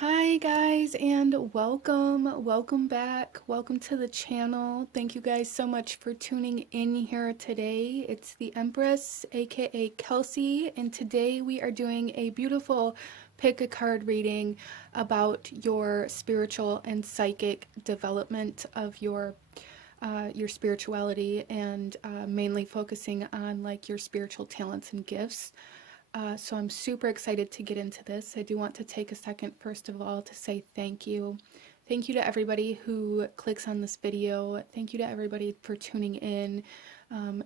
Hi guys, and welcome back, welcome to the channel. Thank you guys so much for tuning in here today. It's the Empress, aka Kelsey, and today we are doing a beautiful pick a card reading about your spiritual and psychic development of your spirituality, and mainly focusing on like your spiritual talents and gifts. So I'm super excited to get into this. I do want to take a second, first of all, to say thank you. Thank you to everybody who clicks on this video. Thank you to everybody for tuning in.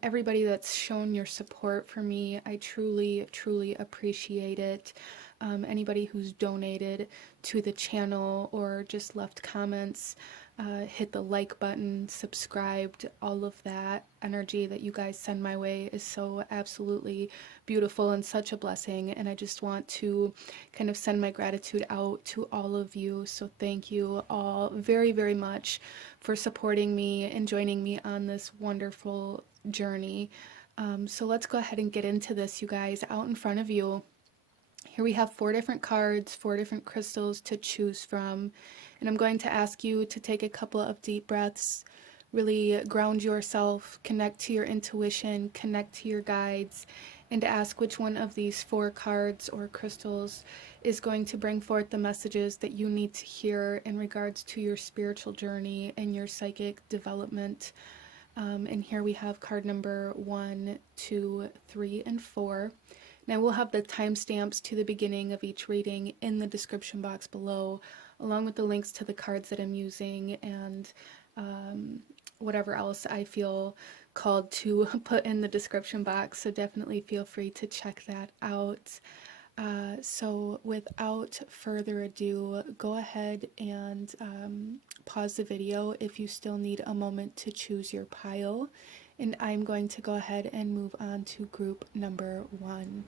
Everybody that's shown your support for me. I truly, truly appreciate it. Anybody who's donated to the channel or just left comments, hit the like button, subscribed, all of that energy that you guys send my way is so absolutely beautiful and such a blessing. And I just want to kind of send my gratitude out to all of you. So thank you all very, very much for supporting me and joining me on this wonderful journey. So let's go ahead and get into this, you guys. Out in front of you, here we have 4 different cards, 4 different crystals to choose from. And I'm going to ask you to take a couple of deep breaths, really ground yourself, connect to your intuition, connect to your guides, and to ask which one of these 4 cards or crystals is going to bring forth the messages that you need to hear in regards to your spiritual journey and your psychic development. And here we have card number 1, 2, 3, and 4. And I will have the timestamps to the beginning of each reading in the description box below, along with the links to the cards that I'm using and whatever else I feel called to put in the description box. So definitely feel free to check that out. So without further ado, go ahead and pause the video if you still need a moment to choose your pile. And I'm going to go ahead and move on to group number 1.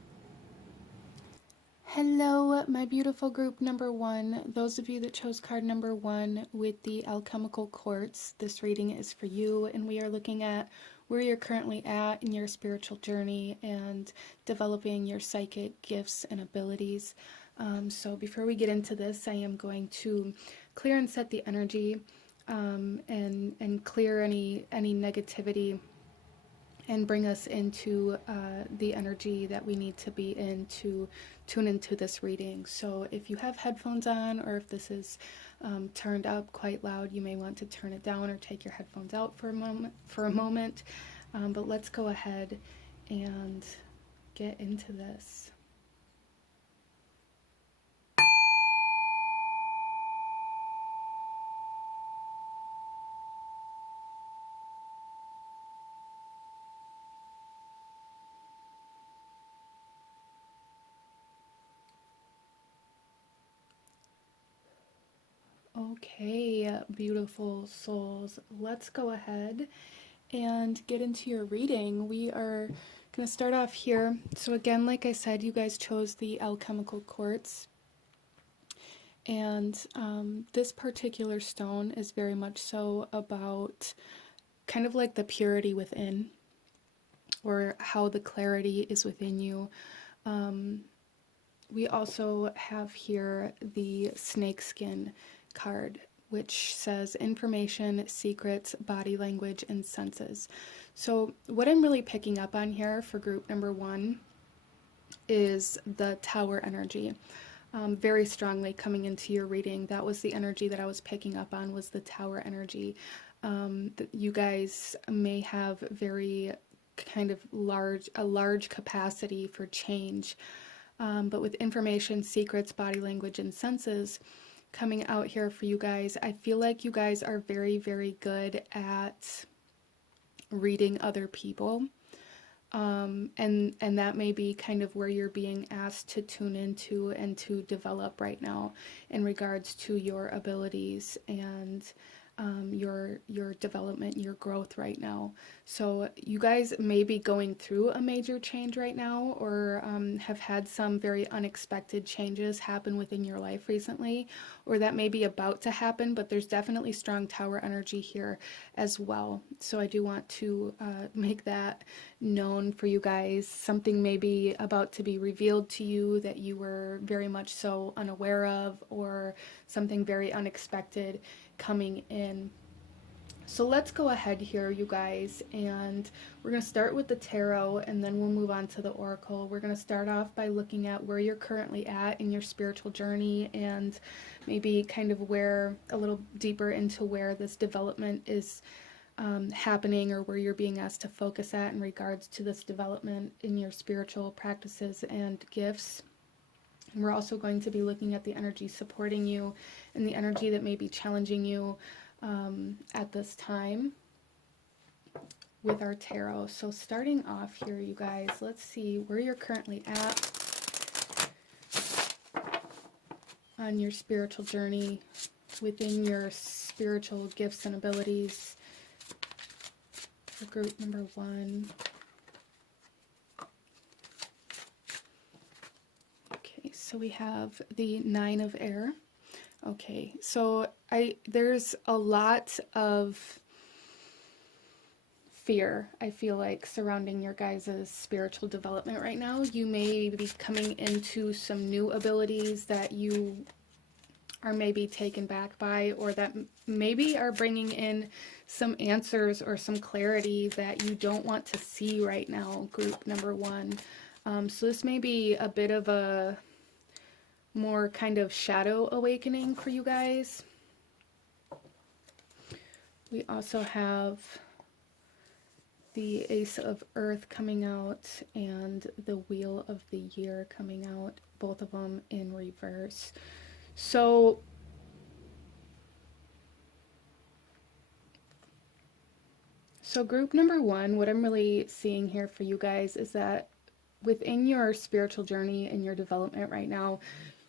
Hello, my beautiful group number 1. Those of you that chose card number 1 with the alchemical quartz, this reading is for you, and we are looking at where you're currently at in your spiritual journey and developing your psychic gifts and abilities. So before we get into this, I am going to clear and set the energy, and clear any negativity and bring us into the energy that we need to be in to tune into this reading. So if you have headphones on, or if this is turned up quite loud, you may want to turn it down or take your headphones out for a moment. But let's go ahead and get into this. Okay, beautiful souls, let's go ahead and get into your reading. We are going to start off here. So again, like I said, you guys chose the alchemical quartz. And this particular stone is very much so about kind of like the purity within, or how the clarity is within you. We also have here the snakeskin card, which says information, secrets, body language, and senses. So what I'm really picking up on here for group number 1 is the tower energy. Very strongly coming into your reading, that was the energy that I was picking up on, was the tower energy. You guys may have very kind of large capacity for change, but with information, secrets, body language, and senses coming out here for you guys, I feel like you guys are very, very good at reading other people. And that may be kind of where you're being asked to tune into and to develop right now in regards to your abilities and your development, your growth right now. So you guys may be going through a major change right now, or have had some very unexpected changes happen within your life recently, or that may be about to happen, but there's definitely strong tower energy here as well. So I do want to make that known for you guys. Something may be about to be revealed to you that you were very much so unaware of, or something very unexpected coming in. So let's go ahead here, you guys, and we're going to start with the tarot, and then we'll move on to the oracle. We're going to start off by looking at where you're currently at in your spiritual journey, and maybe kind of where, a little deeper into where this development is happening, or where you're being asked to focus at in regards to this development in your spiritual practices and gifts. And we're also going to be looking at the energy supporting you and the energy that may be challenging you at this time with our tarot. So starting off here, you guys, let's see where you're currently at on your spiritual journey, within your spiritual gifts and abilities for group number 1. So we have the 9 of air. Okay, so there's a lot of fear, I feel like, surrounding your guys' spiritual development right now. You may be coming into some new abilities that you are maybe taken back by, or that maybe are bringing in some answers or some clarity that you don't want to see right now, group number 1. So this may be a bit of a more kind of shadow awakening for you guys. We also have the Ace of Earth coming out and the Wheel of the Year coming out, both of them in reverse. So group number 1, what I'm really seeing here for you guys is that within your spiritual journey and your development right now,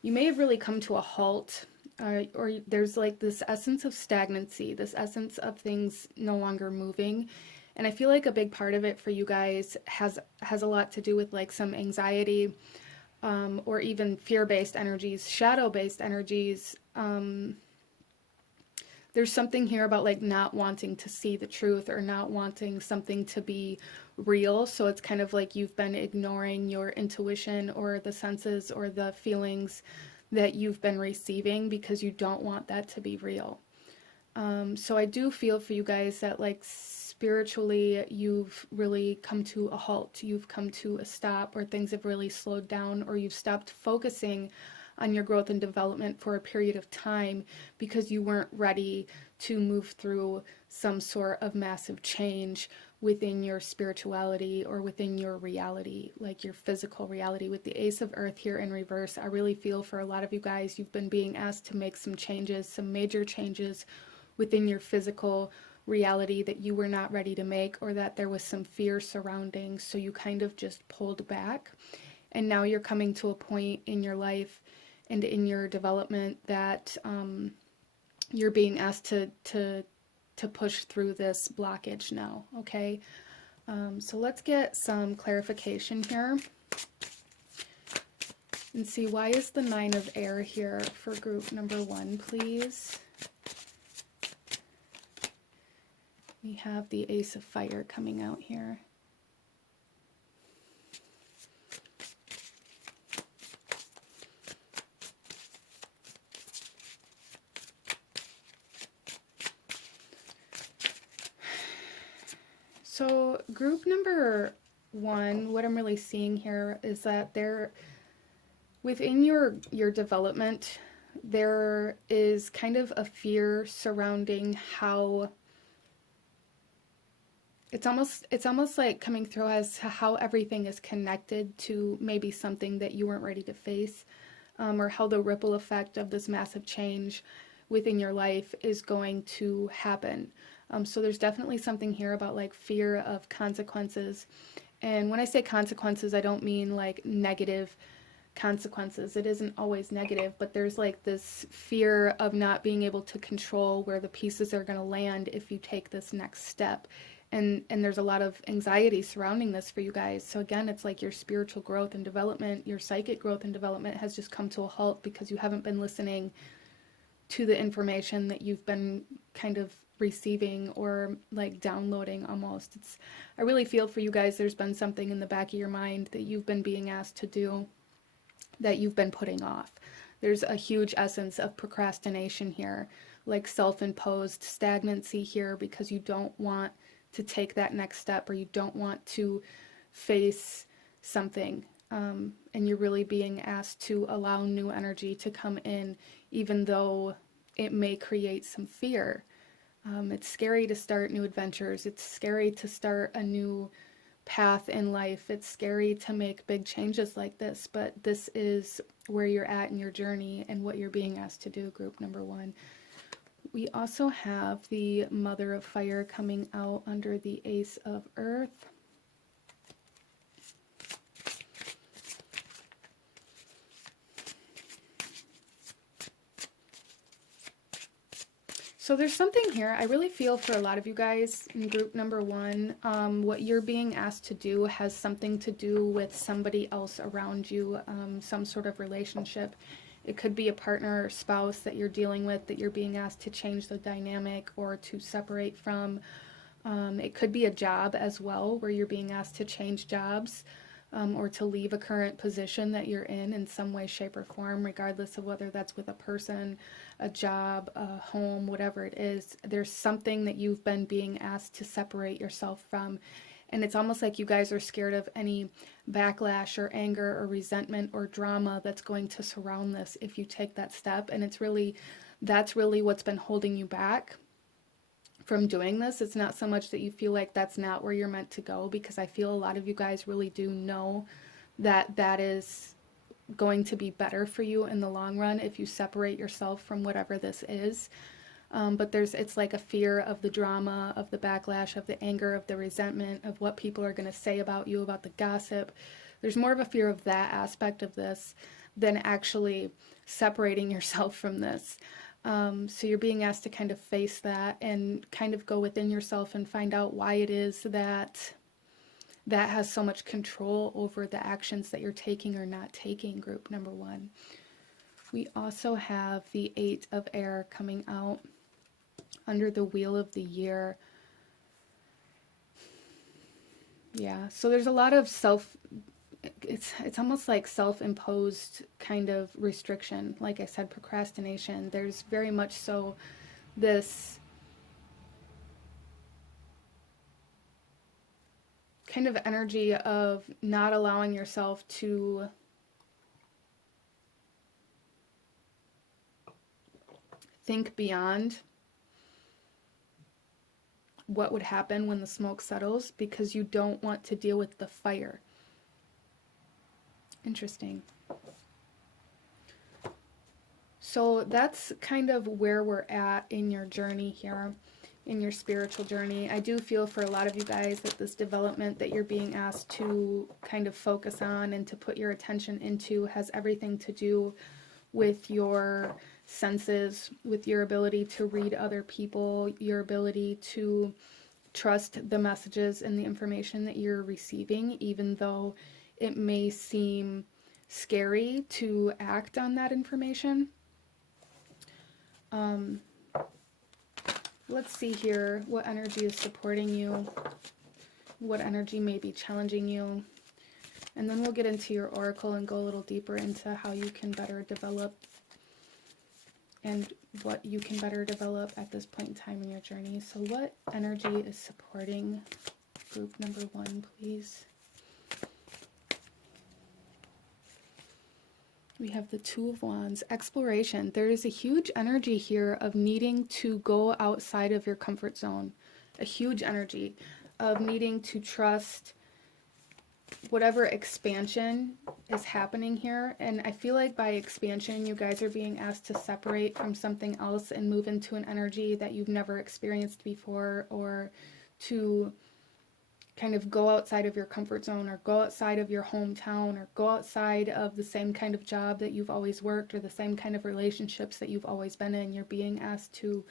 you may have really come to a halt, or there's like this essence of stagnancy, this essence of things no longer moving. And I feel like a big part of it for you guys has a lot to do with like some anxiety, or even fear-based energies, shadow-based energies. There's something here about like not wanting to see the truth, or not wanting something to be real. So it's kind of like you've been ignoring your intuition, or the senses, or the feelings that you've been receiving, because you don't want that to be real. So I do feel for you guys that like spiritually you've really come to a halt, you've come to a stop, or things have really slowed down, or you've stopped focusing on your growth and development for a period of time because you weren't ready to move through some sort of massive change within your spirituality, or within your reality, like your physical reality. With the Ace of Earth here in reverse, I really feel for a lot of you guys, you've been being asked to make some changes, some major changes within your physical reality that you were not ready to make, or that there was some fear surrounding, so you kind of just pulled back. And now you're coming to a point in your life and in your development that you're being asked to push through this blockage now, okay? So let's get some clarification here and see, why is the 9 of air here for group number 1, please? We have the Ace of Fire coming out here. So group number 1, what I'm really seeing here is that within your development, there is kind of a fear surrounding how it's almost like coming through as to how everything is connected to maybe something that you weren't ready to face, or how the ripple effect of this massive change within your life is going to happen. So there's definitely something here about like fear of consequences. And when I say consequences, I don't mean like negative consequences. It isn't always negative, but there's like this fear of not being able to control where the pieces are going to land if you take this next step. And there's a lot of anxiety surrounding this for you guys. So again, it's like your spiritual growth and development, your psychic growth and development has just come to a halt because you haven't been listening to the information that you've been kind of receiving or like downloading almost. I really feel for you guys, there's been something in the back of your mind that you've been being asked to do that you've been putting off. There's a huge essence of procrastination here, like self-imposed stagnancy here because you don't want to take that next step or you don't want to face something. And you're really being asked to allow new energy to come in, even though it may create some fear. It's scary to start new adventures. It's scary to start a new path in life. It's scary to make big changes like this, but this is where you're at in your journey and what you're being asked to do, group number 1. We also have the Mother of Fire coming out under the Ace of Earth. So there's something here. I really feel for a lot of you guys in group number 1, what you're being asked to do has something to do with somebody else around you, some sort of relationship. It could be a partner or spouse that you're dealing with that you're being asked to change the dynamic or to separate from. It could be a job as well, where you're being asked to change jobs or to leave a current position that you're in some way, shape, or form, regardless of whether that's with a person, a job, a home, whatever it is. There's something that you've been being asked to separate yourself from. And it's almost like you guys are scared of any backlash or anger or resentment or drama that's going to surround this if you take that step. And that's really what's been holding you back from doing this. It's not so much that you feel like that's not where you're meant to go, because I feel a lot of you guys really do know that that is going to be better for you in the long run if you separate yourself from whatever this is. But it's like a fear of the drama, of the backlash, of the anger, of the resentment, of what people are going to say about you, about the gossip. There's more of a fear of that aspect of this than actually separating yourself from this. So you're being asked to kind of face that and kind of go within yourself and find out why it is that has so much control over the actions that you're taking or not taking, group number 1. We also have the 8 of Air coming out under the Wheel of the Year. Yeah, so there's a lot of it's almost like self-imposed kind of restriction. Like I said, procrastination. There's very much so this kind of energy of not allowing yourself to think beyond what would happen when the smoke settles, because you don't want to deal with the fire. Interesting. So that's kind of where we're at in your journey here, in your spiritual journey. I do feel for a lot of you guys that this development that you're being asked to kind of focus on and to put your attention into has everything to do with your senses, with your ability to read other people, your ability to trust the messages and the information that you're receiving, even though it may seem scary to act on that information. Let's see here what energy is supporting you, what energy may be challenging you, and then we'll get into your oracle and go a little deeper into how you can better develop and what you can better develop at this point in time in your journey. So what energy is supporting group number 1, please? We have the 2 of Wands, exploration. There is a huge energy here of needing to go outside of your comfort zone. A huge energy of needing to trust whatever expansion is happening here. And I feel like by expansion, you guys are being asked to separate from something else and move into an energy that you've never experienced before, or to kind of go outside of your comfort zone, or go outside of your hometown, or go outside of the same kind of job that you've always worked, or the same kind of relationships that you've always been in. You're being asked to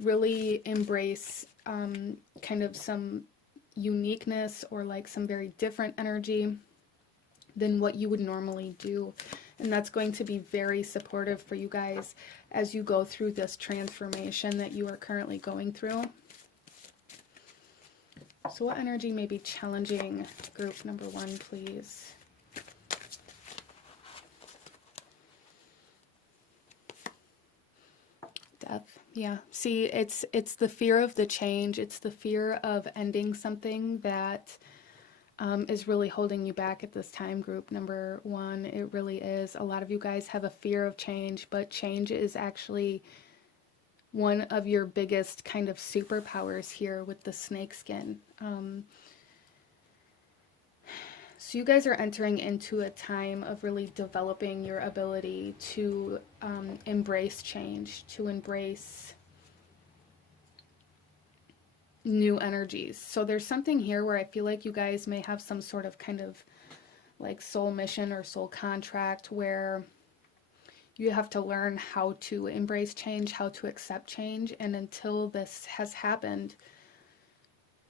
really embrace kind of some uniqueness, or like some very different energy than what you would normally do. And that's going to be very supportive for you guys as you go through this transformation that you are currently going through. So what energy may be challenging group number 1, please? Death. Yeah. See, it's the fear of the change. It's the fear of ending something that is really holding you back at this time, group number 1. It really is. A lot of you guys have a fear of change, but change is actually one of your biggest kind of superpowers here with the snake skin. So you guys are entering into a time of really developing your ability to embrace change, to embrace new energies. So there's something here where I feel like you guys may have some sort of kind of like soul mission or soul contract where you have to learn how to embrace change, how to accept change. And until this has happened,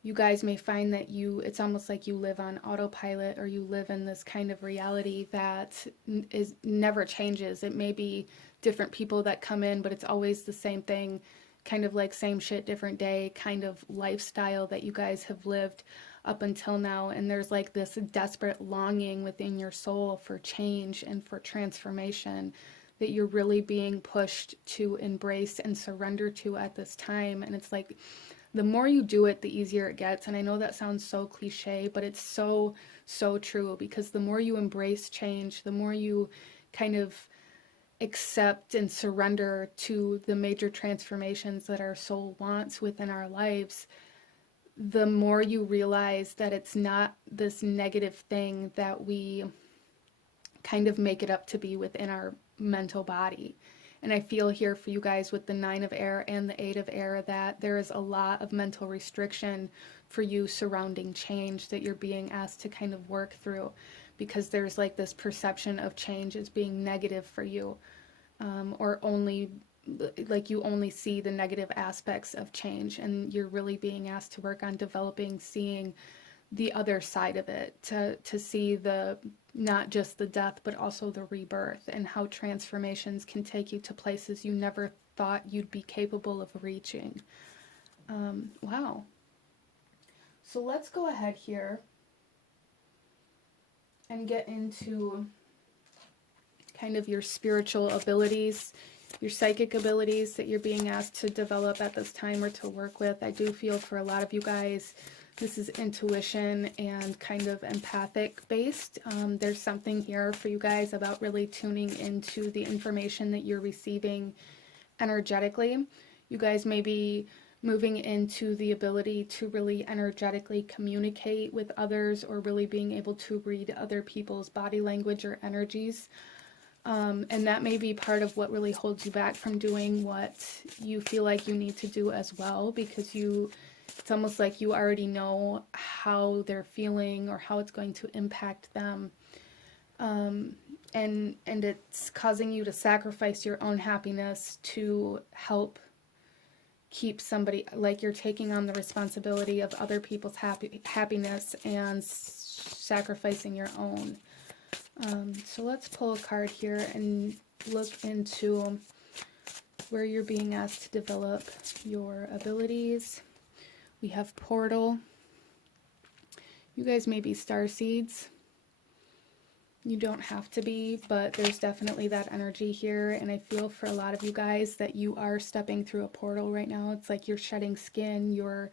you guys may find that it's almost like you live on autopilot, or you live in this kind of reality that never changes. It may be different people that come in, but it's always the same thing, kind of like same shit, different day kind of lifestyle that you guys have lived up until now. And there's like this desperate longing within your soul for change and for transformation that you're really being pushed to embrace and surrender to at this time. And it's like, the more you do it, the easier it gets. And I know that sounds so cliche, but it's so, so true, because the more you embrace change, the more you kind of accept and surrender to the major transformations that our soul wants within our lives, the more you realize that it's not this negative thing that we kind of make it up to be within our mental body. And I feel here for you guys with the 9 of air and the 8 of air that there is a lot of mental restriction for you surrounding change that you're being asked to kind of work through, because there's like this perception of change as being negative for you, or only like you only see the negative aspects of change, and you're really being asked to work on developing, seeing the other side of it, to see the not just the death but also the rebirth, and how transformations can take you to places you never thought you'd be capable of reaching. Wow. So let's go ahead here and get into kind of your spiritual abilities, your psychic abilities that you're being asked to develop at this time or to work with. I do feel for a lot of you guys, this is intuition and kind of empathic based. There's something here for you guys about really tuning into the information that you're receiving energetically. You guys may be moving into the ability to really energetically communicate with others, or really being able to read other people's body language or energies. And that may be part of what really holds you back from doing what you feel like you need to do as well, because it's almost like you already know how they're feeling or how it's going to impact them. And it's causing you to sacrifice your own happiness to help keep somebody, like you're taking on the responsibility of other people's happiness and sacrificing your own. So let's pull a card here and look into where you're being asked to develop your abilities. We have portal. You guys may be starseeds. You don't have to be, but there's definitely that energy here. And I feel for a lot of you guys that you are stepping through a portal right now. It's like you're shedding skin, you're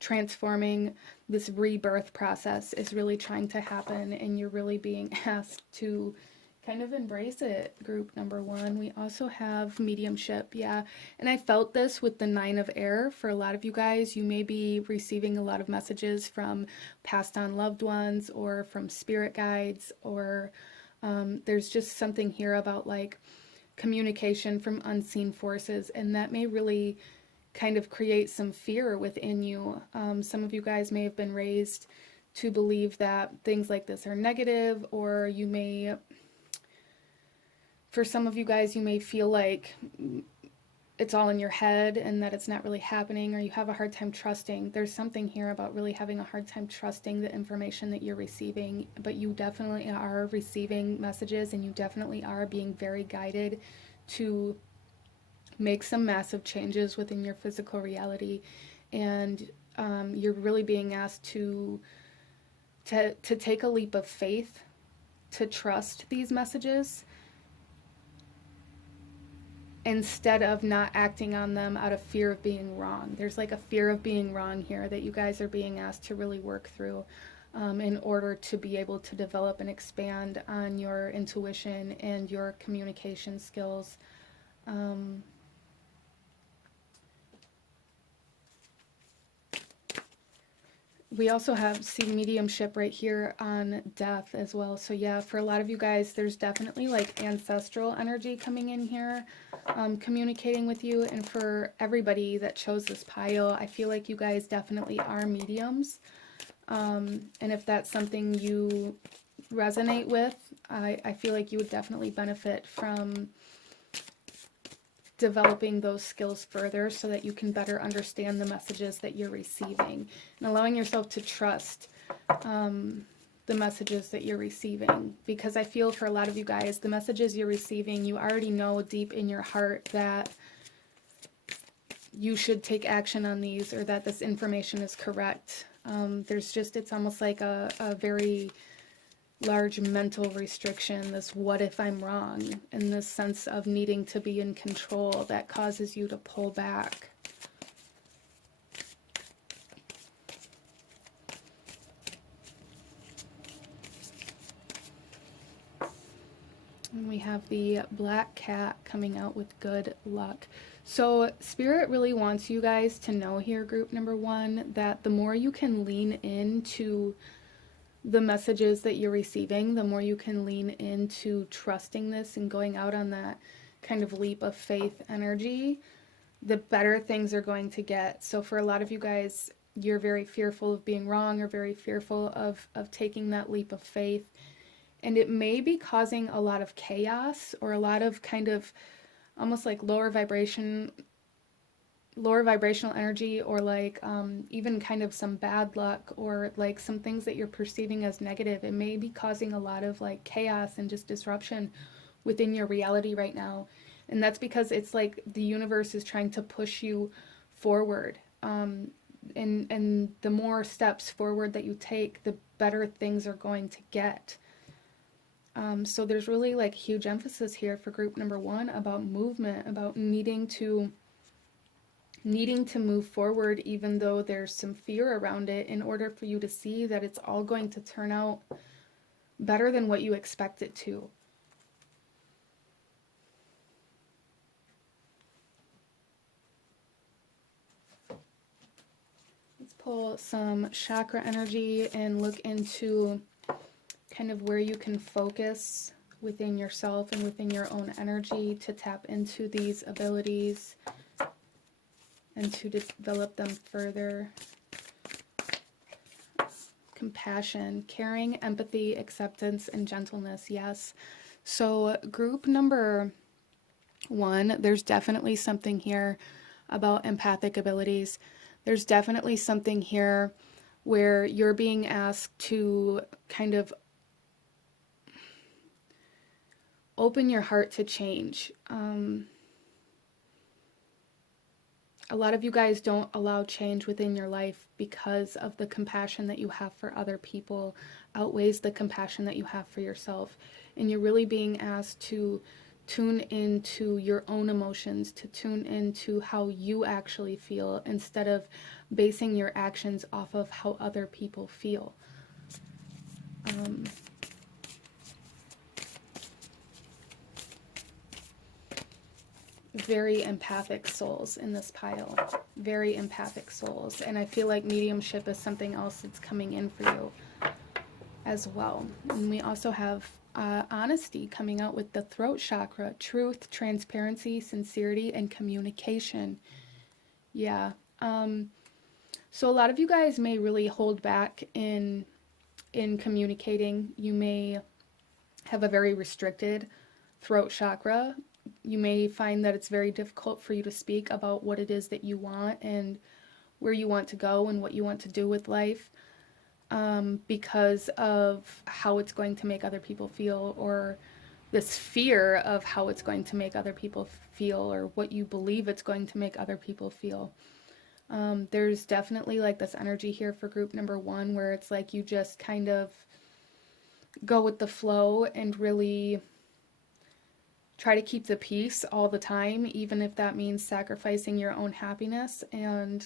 transforming. This rebirth process is really trying to happen, and you're really being asked to kind of embrace it, group number 1. We also have mediumship, yeah. And I felt this with the 9 of air. For a lot of you guys, you may be receiving a lot of messages from passed on loved ones, or from spirit guides, or there's just something here about like communication from unseen forces, and that may really kind of create some fear within you. Some of you guys may have been raised to believe that things like this are negative, or you may, for some of you guys, you may feel like it's all in your head and that it's not really happening, or you have a hard time trusting. There's something here about really having a hard time trusting the information that you're receiving, but you definitely are receiving messages, and you definitely are being very guided to make some massive changes within your physical reality. And you're really being asked to take a leap of faith, to trust these messages, instead of not acting on them out of fear of being wrong. There's like a fear of being wrong here that you guys are being asked to really work through in order to be able to develop and expand on your intuition and your communication skills. We also have mediumship right here on death as well. So yeah, for a lot of you guys, there's definitely like ancestral energy coming in here, communicating with you. And for everybody that chose this pile, I feel like you guys definitely are mediums. And if that's something you resonate with, I feel like you would definitely benefit from developing those skills further so that you can better understand the messages that you're receiving, and allowing yourself to trust the messages that you're receiving. Because I feel for a lot of you guys, the messages you're receiving, you already know deep in your heart that you should take action on these, or that this information is correct. There's just, it's almost like a very large mental restriction, this what if I'm wrong, and this sense of needing to be in control that causes you to pull back. And we have the black cat coming out with good luck. So Spirit really wants you guys to know here, group number one, that the more you can lean into the messages that you're receiving, the more you can lean into trusting this and going out on that kind of leap of faith energy, the better things are going to get. So for a lot of you guys, you're very fearful of being wrong, or very fearful of taking that leap of faith. And it may be causing a lot of chaos, or a lot of kind of almost like lower vibrational energy, or like even kind of some bad luck, or like some things that you're perceiving as negative. It may be causing a lot of like chaos and just disruption within your reality right now. And that's because it's like the universe is trying to push you forward. And the more steps forward that you take, the better things are going to get. So there's really like huge emphasis here for group number one about movement, about needing to move forward, even though there's some fear around it, in order for you to see that it's all going to turn out better than what you expect it to. Let's pull some chakra energy and look into kind of where you can focus within yourself and within your own energy to tap into these abilities and to develop them further. Compassion, caring, empathy, acceptance, and gentleness. Yes. So group number one, there's definitely something here about empathic abilities. There's definitely something here where you're being asked to kind of open your heart to change. A lot of you guys don't allow change within your life because of the compassion that you have for other people outweighs the compassion that you have for yourself. And you're really being asked to tune into your own emotions, to tune into how you actually feel, instead of basing your actions off of how other people feel. Very empathic souls in this pile. Very empathic souls. And I feel like mediumship is something else that's coming in for you as well. And we also have honesty coming out with the throat chakra. Truth, transparency, sincerity, and communication. Yeah. So a lot of you guys may really hold back in communicating. You may have a very restricted throat chakra. You may find that it's very difficult for you to speak about what it is that you want and where you want to go and what you want to do with life, because of how it's going to make other people feel, or this fear of how it's going to make other people feel, or what you believe it's going to make other people feel. There's definitely like this energy here for group number one where it's like you just kind of go with the flow and really try to keep the peace all the time, even if that means sacrificing your own happiness. And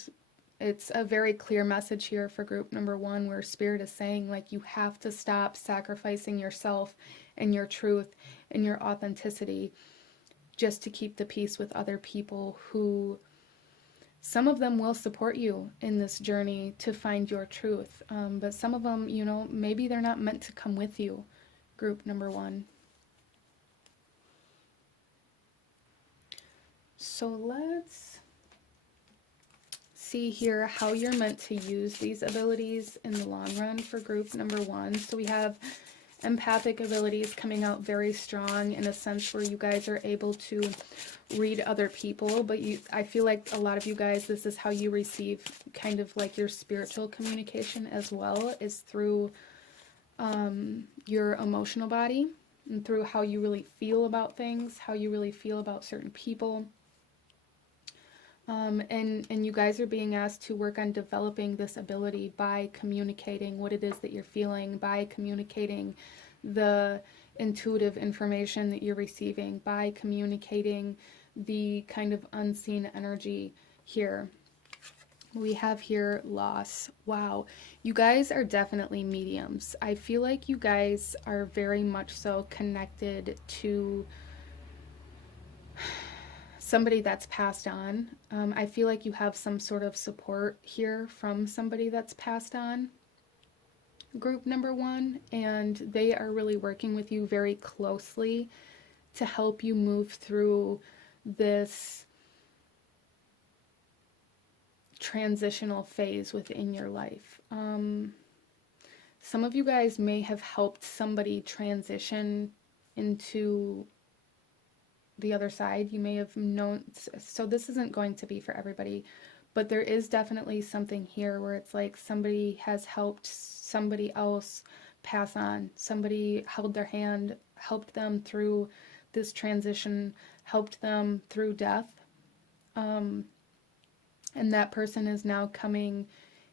it's a very clear message here for group number one where Spirit is saying, like, you have to stop sacrificing yourself and your truth and your authenticity just to keep the peace with other people who, some of them will support you in this journey to find your truth. But some of them, you know, maybe they're not meant to come with you, group number one. So let's see here how you're meant to use these abilities in the long run for group number one. So we have empathic abilities coming out very strong in a sense where you guys are able to read other people, but I feel like a lot of you guys, this is how you receive kind of like your spiritual communication as well, is through your emotional body and through how you really feel about things, how you really feel about certain people. And you guys are being asked to work on developing this ability by communicating what it is that you're feeling, by communicating the intuitive information that you're receiving, by communicating the kind of unseen energy here. We have here loss. Wow. You guys are definitely mediums. I feel like you guys are very much so connected to somebody that's passed on. I feel like you have some sort of support here from somebody that's passed on, group number one, and they are really working with you very closely to help you move through this transitional phase within your life. Some of you guys may have helped somebody transition into the other side. You may have known, so this isn't going to be for everybody, but there is definitely something here where it's like somebody has helped somebody else pass on. Somebody held their hand, helped them through this transition, helped them through death. And that person is now coming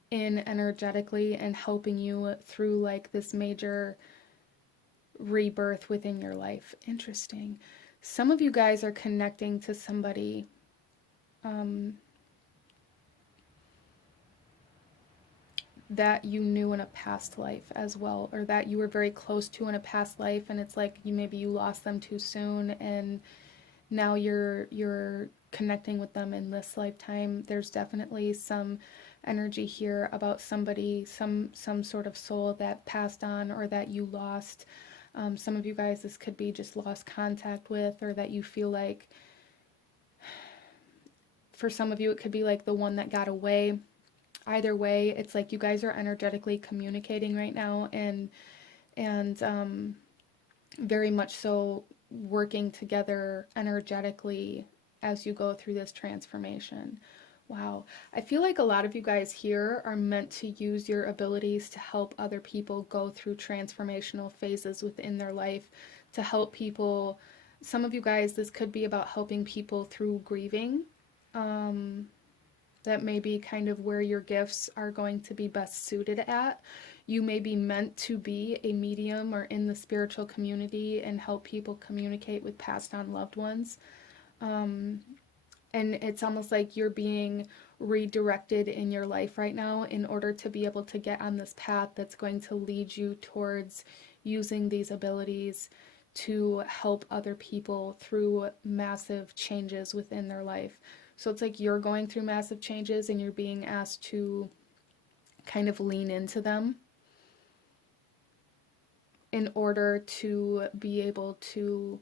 in energetically and helping you through like this major rebirth within your life. Interesting. Some of you guys are connecting to somebody that you knew in a past life as well, or that you were very close to in a past life, and it's like maybe you lost them too soon and now you're connecting with them in this lifetime. There's definitely some energy here about somebody, some sort of soul that passed on or that you lost. Some of you guys, this could be just lost contact with, or that you feel like, for some of you, it could be like the one that got away. Either way, it's like you guys are energetically communicating right now, and very much so working together energetically as you go through this transformation. Wow. I feel like a lot of you guys here are meant to use your abilities to help other people go through transformational phases within their life, to help people. Some of you guys, this could be about helping people through grieving. That may be kind of where your gifts are going to be best suited at. You may be meant to be a medium or in the spiritual community and help people communicate with passed on loved ones. And it's almost like you're being redirected in your life right now in order to be able to get on this path that's going to lead you towards using these abilities to help other people through massive changes within their life. So it's like you're going through massive changes and you're being asked to kind of lean into them in order to be able to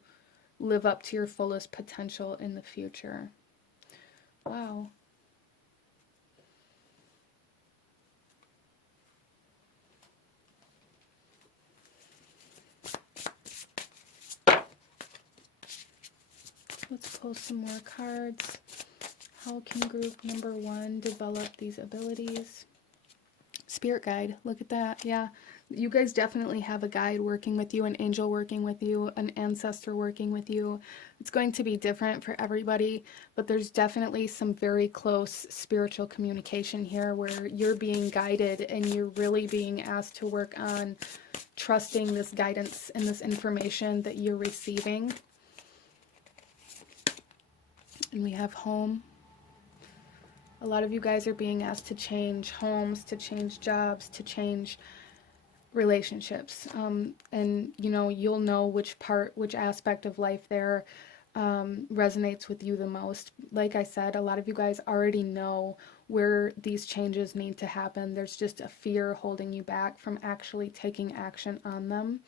live up to your fullest potential in the future. Wow. Let's pull some more cards. How can group number 1 develop these abilities? Spirit guide, look at that. Yeah, you guys definitely have a guide working with you, an angel working with you, an ancestor working with you. It's going to be different for everybody, but there's definitely some very close spiritual communication here where you're being guided and you're really being asked to work on trusting this guidance and this information that you're receiving. And we have home. A lot of you guys are being asked to change homes, to change jobs, to change relationships. And, you know, you'll know which aspect of life there resonates with you the most. Like I said, a lot of you guys already know where these changes need to happen. There's just a fear holding you back from actually taking action on them.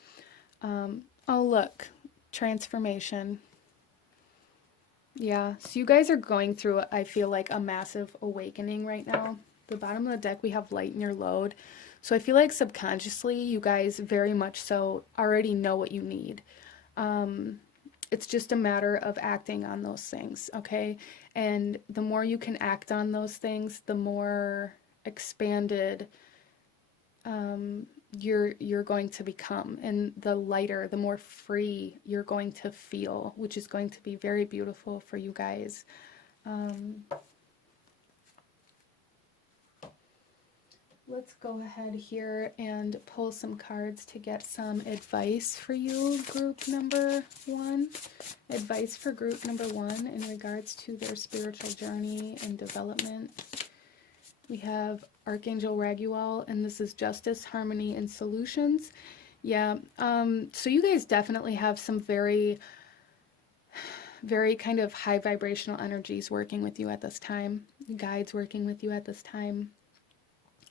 Oh, look, transformation. Yeah, so you guys are going through, I feel like, a massive awakening right now. The bottom of the deck, we have lighten your load. So I feel like subconsciously, you guys very much so already know what you need. It's just a matter of acting on those things, okay? And the more you can act on those things, the more expanded you're going to become, and the lighter, the more free you're going to feel, which is going to be very beautiful for you guys. Let's go ahead here and pull some cards to get some advice for you, group number 1. Advice for group number 1 in regards to their spiritual journey and development. We have Archangel Raguel, and this is Justice, Harmony, and Solutions. Yeah, so you guys definitely have some very, very kind of high vibrational energies working with you at this time. Guides working with you at this time.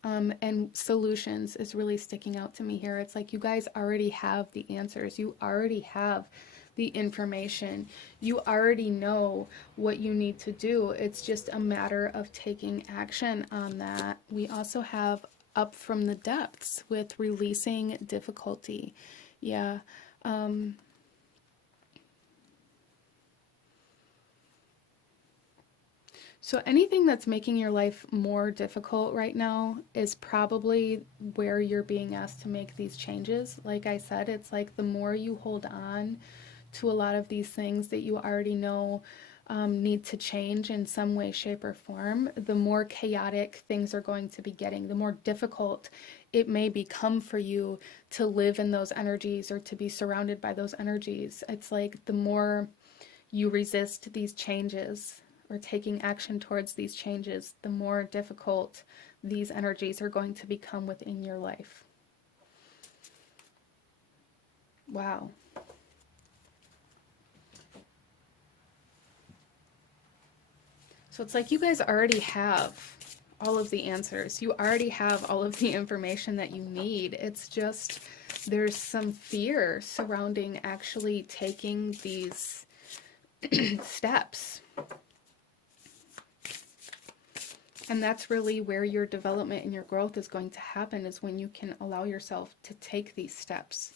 And solutions is really sticking out to me here. It's like you guys already have the answers. You already have the information. You already know what you need to do. It's just a matter of taking action on that. We also have up from the depths with releasing difficulty. Yeah. So anything that's making your life more difficult right now is probably where you're being asked to make these changes. Like I said, it's like the more you hold on to a lot of these things that you already know need to change in some way, shape, or form, the more chaotic things are going to be getting, the more difficult it may become for you to live in those energies or to be surrounded by those energies. It's like the more you resist these changes or taking action towards these changes, the more difficult these energies are going to become within your life. Wow. So it's like you guys already have all of the answers. You already have all of the information that you need. It's just there's some fear surrounding actually taking these steps. And that's really where your development and your growth is going to happen, is when you can allow yourself to take these steps.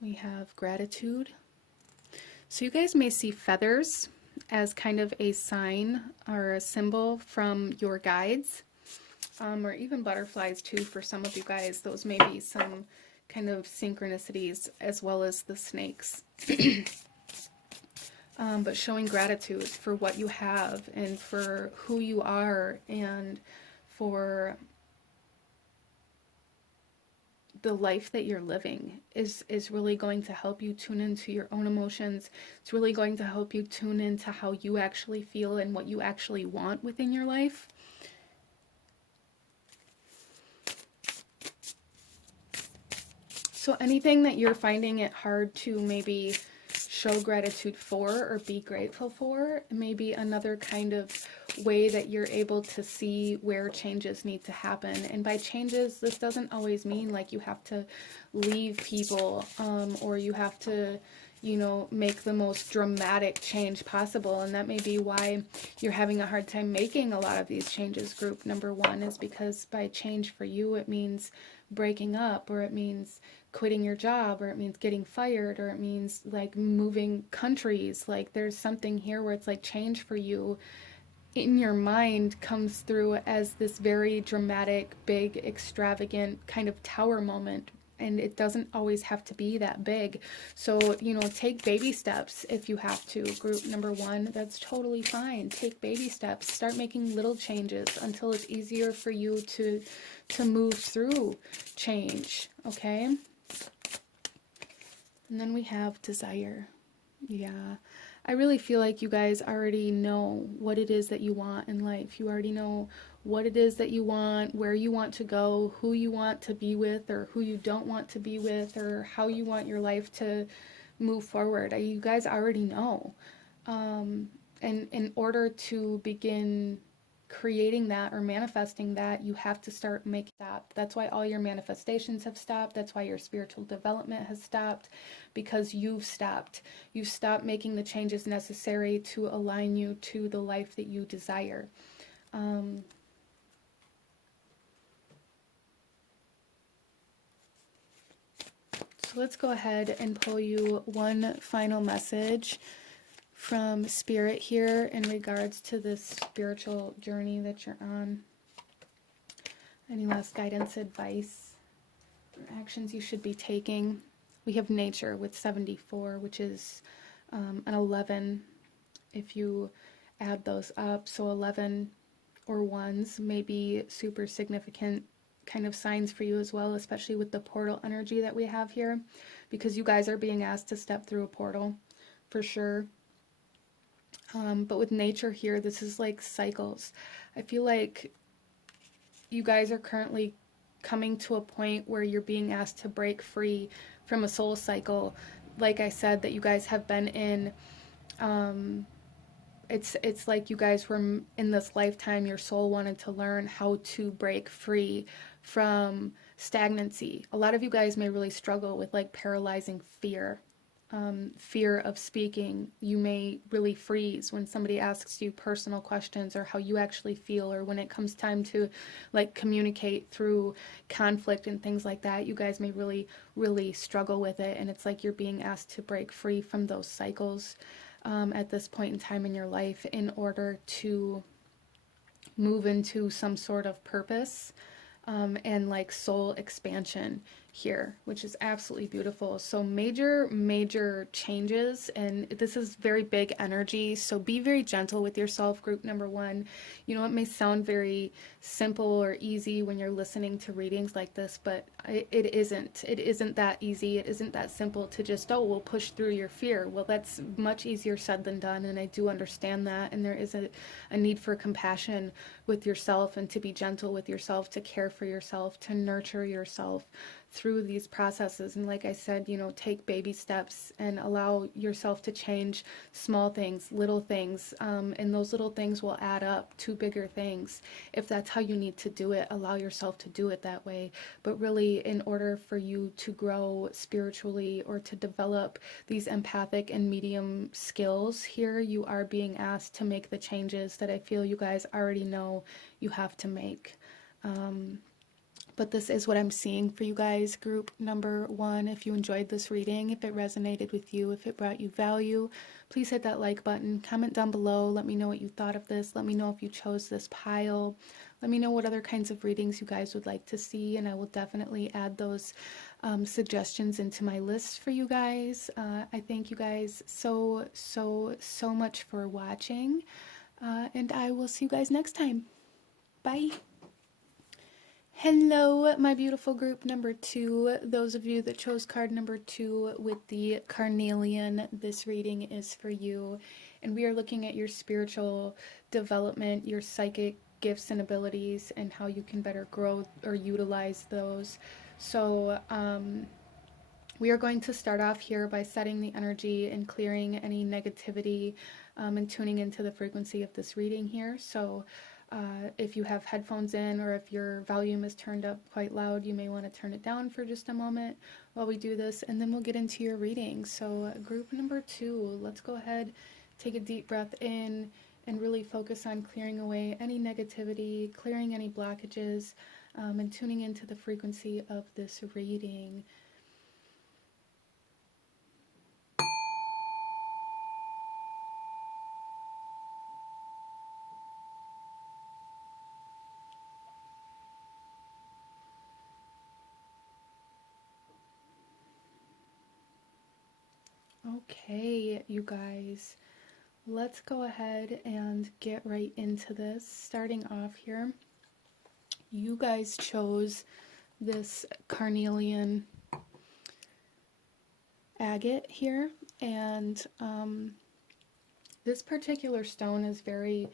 We have gratitude. So you guys may see feathers as kind of a sign or a symbol from your guides, or even butterflies too for some of you guys. Those may be some kind of synchronicities, as well as the snakes. But showing gratitude for what you have and for who you are and for the life that you're living is really going to help you tune into your own emotions. It's really going to help you tune into how you actually feel and what you actually want within your life. So anything that you're finding it hard to maybe show gratitude for or be grateful for, maybe another kind of way that you're able to see where changes need to happen. And by changes, this doesn't always mean like you have to leave people, or you have to, you know, make the most dramatic change possible. And that may be why you're having a hard time making a lot of these changes, group number one, is because by change for you, it means breaking up, or it means quitting your job, or it means getting fired, or it means like moving countries. Like there's something here where it's like change for you in your mind comes through as this very dramatic, big, extravagant kind of tower moment. And it doesn't always have to be that big. So, you know, take baby steps if you have to. Group number one, that's totally fine. Take baby steps. Start making little changes until it's easier for you to move through change. Okay? And then we have desire. Yeah. I really feel like you guys already know what it is that you want in life. You already know what it is that you want, where you want to go, who you want to be with, or who you don't want to be with, or how you want your life to move forward. You guys already know. And in order to begin creating that or manifesting that, you have to start making stop. That's why all your manifestations have stopped. That's why your spiritual development has stopped, because you've stopped. You've stopped making the changes necessary to align you to the life that you desire. So let's go ahead and pull you one final message from Spirit here in regards to this spiritual journey that you're on. Any last guidance, advice, or actions you should be taking? We have nature with 74, which is an 11 if you add those up. So 11 or ones may be super significant kind of signs for you as well, especially with the portal energy that we have here, because you guys are being asked to step through a portal for sure. But with nature here, this is like cycles. I feel like you guys are currently coming to a point where you're being asked to break free from a soul cycle, like I said, that you guys have been in. It's like you guys were in this lifetime, your soul wanted to learn how to break free from stagnancy. A lot of you guys may really struggle with like paralyzing fear. Fear of speaking. You may really freeze when somebody asks you personal questions, or how you actually feel, or when it comes time to like communicate through conflict and things like that. You guys may really, really struggle with it, and it's like you're being asked to break free from those cycles at this point in time in your life in order to move into some sort of purpose and like soul expansion here, which is absolutely beautiful. So major changes, and this is very big energy, so be very gentle with yourself, group number one. You know, it may sound very simple or easy when you're listening to readings like this, but it isn't that easy. It isn't that simple to just, oh, we'll push through your fear. Well, that's much easier said than done, and I do understand that, and there is a need for compassion with yourself, and to be gentle with yourself, to care for yourself, to nurture yourself through these processes. And like I said, you know, take baby steps and allow yourself to change small things, little things, and those little things will add up to bigger things. If that's how you need to do it, allow yourself to do it that way. But really, in order for you to grow spiritually or to develop these empathic and medium skills here, you are being asked to make the changes that I feel you guys already know you have to make. But this is what I'm seeing for you guys, group number one. If you enjoyed this reading, if it resonated with you, if it brought you value, please hit that like button. Comment down below. Let me know what you thought of this. Let me know if you chose this pile. Let me know what other kinds of readings you guys would like to see, and I will definitely add those suggestions into my list for you guys. I thank you guys so much for watching, and I will see you guys next time. Bye. Hello, my beautiful group number two. Those of you that chose card number 2 with the carnelian, this reading is for you. And we are looking at your spiritual development, your psychic gifts and abilities, and how you can better grow or utilize those. So we are going to start off here by setting the energy and clearing any negativity and tuning into the frequency of this reading here. So If you have headphones in or if your volume is turned up quite loud, you may want to turn it down for just a moment while we do this, and then we'll get into your reading. So group number 2, let's go ahead, take a deep breath in, and really focus on clearing away any negativity, clearing any blockages, and tuning into the frequency of this reading. Okay, you guys, let's go ahead and get right into this. Starting off here, you guys chose this carnelian agate here, and this particular stone is very,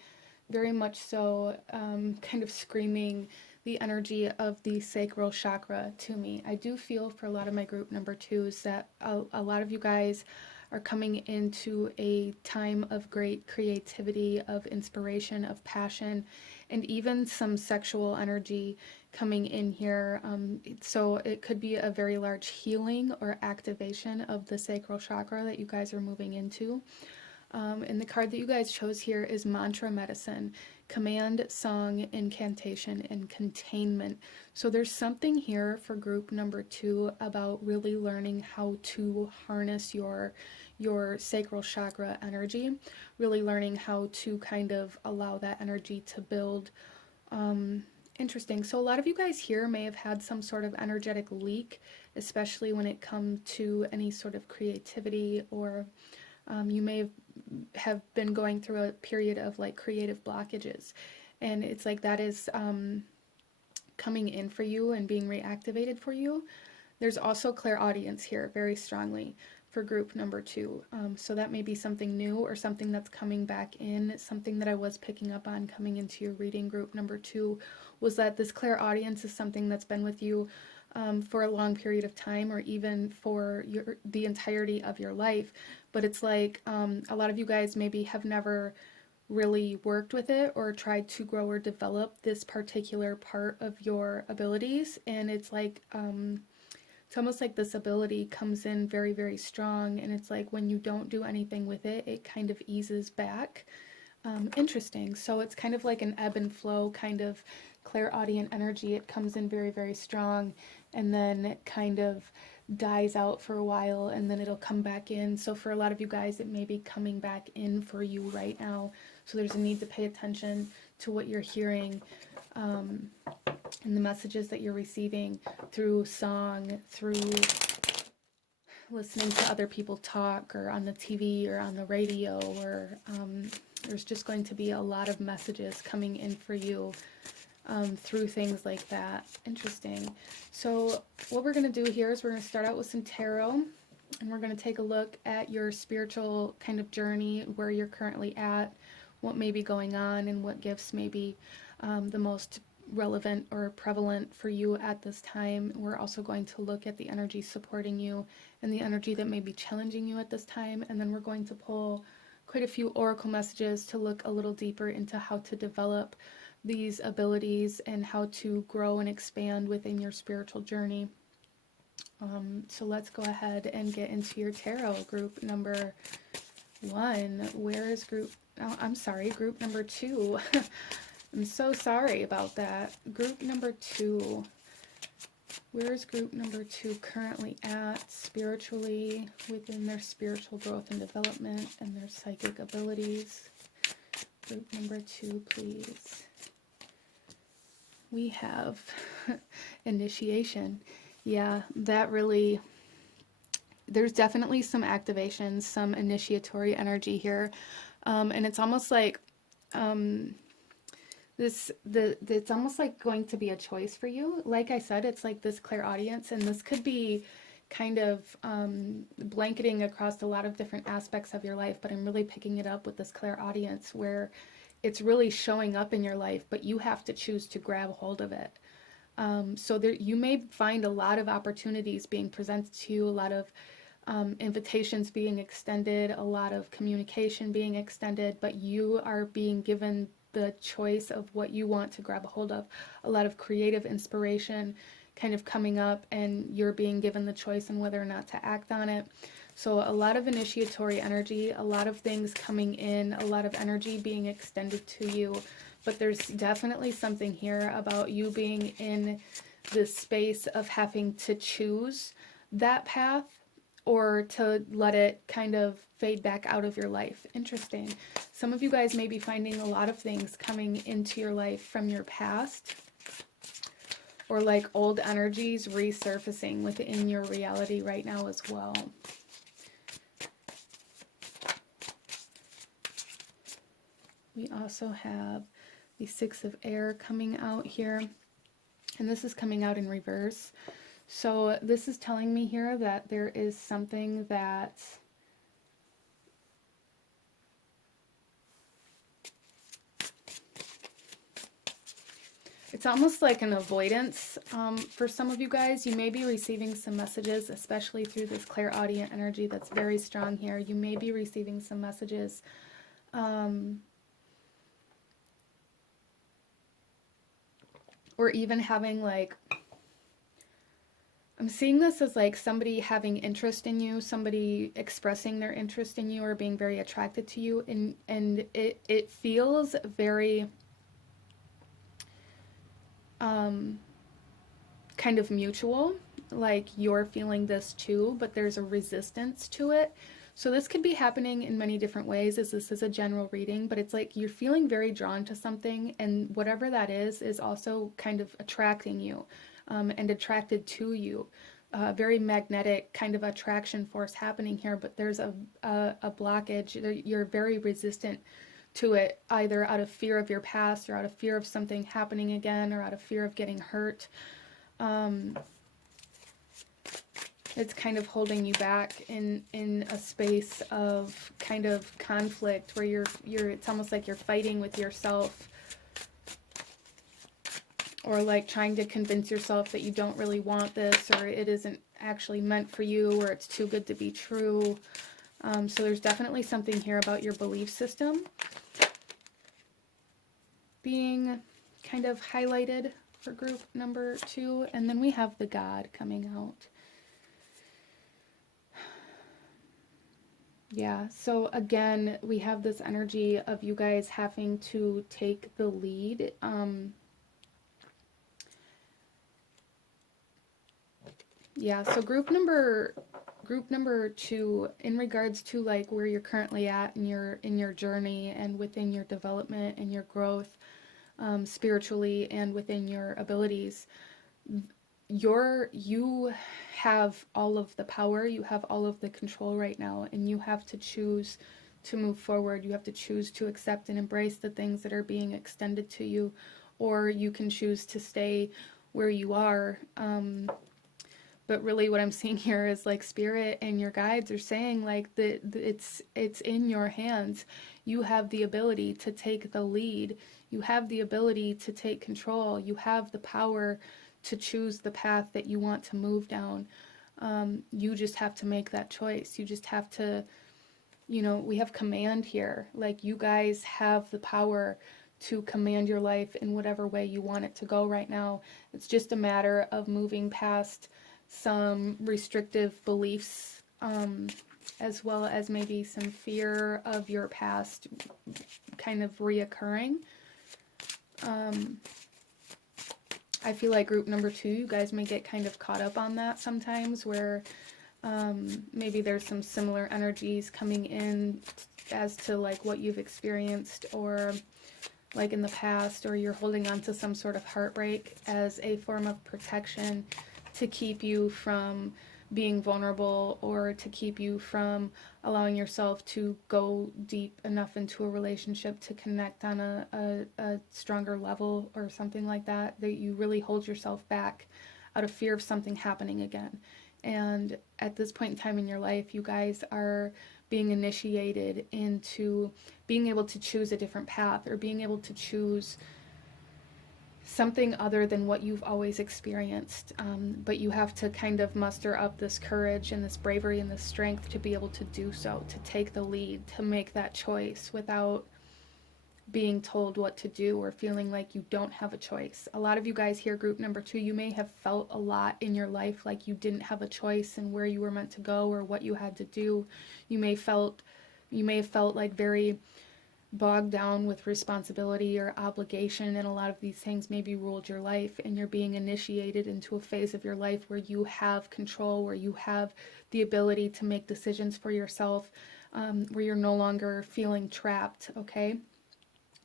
very much so kind of screaming the energy of the sacral chakra to me. I do feel for a lot of my group number 2s that a lot of you guys are coming into a time of great creativity, of inspiration, of passion, and even some sexual energy coming in here. So it could be a very large healing or activation of the sacral chakra that you guys are moving into. And the card that you guys chose here is Mantra Medicine, Command, Song, Incantation, and Containment. So there's something here for group number 2 about really learning how to harness your sacral chakra energy, really learning how to kind of allow that energy to build. Interesting. So a lot of you guys here may have had some sort of energetic leak, especially when it comes to any sort of creativity, or you may have been going through a period of like creative blockages, and it's like that is coming in for you and being reactivated for you. There's also clairaudience here very strongly for group number 2. So that may be something new or something that's coming back in. Something that I was picking up on coming into your reading, group number 2, was that this clairaudience is something that's been with you for a long period of time, or even for the entirety of your life. But it's like a lot of you guys maybe have never really worked with it or tried to grow or develop this particular part of your abilities, and it's like it's almost like this ability comes in very, very strong, and it's like when you don't do anything with it, it kind of eases back. Interesting. So it's kind of like an ebb and flow kind of clairaudient energy. It comes in very, very strong, and then it kind of dies out for a while, and then it'll come back in. So for a lot of you guys, it may be coming back in for you right now. So there's a need to pay attention to what you're hearing, and the messages that you're receiving through song, through listening to other people talk, or on the TV or on the radio, or there's just going to be a lot of messages coming in for you through things like that. Interesting. So what we're going to do here is we're going to start out with some tarot, and we're going to take a look at your spiritual kind of journey, where you're currently at, what may be going on, and what gifts may be the most relevant or prevalent for you at this time. We're also going to look at the energy supporting you and the energy that may be challenging you at this time, and then we're going to pull quite a few oracle messages to look a little deeper into how to develop these abilities and how to grow and expand within your spiritual journey. So let's go ahead and get into your tarot. Group number 1. Where is group? Oh, I'm sorry, group number 2. I'm so sorry about that. Group number 2. Where is group number 2 currently at spiritually, within their spiritual growth and development and their psychic abilities? Group number 2, please. We have initiation. Yeah, that really, there's definitely some activation, some initiatory energy here. And it's almost like it's almost like going to be a choice for you. Like I said, it's like this clairaudience, and this could be kind of blanketing across a lot of different aspects of your life, but I'm really picking it up with this clairaudience where it's really showing up in your life, but you have to choose to grab hold of it. So there, you may find a lot of opportunities being presented to you, a lot of invitations being extended, a lot of communication being extended, but you are being given the choice of what you want to grab a hold of. A lot of creative inspiration kind of coming up, and you're being given the choice on whether or not to act on it. So a lot of initiatory energy, a lot of things coming in, a lot of energy being extended to you. But there's definitely something here about you being in this space of having to choose that path, or to let it kind of fade back out of your life. Interesting. Some of you guys may be finding a lot of things coming into your life from your past, or like old energies resurfacing within your reality right now as well. We also have the Six of Air coming out here, and this is coming out in reverse. So this is telling me here that there is something that it's almost like an avoidance for some of you guys. You may be receiving some messages, especially through this clairaudient energy that's very strong here. You may be receiving some messages or even having like, I'm seeing this as like somebody having interest in you, somebody expressing their interest in you or being very attracted to you, and it feels very kind of mutual, like you're feeling this too, but there's a resistance to it. So this could be happening in many different ways, as this is a general reading, but it's like you're feeling very drawn to something, and whatever that is also kind of attracting you. And attracted to you. Very magnetic kind of attraction force happening here, but there's a blockage. You're very resistant to it, either out of fear of your past, or out of fear of something happening again, or out of fear of getting hurt. It's kind of holding you back in a space of kind of conflict where you're it's almost like you're fighting with yourself, or like trying to convince yourself that you don't really want this, or it isn't actually meant for you, or it's too good to be true. So there's definitely something here about your belief system being kind of highlighted for group number 2. And then we have the God coming out. Yeah, so again, we have this energy of you guys having to take the lead. Yeah, so group number 2, in regards to like where you're currently at in your journey and within your development and your growth, spiritually and within your abilities, you have all of the power, you have all of the control right now, and you have to choose to move forward. You have to choose to accept and embrace the things that are being extended to you, or you can choose to stay where you are. But really what I'm seeing here is like spirit and your guides are saying like it's in your hands. You have the ability to take the lead. You have the ability to take control. You have the power to choose the path that you want to move down. You just have to make that choice. You just have to, we have command here. Like you guys have the power to command your life in whatever way you want it to go right now. It's just a matter of moving past some restrictive beliefs, as well as maybe some fear of your past kind of reoccurring. I feel like group number 2, you guys may get kind of caught up on that sometimes, where maybe there's some similar energies coming in as to like what you've experienced, or like in the past, or you're holding on to some sort of heartbreak as a form of protection to keep you from being vulnerable, or to keep you from allowing yourself to go deep enough into a relationship to connect on a stronger level, or something like that, that you really hold yourself back out of fear of something happening again. And at this point in time in your life, you guys are being initiated into being able to choose a different path, or being able to choose something other than what you've always experienced, but you have to kind of muster up this courage and this bravery and this strength to be able to do so, to take the lead, to make that choice without being told what to do or feeling like you don't have a choice. A lot of you guys here, group number 2, you may have felt a lot in your life like you didn't have a choice in where you were meant to go or what you had to do. You may have felt like very bogged down with responsibility or obligation, and a lot of these things maybe ruled your life, and you're being initiated into a phase of your life where you have control, where you have the ability to make decisions for yourself, where you're no longer feeling trapped, okay?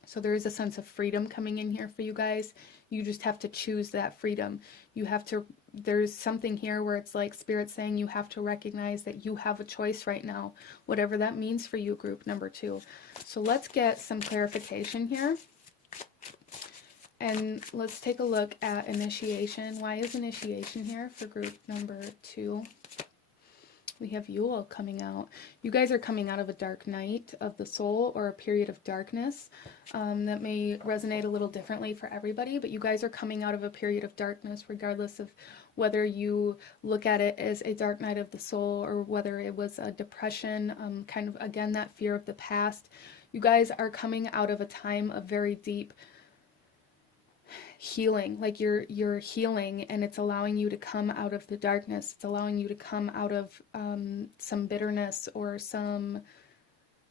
So there is a sense of freedom coming in here for you guys. You just have to choose that freedom. You have to, there's something here where it's like Spirit saying you have to recognize that you have a choice right now, whatever that means for you, group number 2. So let's get some clarification here. And let's take a look at initiation. Why is initiation here for group number 2? We have Yule coming out. You guys are coming out of a dark night of the soul or a period of darkness. That may resonate a little differently for everybody, but you guys are coming out of a period of darkness regardless of whether you look at it as a dark night of the soul or whether it was a depression, kind of, again, that fear of the past. You guys are coming out of a time of very deep healing, like you're healing, and it's allowing you to come out of the darkness. It's allowing you to come out of some bitterness or some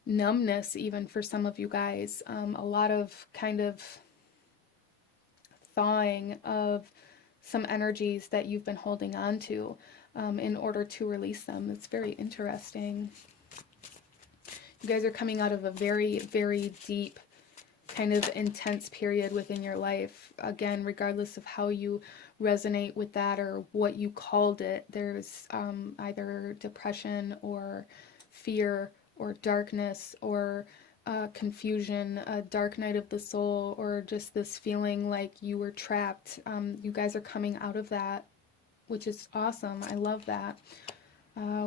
numbness, even for some of you guys. A lot of kind of thawing of some energies that you've been holding on to in order to release them. It's very interesting. You guys are coming out of a very, very deep kind of intense period within your life. Again, regardless of how you resonate with that or what you called it, there's either depression or fear or darkness or confusion, a dark night of the soul, or just this feeling like you were trapped. You guys are coming out of that, which is awesome. I love that.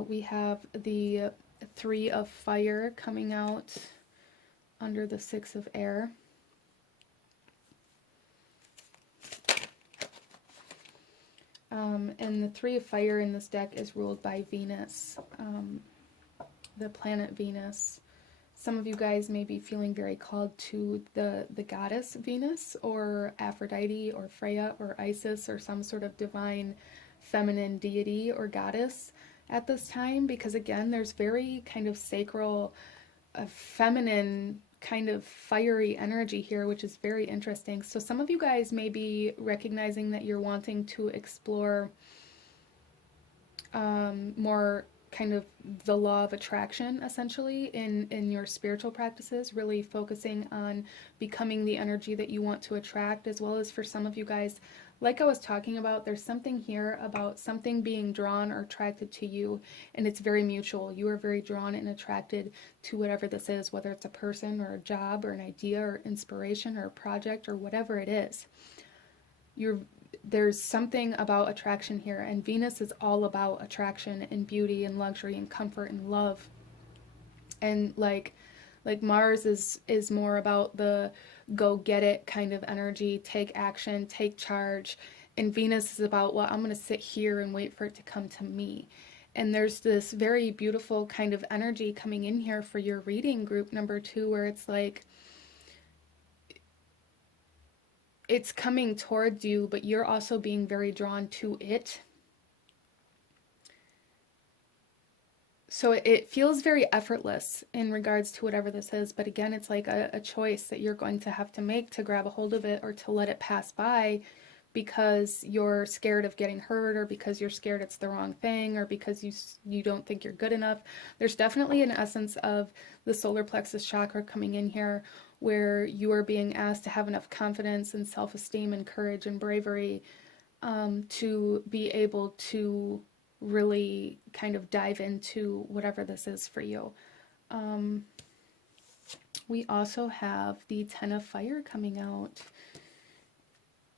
We have the 3 of fire coming out under the 6 of air. And the 3 of fire in this deck is ruled by Venus, the planet Venus. Some of you guys may be feeling very called to the goddess Venus or Aphrodite or Freya or Isis or some sort of divine feminine deity or goddess at this time, because again, there's very kind of sacral, feminine, kind of fiery energy here, which is very interesting. So some of you guys may be recognizing that you're wanting to explore more kind of the law of attraction, essentially, in your spiritual practices, really focusing on becoming the energy that you want to attract, as well as for some of you guys, like I was talking about, there's something here about something being drawn or attracted to you, and it's very mutual. You are very drawn and attracted to whatever this is, whether it's a person or a job or an idea or inspiration or a project or whatever it is. There's something about attraction here, and Venus is all about attraction and beauty and luxury and comfort and love. And like Mars is more about the go get it kind of energy, take action, take charge. And Venus is about, well, I'm going to sit here and wait for it to come to me. And there's this very beautiful kind of energy coming in here for your reading, group number 2, where it's like, it's coming towards you, but you're also being very drawn to it. So it feels very effortless in regards to whatever this is. But again, it's like a choice that you're going to have to make to grab a hold of it or to let it pass by, because you're scared of getting hurt, or because you're scared it's the wrong thing, or because you don't think you're good enough. There's definitely an essence of the solar plexus chakra coming in here, where you are being asked to have enough confidence and self-esteem and courage and bravery to be able to really kind of dive into whatever this is for you. We also have the 10 of fire coming out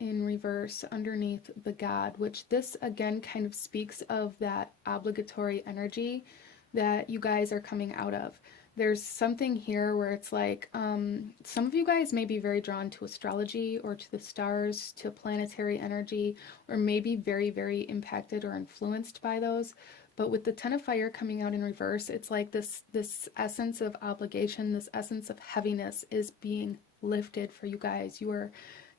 in reverse underneath the God, which this again kind of speaks of that obligatory energy that you guys are coming out of. There's something here where it's like, some of you guys may be very drawn to astrology or to the stars, to planetary energy, or maybe very, very impacted or influenced by those. But with the 10 of fire coming out in reverse, it's like this essence of obligation, this essence of heaviness is being lifted for you guys. You are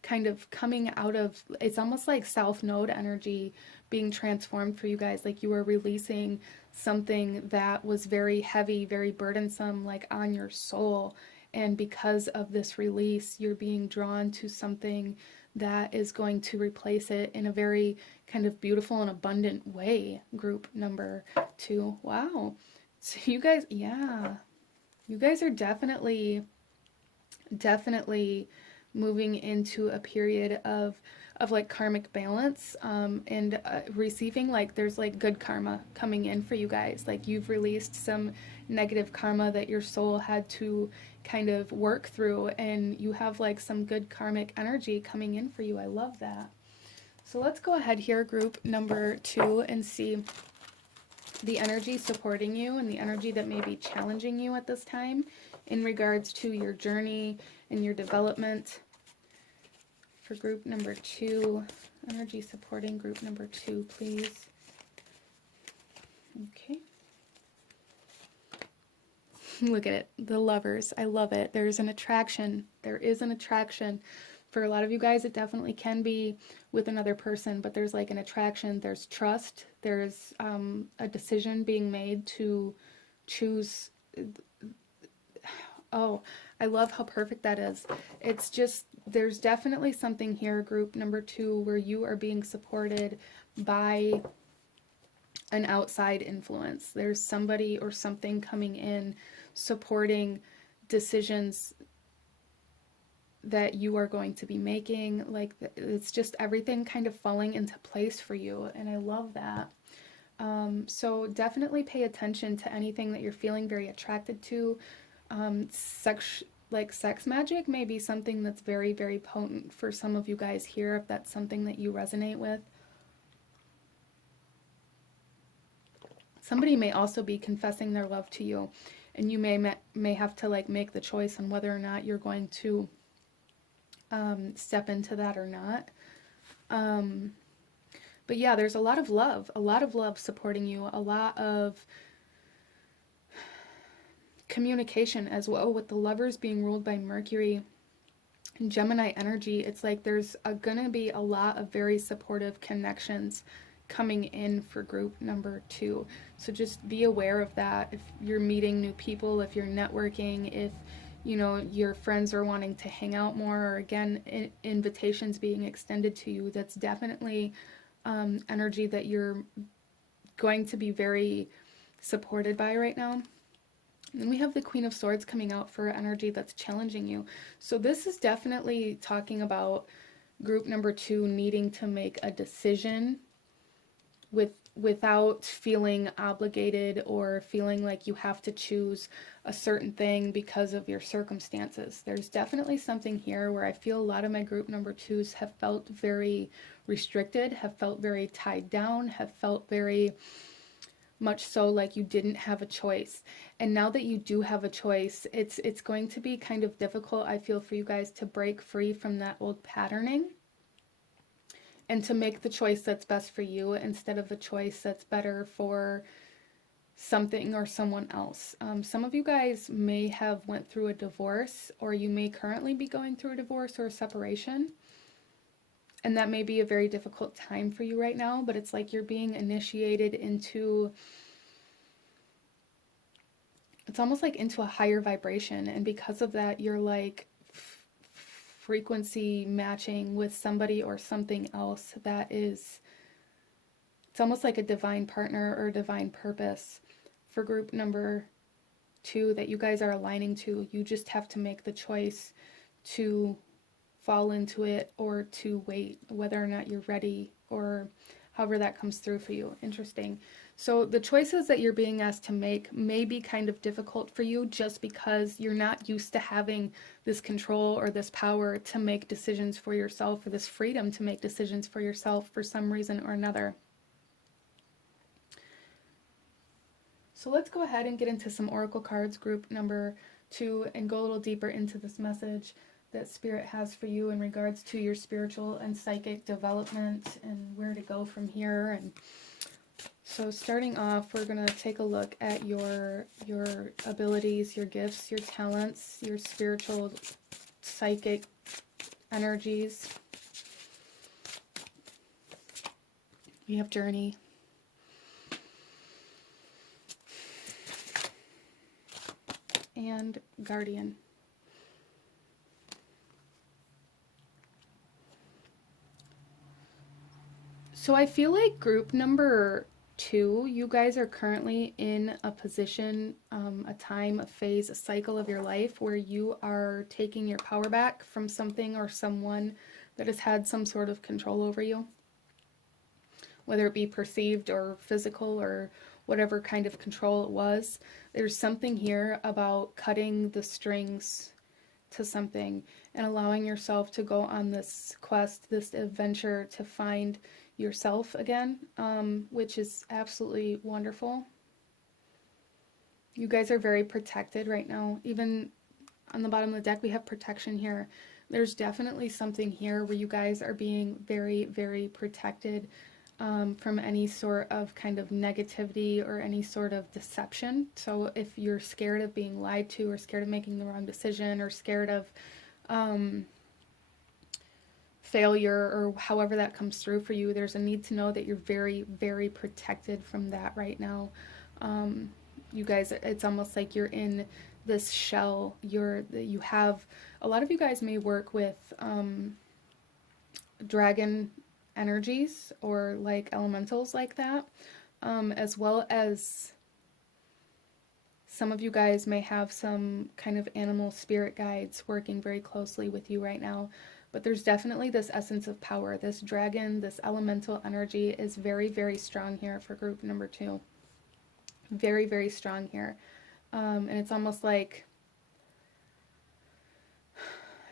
kind of coming out of, it's almost like South Node energy being transformed for you guys. Like you are releasing something that was very heavy, very burdensome, like on your soul. And because of this release, you're being drawn to something that is going to replace it in a very kind of beautiful and abundant way. Group number 2. Wow. So you guys, yeah, you guys are definitely moving into a period of like karmic balance, and receiving, like there's like good karma coming in for you guys. Like you've released some negative karma that your soul had to kind of work through, and you have like some good karmic energy coming in for you. I love that. So let's go ahead here, group number 2, and see the energy supporting you and the energy that may be challenging you at this time in regards to your journey and your development. For group number 2, energy supporting group number 2, please. Okay. Look at it, the Lovers. I love it. There's an attraction. There is an attraction. For a lot of you guys, it definitely can be with another person, but there's like an attraction. There's trust. There's a decision being made to choose. Oh, I love how perfect that is. It's just, there's definitely something here, group number 2, where you are being supported by an outside influence. There's somebody or something coming in supporting decisions that you are going to be making. Like it's just everything kind of falling into place for you, and I love that. So definitely pay attention to anything that you're feeling very attracted to. Sex magic may be something that's very, very potent for some of you guys here, if that's something that you resonate with. Somebody may also be confessing their love to you, and you may have to like make the choice on whether or not you're going to step into that or not. But yeah, there's a lot of love supporting you, a lot of communication as well, with the Lovers being ruled by Mercury and Gemini energy. It's like there's gonna be a lot of very supportive connections coming in for group number 2. So just be aware of that. If you're meeting new people, if you're networking, if you know your friends are wanting to hang out more, or again, invitations being extended to you, that's definitely energy that you're going to be very supported by right now. And we have the Queen of Swords coming out for energy that's challenging you. So this is definitely talking about group number 2 needing to make a decision without feeling obligated or feeling like you have to choose a certain thing because of your circumstances. There's definitely something here where I feel a lot of my group number 2s have felt very restricted, have felt very tied down, have felt very much so like you didn't have a choice. And now that you do have a choice, it's going to be kind of difficult, I feel, for you guys to break free from that old patterning and to make the choice that's best for you instead of the choice that's better for something or someone else. Some of you guys may have went through a divorce, or you may currently be going through a divorce or a separation. And that may be a very difficult time for you right now, but it's like you're being initiated into, it's almost like into a higher vibration. And because of that, you're like frequency matching with somebody or something else that is, it's almost like a divine partner or divine purpose for group number 2 that you guys are aligning to. You just have to make the choice to fall into it or to wait, whether or not you're ready, or however that comes through for you. Interesting. So the choices that you're being asked to make may be kind of difficult for you just because you're not used to having this control or this power to make decisions for yourself, or this freedom to make decisions for yourself for some reason or another. So let's go ahead and get into some oracle cards, group number 2, and go a little deeper into this message that Spirit has for you in regards to your spiritual and psychic development and where to go from here. And so starting off, we're going to take a look at your abilities, your gifts, your talents, your spiritual psychic energies. We have Journey. And Guardian. So I feel like group number 2, you guys are currently in a position, a time, a phase, a cycle of your life where you are taking your power back from something or someone that has had some sort of control over you, whether it be perceived or physical or whatever kind of control it was. There's something here about cutting the strings to something and allowing yourself to go on this quest, this adventure to find yourself again, which is absolutely wonderful. You guys are very protected right now. Even on the bottom of the deck, we have protection here. There's definitely something here where you guys are being very, very protected from any sort of kind of negativity or any sort of deception. So if you're scared of being lied to or scared of making the wrong decision or scared of failure or however that comes through for you, there's a need to know that you're very, very protected from that right now. You guys, it's almost like you're in this shell. You have, a lot of you guys may work with dragon energies or like elementals like that, as well as some of you guys may have some kind of animal spirit guides working very closely with you right now. But there's definitely this essence of power. This dragon, this elemental energy is very, very strong here for group number 2. Very, very strong here. And it's almost like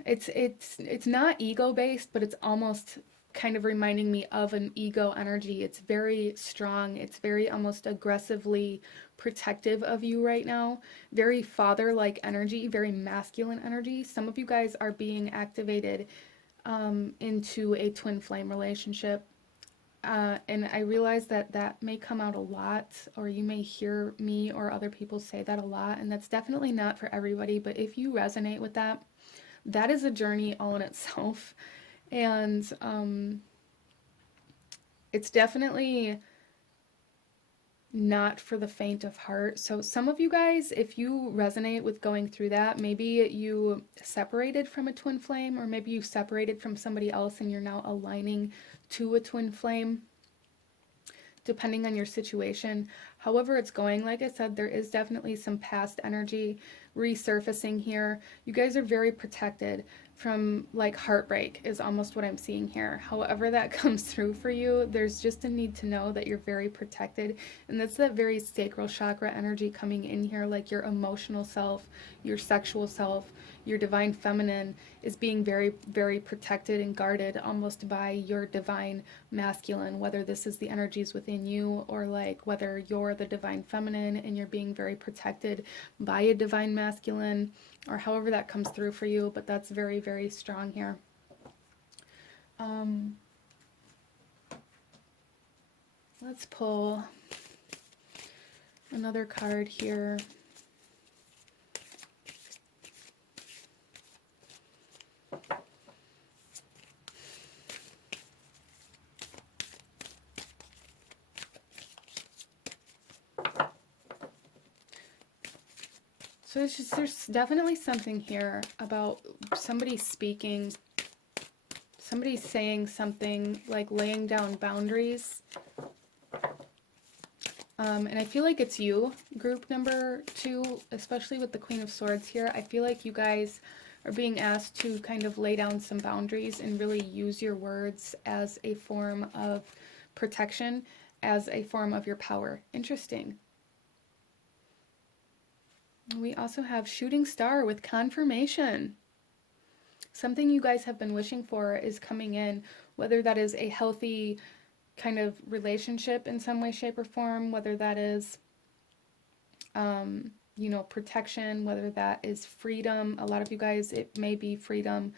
it's not ego-based, but it's almost kind of reminding me of an ego energy. It's very strong. It's very almost aggressively protective of you right now. Very father-like energy, very masculine energy. Some of you guys are being activated into a twin flame relationship. And I realize that that may come out a lot, or you may hear me or other people say that a lot, and that's definitely not for everybody. But if you resonate with that, that is a journey all in itself. And it's definitely not for the faint of heart. So some of you guys, if you resonate with going through that, maybe you separated from a twin flame, or maybe you separated from somebody else and you're now aligning to a twin flame, depending on your situation. However it's going, like I said, there is definitely some past energy resurfacing here. You guys are very protected from like heartbreak is almost what I'm seeing here. However that comes through for you, there's just a need to know that you're very protected. And that's that very sacral chakra energy coming in here, like your emotional self, your sexual self, your divine feminine is being very, very protected and guarded almost by your divine masculine, whether this is the energies within you or like whether you're the divine feminine and you're being very protected by a divine masculine, or however that comes through for you. But that's very, very strong here. Let's pull another card here. So there's definitely something here about somebody speaking, somebody saying something, like laying down boundaries. And I feel like it's you, group number 2, especially with the Queen of Swords here. I feel like you guys are being asked to kind of lay down some boundaries and really use your words as a form of protection, as a form of your power. Interesting. We also have Shooting Star with confirmation. Something you guys have been wishing for is coming in, whether that is a healthy kind of relationship in some way, shape, or form, whether that is, you know, protection, whether that is freedom. A lot of you guys, it may be freedom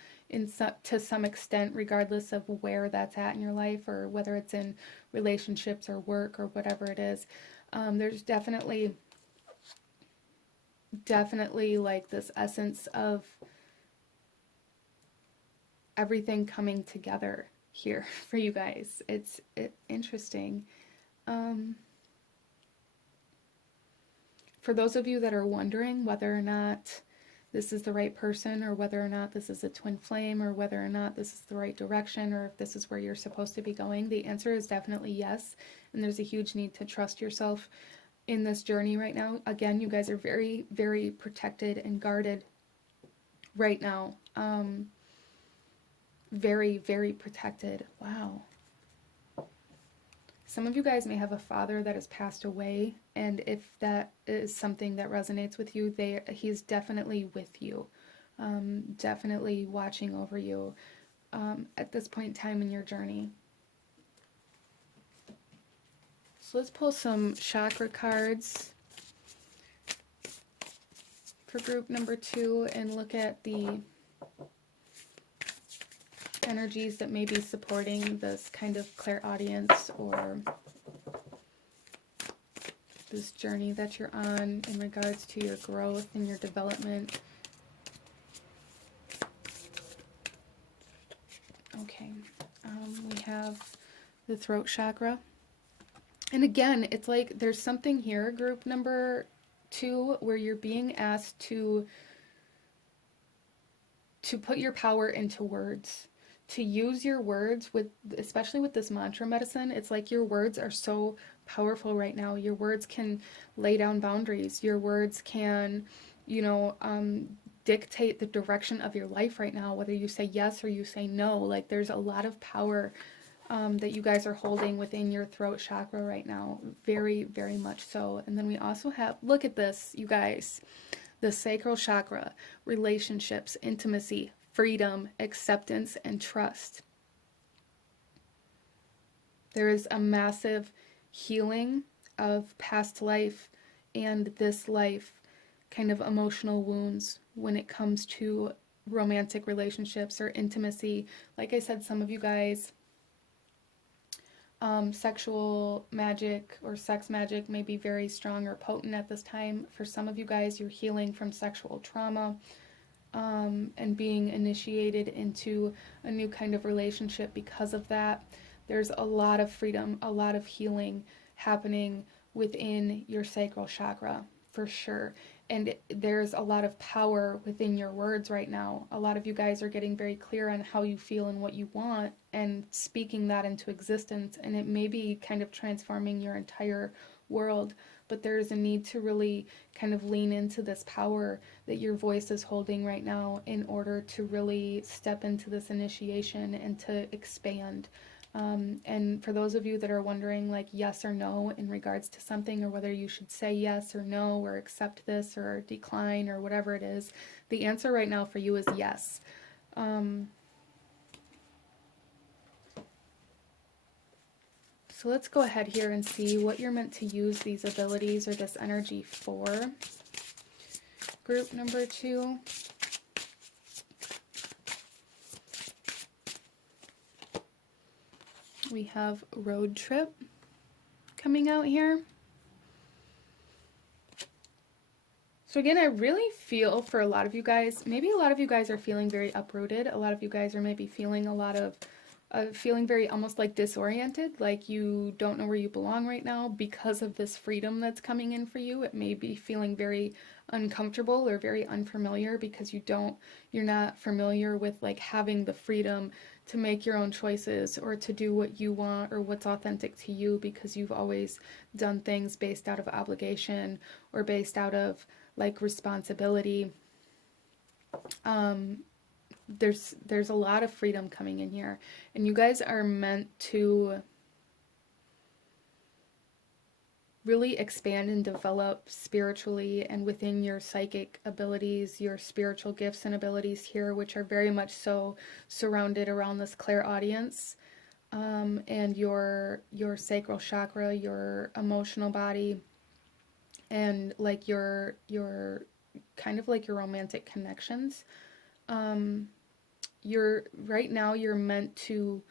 to some extent, regardless of where that's at in your life, or whether it's in relationships or work or whatever it is. There's definitely like this essence of everything coming together here for you guys. It's interesting. For those of you that are wondering whether or not this is the right person, or whether or not this is a twin flame, or whether or not this is the right direction, or if this is where you're supposed to be going, the answer is definitely yes. And there's a huge need to trust yourself in this journey right now. Again, you guys are very, very protected and guarded right now. Very, very protected. Wow. Some of you guys may have a father that has passed away, and if that is something that resonates with you, he's definitely with you, definitely watching over you at this point in time in your journey. So let's pull some chakra cards for group number 2 and look at the energies that may be supporting this kind of clairaudience or this journey that you're on in regards to your growth and your development. Okay, we have the throat chakra. And again, it's like there's something here, group number 2, where you're being asked to put your power into words, to use your words, especially with this mantra medicine. It's like your words are so powerful right now. Your words can lay down boundaries. Your words can, dictate the direction of your life right now, whether you say yes or you say no. Like, there's a lot of power that you guys are holding within your throat chakra right now. Very, very much so. And then we also have, look at this, you guys, the sacral chakra, relationships, intimacy, freedom, acceptance, and trust. There is a massive healing of past life and this life, kind of emotional wounds when it comes to romantic relationships or intimacy. Like I said, some of you guys, sexual magic or sex magic may be very strong or potent at this time. For some of you guys, you're healing from sexual trauma and being initiated into a new kind of relationship because of that. There's a lot of freedom, a lot of healing happening within your sacral chakra, for sure. And there's a lot of power within your words right now. A lot of you guys are getting very clear on how you feel and what you want and speaking that into existence. And it may be kind of transforming your entire world. But there's a need to really kind of lean into this power that your voice is holding right now in order to really step into this initiation and to expand. And for those of you that are wondering, like, yes or no in regards to something, or whether you should say yes or no, or accept this or decline or whatever it is, the answer right now for you is yes. So let's go ahead here and see what you're meant to use these abilities or this energy for. Group number 2. We have road trip coming out here. So again, I really feel for a lot of you guys, maybe a lot of you guys are feeling very uprooted. A lot of you guys are maybe feeling a lot of, feeling very almost like disoriented, like you don't know where you belong right now because of this freedom that's coming in for you. It may be feeling very uncomfortable or very unfamiliar because you're not familiar with like having the freedom to make your own choices or to do what you want or what's authentic to you, because you've always done things based out of obligation or based out of like responsibility. There's a lot of freedom coming in here, and you guys are meant to really expand and develop spiritually and within your psychic abilities, your spiritual gifts and abilities here, which are very much so surrounded around this clairaudience, and your sacral chakra, your emotional body, and like your kind of like your romantic connections. You're meant to,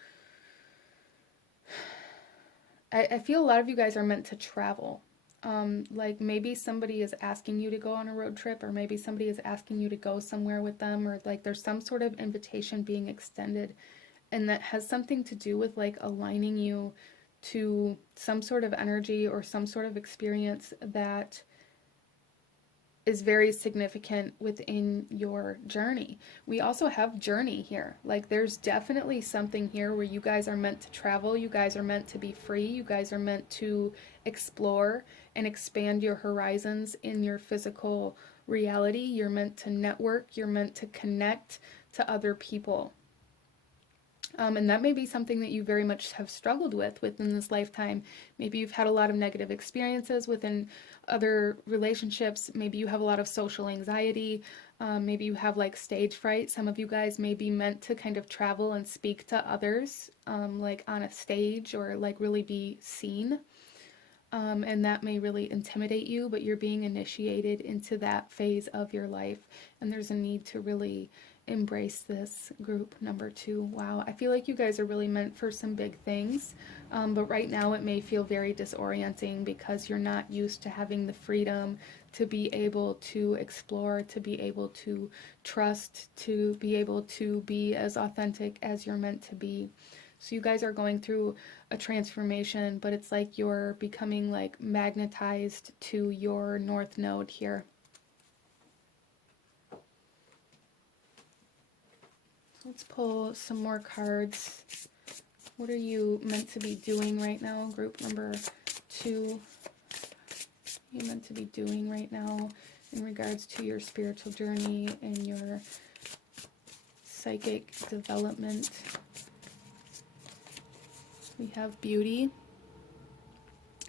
I feel a lot of you guys are meant to travel Like maybe somebody is asking you to go on a road trip, or maybe somebody is asking you to go somewhere with them, or like there's some sort of invitation being extended, and that has something to do with like aligning you to some sort of energy or some sort of experience that is very significant within your journey. We also have journey here. Like there's definitely something here where you guys are meant to travel, you guys are meant to be free, you guys are meant to explore and expand your horizons in your physical reality. You're meant to network, you're meant to connect to other people. And that may be something that you very much have struggled with within this lifetime. Maybe you've had a lot of negative experiences within other relationships. Maybe you have a lot of social anxiety. Maybe you have like stage fright. Some of you guys may be meant to kind of travel and speak to others, like on a stage, or like really be seen. And that may really intimidate you, but you're being initiated into that phase of your life. And there's a need to really embrace this, group number 2. Wow, I feel like you guys are really meant for some big things, but right now it may feel very disorienting because you're not used to having the freedom to be able to explore, to be able to trust, to be able to be as authentic as you're meant to be. So you guys are going through a transformation, but it's like you're becoming like magnetized to your north node here. Let's pull some more cards. What are you meant to be doing right now, group number 2? What are you meant to be doing right now in regards to your spiritual journey and your psychic development? We have beauty.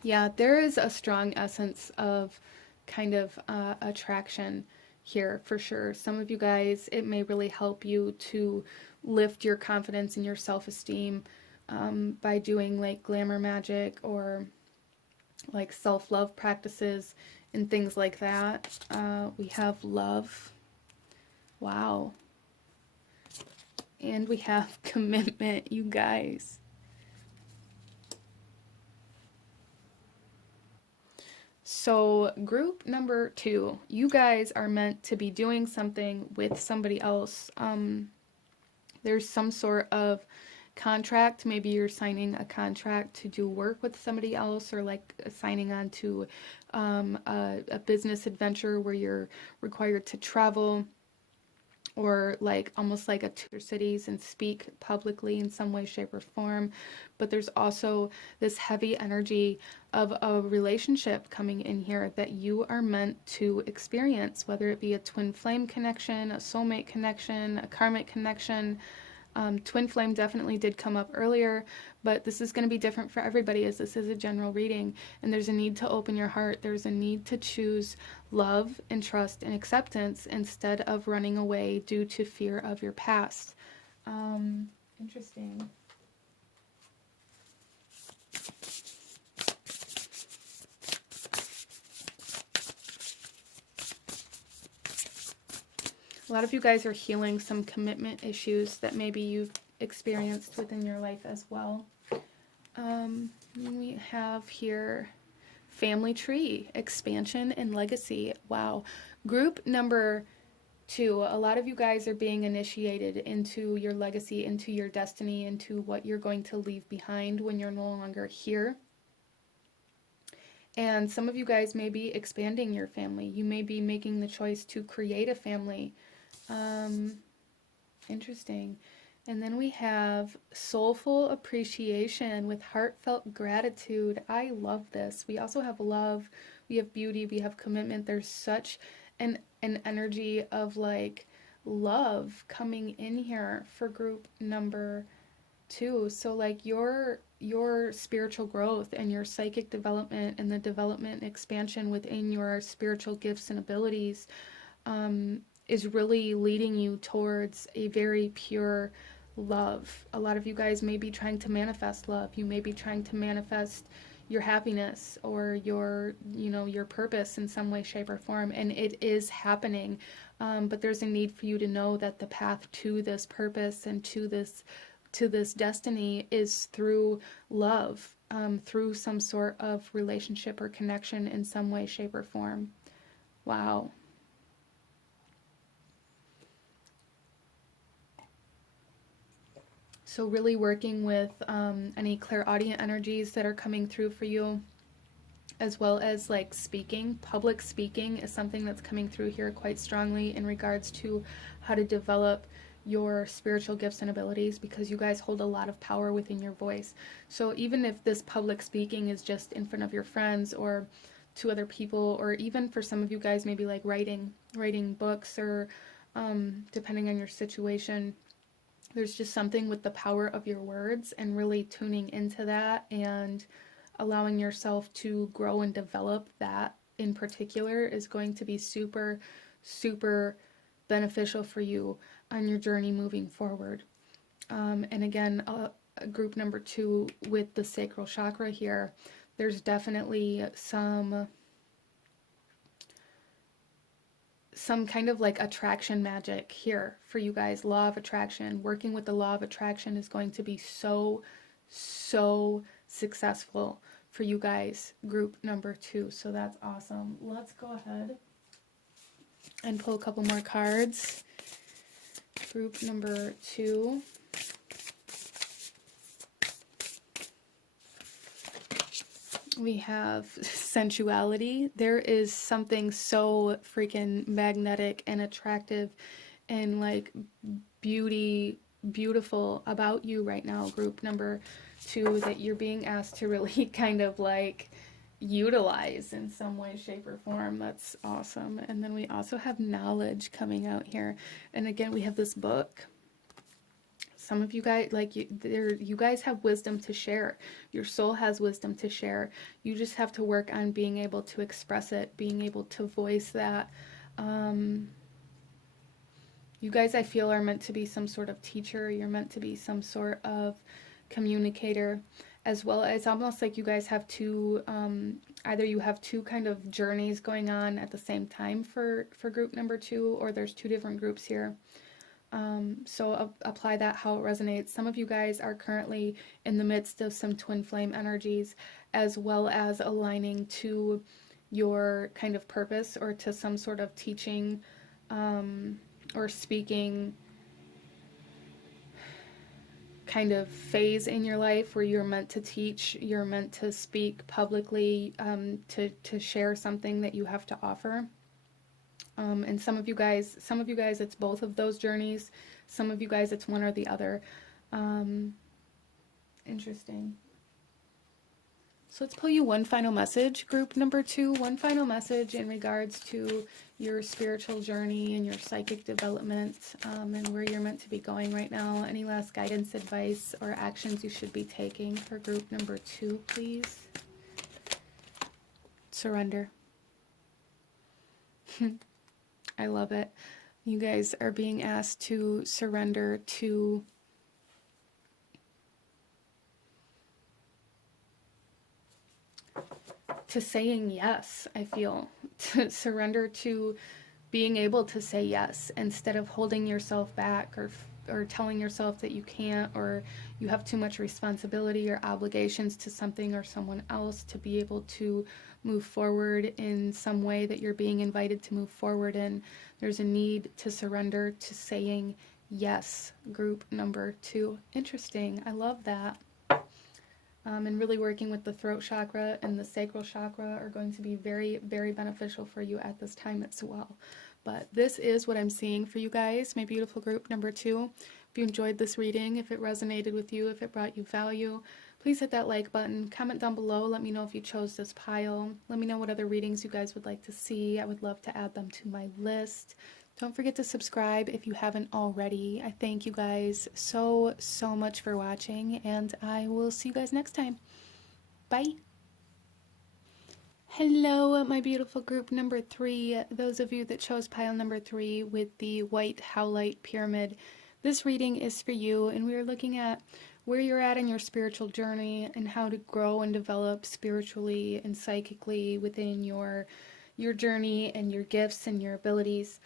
Yeah, there is a strong essence of kind of attraction here for sure. Some of you guys, it may really help you to lift your confidence and your self-esteem by doing like glamour magic or like self-love practices and things like that. We have love. Wow. And we have commitment, you guys. So group number 2, you guys are meant to be doing something with somebody else. There's some sort of contract. Maybe you're signing a contract to do work with somebody else, or like signing on to a business adventure where you're required to travel, or like almost like a tour cities and speak publicly in some way, shape, or form. But there's also this heavy energy of a relationship coming in here that you are meant to experience, whether it be a twin flame connection, a soulmate connection, a karmic connection. Twin flame definitely did come up earlier, but this is going to be different for everybody, as this is a general reading, and there's a need to open your heart. There's a need to choose love and trust and acceptance instead of running away due to fear of your past. Interesting. A lot of you guys are healing some commitment issues that maybe you've experienced within your life as well. We have here family tree, expansion and legacy. Wow. Group number 2, a lot of you guys are being initiated into your legacy, into your destiny, into what you're going to leave behind when you're no longer here. And some of you guys may be expanding your family. You may be making the choice to create a family. Interesting. And then we have soulful appreciation with heartfelt gratitude. I love this. We also have love, we have beauty, we have commitment. There's such an energy of like love coming in here for group number 2. So like your spiritual growth and your psychic development and the development and expansion within your spiritual gifts and abilities is really leading you towards a very pure love. A lot of you guys may be trying to manifest love. You may be trying to manifest your happiness or your purpose in some way, shape, or form, and it is happening. But there's a need for you to know that the path to this purpose and to this to this destiny is through love, through some sort of relationship or connection in some way, shape, or form. Wow. So really working with any clairaudient energies that are coming through for you, as well as like speaking. Public speaking is something that's coming through here quite strongly in regards to how to develop your spiritual gifts and abilities, because you guys hold a lot of power within your voice. So even if this public speaking is just in front of your friends or to other people, or even for some of you guys maybe like writing books, or depending on your situation, there's just something with the power of your words and really tuning into that and allowing yourself to grow and develop that in particular is going to be super, super beneficial for you on your journey moving forward. And again, group number 2 with the sacral chakra here, there's definitely some kind of like attraction magic here for you guys. Law of attraction. Working with the law of attraction is going to be so, so successful for you guys, group number 2. So that's awesome. Let's go ahead and pull a couple more cards. Group number 2. We have sensuality. There is something so freaking magnetic and attractive and like beautiful about you right now, group number 2, that you're being asked to really kind of like utilize in some way, shape, or form. That's awesome. And then we also have knowledge coming out here. And again, we have this book. Some of you guys, like, you guys have wisdom to share. Your soul has wisdom to share. You just have to work on being able to express it, being able to voice that. You guys, I feel, are meant to be some sort of teacher. You're meant to be some sort of communicator, as well as almost like you guys have two, either you have two kind of journeys going on at the same time for group number 2, or there's 2 different groups here. So apply that how it resonates. Some of you guys are currently in the midst of some twin flame energies, as well as aligning to your kind of purpose or to some sort of teaching or speaking kind of phase in your life where you're meant to teach, you're meant to speak publicly, to share something that you have to offer. And some of you guys, it's both of those journeys. Some of you guys, it's one or the other. Interesting. So let's pull you one final message, group number 2, one final message in regards to your spiritual journey and your psychic development, and where you're meant to be going right now. Any last guidance, advice, or actions you should be taking for group number 2, please? Surrender. I love it. You guys are being asked to surrender to saying yes, I feel. To surrender to being able to say yes instead of holding yourself back or telling yourself that you can't, or you have too much responsibility or obligations to something or someone else to be able to move forward in some way that you're being invited to move forward in. There's a need to surrender to saying yes, group number 2. Interesting. I love that. And really working with the throat chakra and the sacral chakra are going to be very, very beneficial for you at this time as well. But this is what I'm seeing for you guys, my beautiful group number 2. If you enjoyed this reading, if it resonated with you, if it brought you value, please hit that like button. Comment down below. Let me know if you chose this pile. Let me know what other readings you guys would like to see. I would love to add them to my list. Don't forget to subscribe if you haven't already. I thank you guys so, so much for watching, and I will see you guys next time. Bye. Hello, my beautiful group number 3. Those of you that chose pile number 3 with the white howlite pyramid, this reading is for you, and we are looking at where you're at in your spiritual journey and how to grow and develop spiritually and psychically within your journey and your gifts and your abilities.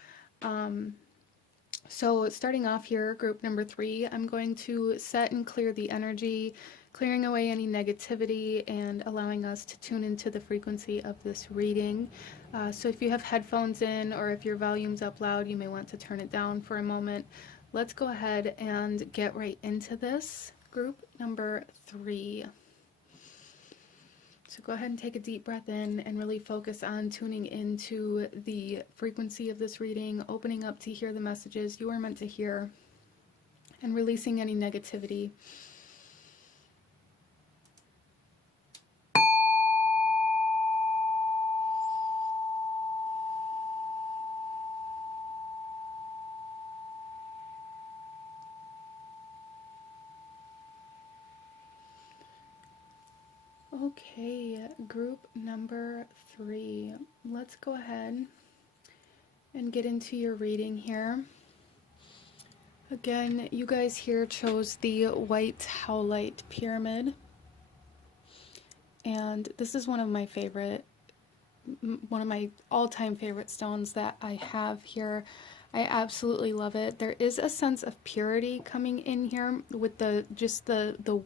So starting off here, group number 3, I'm going to set and clear the energy, clearing away any negativity and allowing us to tune into the frequency of this reading. So if you have headphones in or if your volume's up loud, you may want to turn it down for a moment. Let's go ahead and get right into this. Group number 3. So go ahead and take a deep breath in and really focus on tuning into the frequency of this reading, opening up to hear the messages you are meant to hear, and releasing any negativity. Okay, group number 3. Let's go ahead and get into your reading here. Again, you guys here chose the white howlite pyramid. And this is one of my all-time favorite stones that I have here. I absolutely love it. There is a sense of purity coming in here with the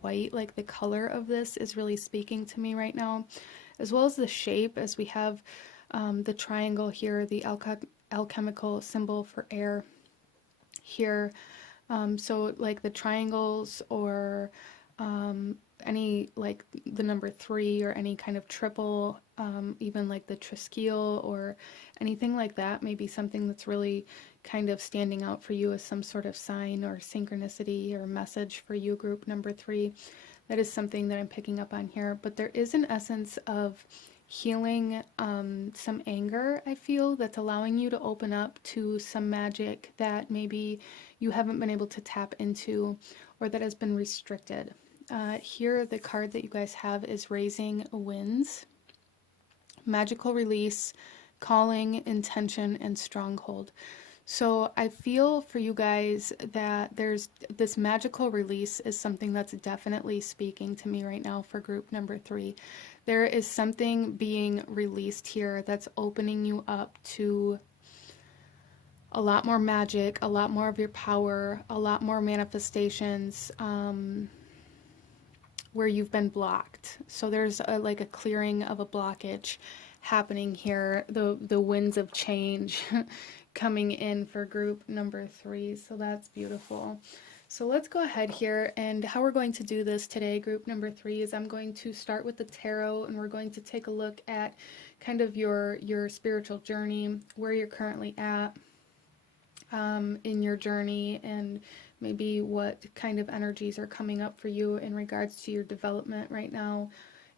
white, like the color of this is really speaking to me right now, as well as the shape, as we have the triangle here, the alchemical symbol for air here. So like the triangles or any like the number 3 or any kind of triple, even like the triskele or anything like that, may be something that's really kind of standing out for you as some sort of sign or synchronicity or message for you, group number 3. That is something that I'm picking up on here. But there is an essence of healing, some anger, I feel, that's allowing you to open up to some magic that maybe you haven't been able to tap into or that has been restricted. Here, the card that you guys have is Raising Winds. Magical release, calling, intention, and stronghold. So I feel for you guys that there's this magical release is something that's definitely speaking to me right now for group number 3. There is something being released here that's opening you up to a lot more magic, a lot more of your power, a lot more manifestations, where you've been blocked. So there's like a clearing of a blockage happening here, the winds of change coming in for group number 3. So that's beautiful. So let's go ahead here, and how we're going to do this today, group number 3, is I'm going to start with the tarot, and we're going to take a look at kind of your spiritual journey, where you're currently at in your journey, and maybe what kind of energies are coming up for you in regards to your development right now.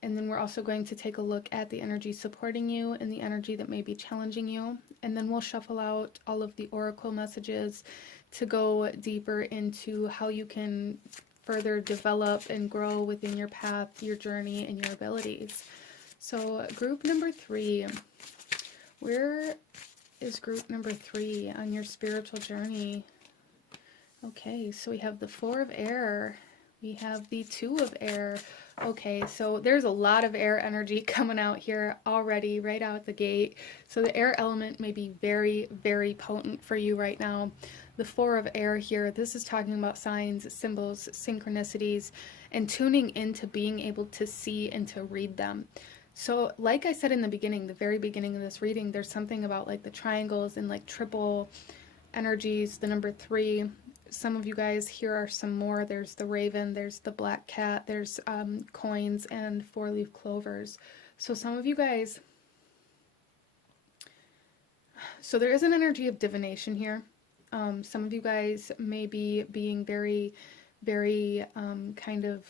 And then we're also going to take a look at the energy supporting you and the energy that may be challenging you. And then we'll shuffle out all of the oracle messages to go deeper into how you can further develop and grow within your path, your journey, and your abilities. So group number 3, where is group number 3 on your spiritual journey? Okay, so we have the 4 of air. We have the 2 of air. Okay, so there's a lot of air energy coming out here already, right out the gate. So the air element may be very, very potent for you right now. The 4 of air here, this is talking about signs, symbols, synchronicities, and tuning into being able to see and to read them. So like I said in the beginning, the very beginning of this reading, there's something about like the triangles and like triple energies, the number 3. Some of you guys, here are some more. There's the raven, there's the black cat, there's coins and 4-leaf clovers. So some of you guys, so there is an energy of divination here. Some of you guys may be being very, very kind of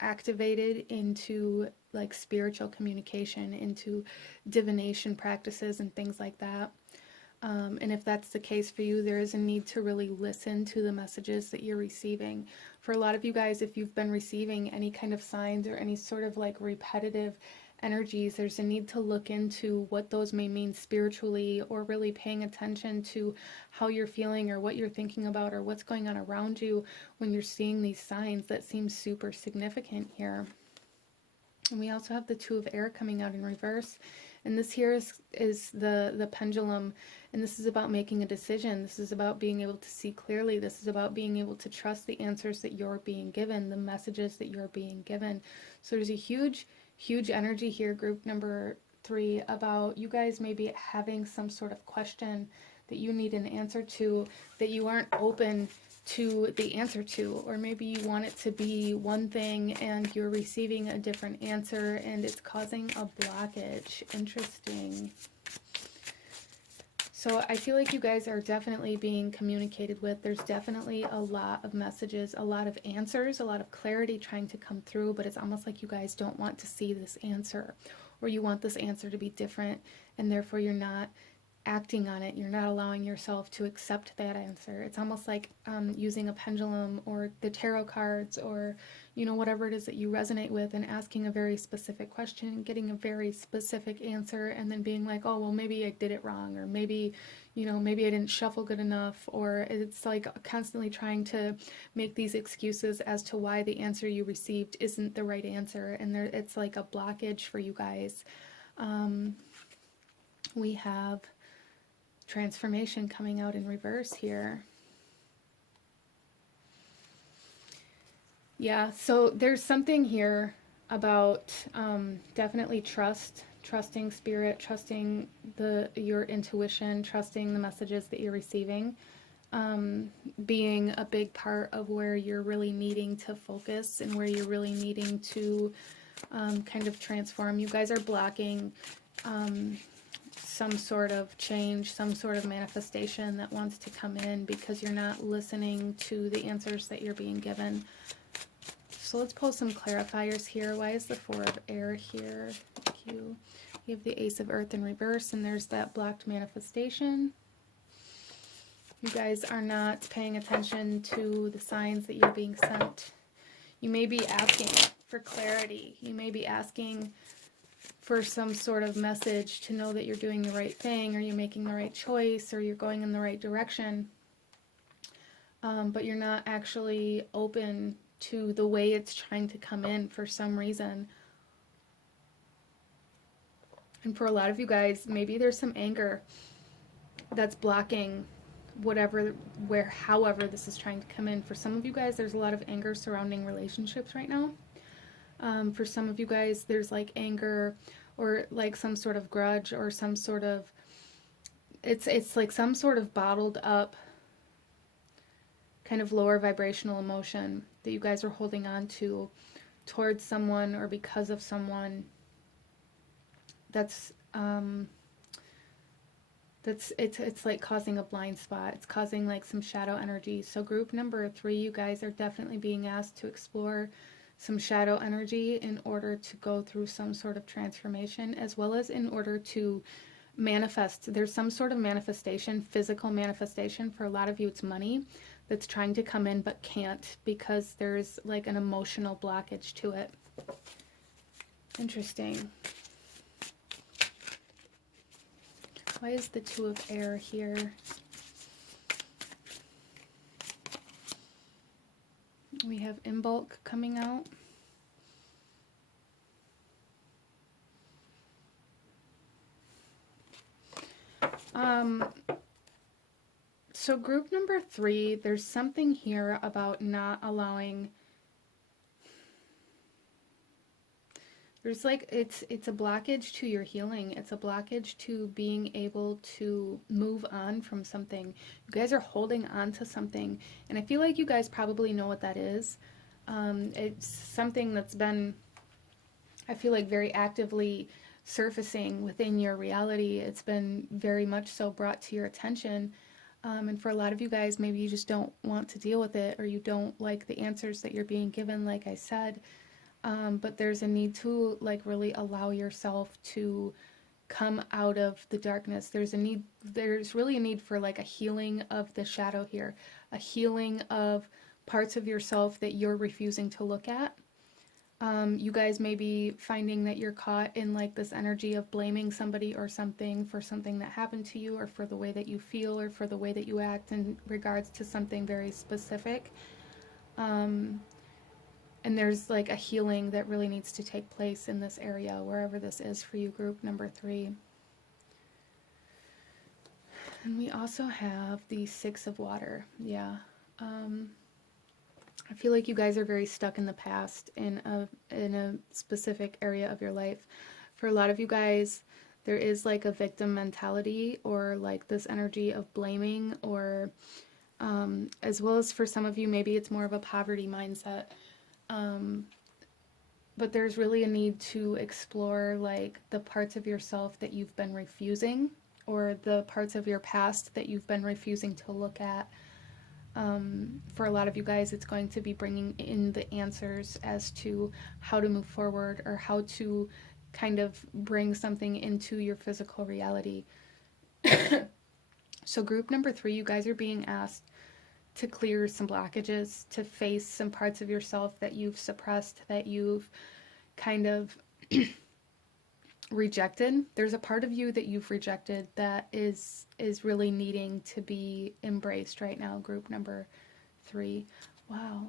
activated into like spiritual communication, into divination practices and things like that. And if that's the case for you, there is a need to really listen to the messages that you're receiving. For a lot of you guys, if you've been receiving any kind of signs or any sort of like repetitive energies, there's a need to look into what those may mean spiritually, or really paying attention to how you're feeling or what you're thinking about or what's going on around you when you're seeing these signs that seem super significant here. And we also have the 2 of air coming out in reverse. And this here is the pendulum, and this is about making a decision. This is about being able to see clearly. This is about being able to trust the answers that you're being given, the messages that you're being given. So there's a huge energy here, group number 3, about you guys maybe having some sort of question that you need an answer to, that you aren't open to the answer to, or maybe you want it to be one thing and you're receiving a different answer and it's causing a blockage. Interesting. So I feel like you guys are definitely being communicated with. There's definitely a lot of messages, a lot of answers, a lot of clarity trying to come through, but it's almost like you guys don't want to see this answer, or you want this answer to be different, and therefore you're not acting on it. You're not allowing yourself to accept that answer. It's almost like using a pendulum or the tarot cards, or whatever it is that you resonate with, and asking a very specific question, getting a very specific answer, and then being like, oh well, maybe I did it wrong, or maybe maybe I didn't shuffle good enough, or it's like constantly trying to make these excuses as to why the answer you received isn't the right answer, and it's like a blockage for you guys. We have transformation coming out in reverse here. Yeah, so there's something here about definitely trusting spirit, trusting your intuition, trusting the messages that you're receiving, being a big part of where you're really needing to focus and where you're really needing to kind of transform. You guys are blocking some sort of change, some sort of manifestation that wants to come in because you're not listening to the answers that you're being given. So let's pull some clarifiers here. Why is the 4 of air here? Thank you. We have the Ace of Earth in reverse, and there's that blocked manifestation. You guys are not paying attention to the signs that you're being sent. You may be asking for clarity. You may be asking for some sort of message to know that you're doing the right thing, or you're making the right choice, or you're going in the right direction. But you're not actually open to the way it's trying to come in for some reason. And for a lot of you guys, maybe there's some anger that's blocking however this is trying to come in. For some of you guys, there's a lot of anger surrounding relationships right now. For some of you guys, there's like anger or like some sort of grudge, or some sort of, it's like some sort of bottled up kind of lower vibrational emotion that you guys are holding on to towards someone or because of someone. It's like causing a blind spot. It's causing like some shadow energy. So group number 3, you guys are definitely being asked to explore some shadow energy in order to go through some sort of transformation, as well as in order to manifest. There's some sort of manifestation, physical manifestation. For a lot of you, it's money that's trying to come in but can't, because there's like an emotional blockage to it. Interesting. Why is the 2 of air here? We have in bulk coming out. So group number 3, there's something here about not allowing, there's like, it's a blockage to your healing. It's a blockage to being able to move on from something. You guys are holding on to something, and I feel like you guys probably know what that is. It's something that's been, I feel like, very actively surfacing within your reality. It's been very much so brought to your attention. And for a lot of you guys, maybe you just don't want to deal with it, or you don't like the answers that you're being given, like I said. But there's a need to like really allow yourself to come out of the darkness. There's really a need for like a healing of the shadow here, a healing of parts of yourself that you're refusing to look at. You guys may be finding that you're caught in like this energy of blaming somebody or something for something that happened to you, or for the way that you feel, or for the way that you act in regards to something very specific. And there's like a healing that really needs to take place in this area, wherever this is for you, group number 3. And we also have the 6 of water. Yeah. I feel like you guys are very stuck in the past in a specific area of your life. For a lot of you guys, there is like a victim mentality, or like this energy of blaming, or as well as for some of you, maybe it's more of a poverty mindset. But there's really a need to explore like the parts of yourself that you've been refusing, or the parts of your past that you've been refusing to look at. For a lot of you guys, it's going to be bringing in the answers as to how to move forward, or how to kind of bring something into your physical reality. So group number 3, you guys are being asked to clear some blockages, to face some parts of yourself that you've suppressed, that you've kind of rejected. There's a part of you that you've rejected that is really needing to be embraced right now, group number 3. Wow.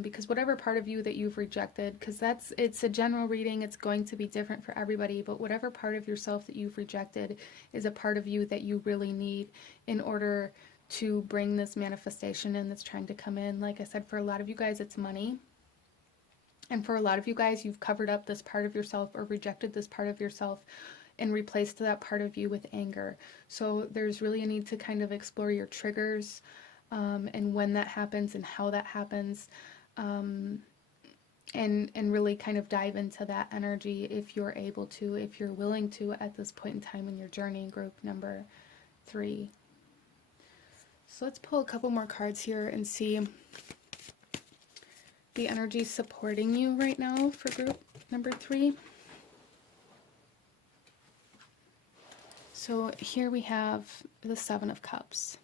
Because whatever part of you that you've rejected, because it's a general reading, it's going to be different for everybody, but whatever part of yourself that you've rejected is a part of you that you really need in order to bring this manifestation in that's trying to come in. Like I said, for a lot of you guys, it's money. And for a lot of you guys, you've covered up this part of yourself, or rejected this part of yourself, and replaced that part of you with anger. So there's really a need to kind of explore your triggers, and when that happens and how that happens, and really kind of dive into that energy if you're able to, if you're willing to, at this point in time in your journey, group number 3. So let's pull a couple more cards here and see the energy supporting you right now for group number 3. So here we have the 7 of Cups.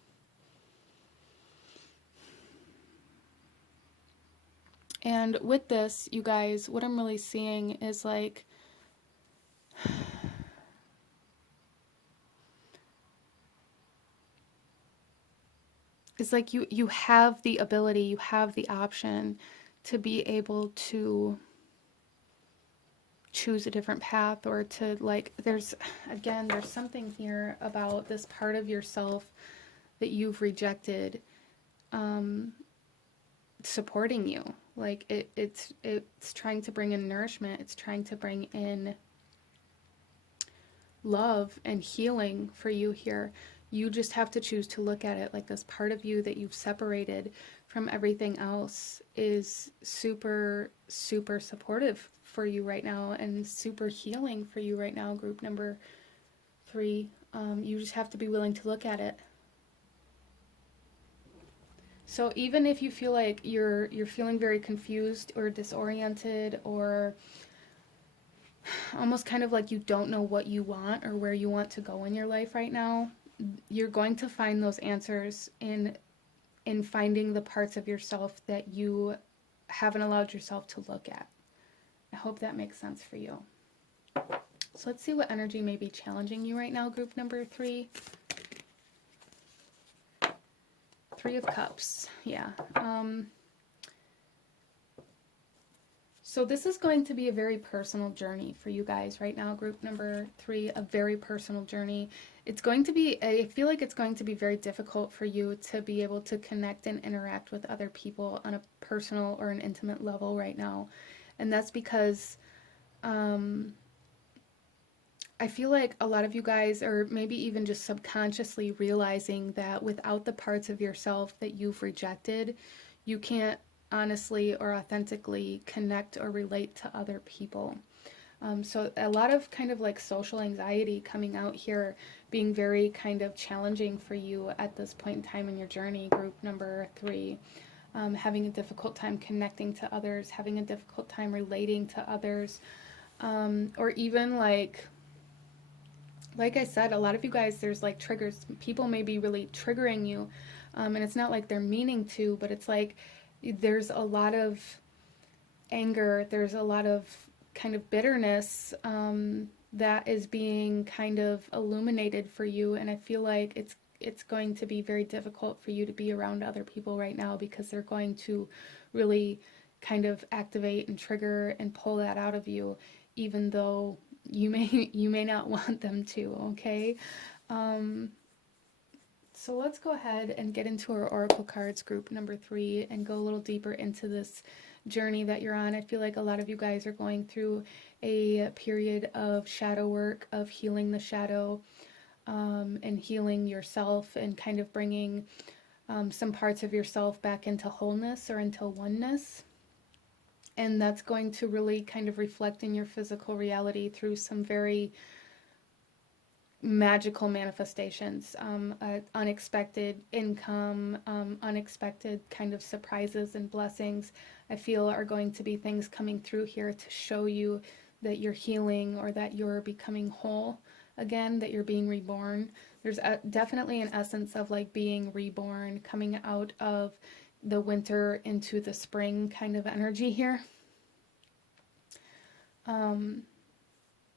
And with this, you guys, what I'm really seeing is like, it's like you have the ability, you have the option to be able to choose a different path, or to like, there's something here about this part of yourself that you've rejected, supporting you. Like it's trying to bring in nourishment, it's trying to bring in love and healing for you here. You just have to choose to look at it. Like this part of you that you've separated from everything else is super, super supportive for you right now, and super healing for you right now, group number 3. You just have to be willing to look at it. So even if you feel like you're feeling very confused or disoriented, or almost kind of like you don't know what you want or where you want to go in your life right now, you're going to find those answers in finding the parts of yourself that you haven't allowed yourself to look at. I hope that makes sense for you. So let's see what energy may be challenging you right now, group number 3. 3 of Cups. Yeah. So this is going to be a very personal journey for you guys right now, group number 3, a very personal journey. It's going to be, I feel like it's going to be very difficult for you to be able to connect and interact with other people on a personal or an intimate level right now. And that's because I feel like a lot of you guys are maybe even just subconsciously realizing that without the parts of yourself that you've rejected, you can't honestly or authentically connect or relate to other people. So a lot of kind of like social anxiety coming out here, being very kind of challenging for you at this point in time in your journey, group number 3. Having a difficult time connecting to others, having a difficult time relating to others, or even like I said, a lot of you guys, there's like triggers. People may be really triggering you, and it's not like they're meaning to, but it's like there's a lot of anger, there's a lot of kind of bitterness that is being kind of illuminated for you, and I feel like it's going to be very difficult for you to be around other people right now, because they're going to really kind of activate and trigger and pull that out of you, even though you may not want them to, okay? Um, so let's go ahead and get into our Oracle cards, group number 3, and go a little deeper into this journey that you're on. I feel like a lot of you guys are going through a period of shadow work, of healing the shadow, and healing yourself, and kind of bringing some parts of yourself back into wholeness or into oneness. And that's going to really kind of reflect in your physical reality through some very magical manifestations, unexpected income, unexpected kind of surprises and blessings, I feel are going to be things coming through here to show you that you're healing, or that you're becoming whole again, that you're being reborn. There's definitely an essence of like being reborn, coming out of the winter into the spring kind of energy here.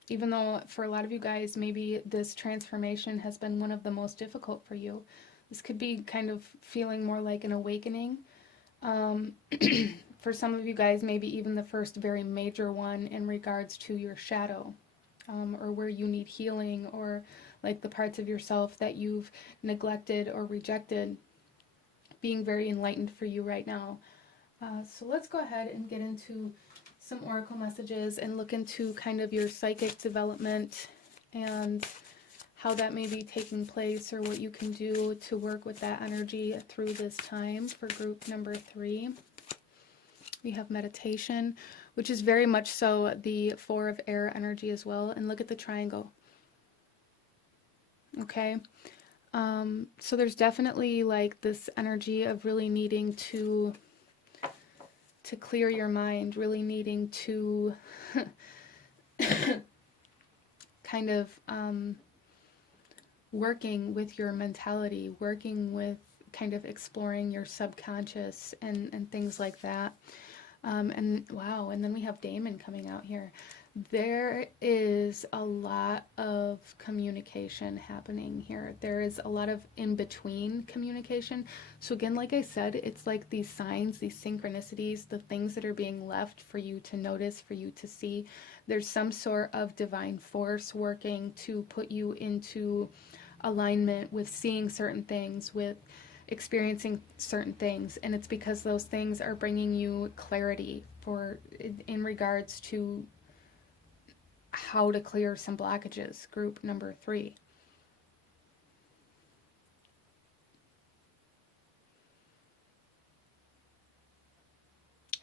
Even though for a lot of you guys, maybe this transformation has been one of the most difficult for you. This could be kind of feeling more like an awakening. For some of you guys, maybe even the first very major one in regards to your shadow, or where you need healing, or like the parts of yourself that you've neglected or rejected, being very enlightened for you right now. So let's go ahead and get into some oracle messages and look into kind of your psychic development and how that may be taking place, or what you can do to work with that energy through this time. For group number 3, we have meditation, which is very much so the 4 of air energy as well. And look at the triangle. Okay. So there's definitely like this energy of really needing to clear your mind, really needing to kind of working with your mentality, working with kind of exploring your subconscious and things like that. And wow, and then we have Damon coming out here. There is a lot of communication happening here. There is a lot of in-between communication. So again, like I said, it's like these signs, these synchronicities, the things that are being left for you to notice, for you to see. There's some sort of divine force working to put you into alignment with seeing certain things, with experiencing certain things, and it's because those things are bringing you clarity for in regards to how to clear some blockages. Group number 3.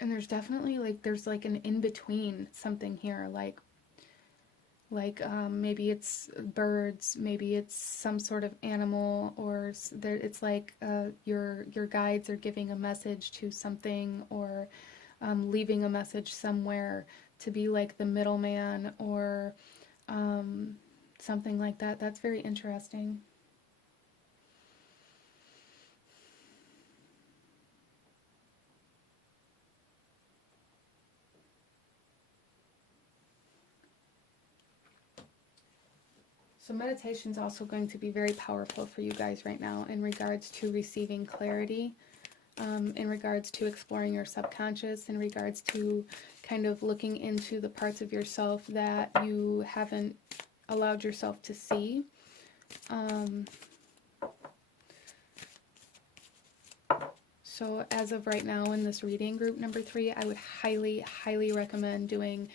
And there's definitely like there's like an in-between something here, like maybe it's birds, maybe it's some sort of animal, or it's like your guides are giving a message to something, or leaving a message somewhere to be like the middleman, or something like that. That's very interesting. So meditation is also going to be very powerful for you guys right now in regards to receiving clarity, in regards to exploring your subconscious, in regards to kind of looking into the parts of yourself that you haven't allowed yourself to see. So as of right now in this reading, group number 3, I would highly, highly recommend doing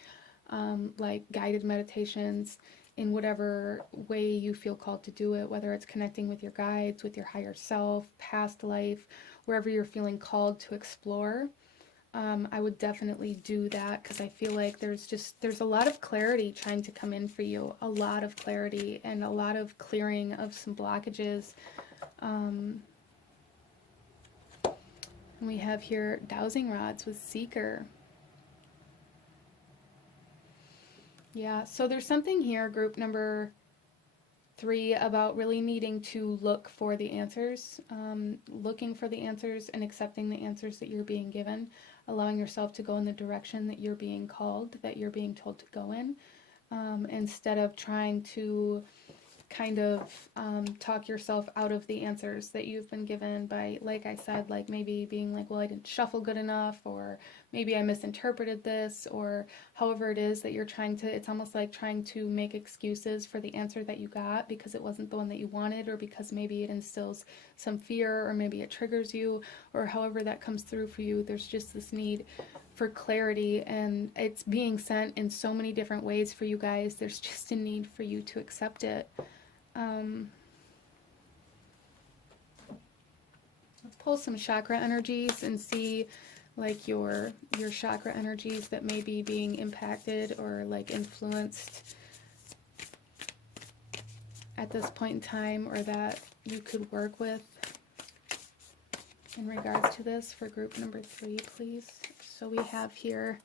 like guided meditations in whatever way you feel called to do it, whether it's connecting with your guides, with your higher self, past life, wherever you're feeling called to explore. I would definitely do that, because I feel like there's a lot of clarity trying to come in for you, a lot of clarity and a lot of clearing of some blockages. And we have here dowsing rods with Seeker. Yeah, so there's something here, group number 3, about really needing to look for the answers, looking for the answers and accepting the answers that you're being given, allowing yourself to go in the direction that you're being called, that you're being told to go in, instead of trying to kind of talk yourself out of the answers that you've been given by, like I said, like maybe being like, well, I didn't shuffle good enough, or maybe I misinterpreted this, or however it is that you're trying to, it's almost like trying to make excuses for the answer that you got because it wasn't the one that you wanted, or because maybe it instills some fear, or maybe it triggers you, or however that comes through for you. There's just this need for clarity, and it's being sent in so many different ways for you guys. There's just a need for you to accept it. Let's pull some chakra energies and see like your chakra energies that may be being impacted or like influenced at this point in time, or that you could work with in regards to this for group number 3, please. So we have here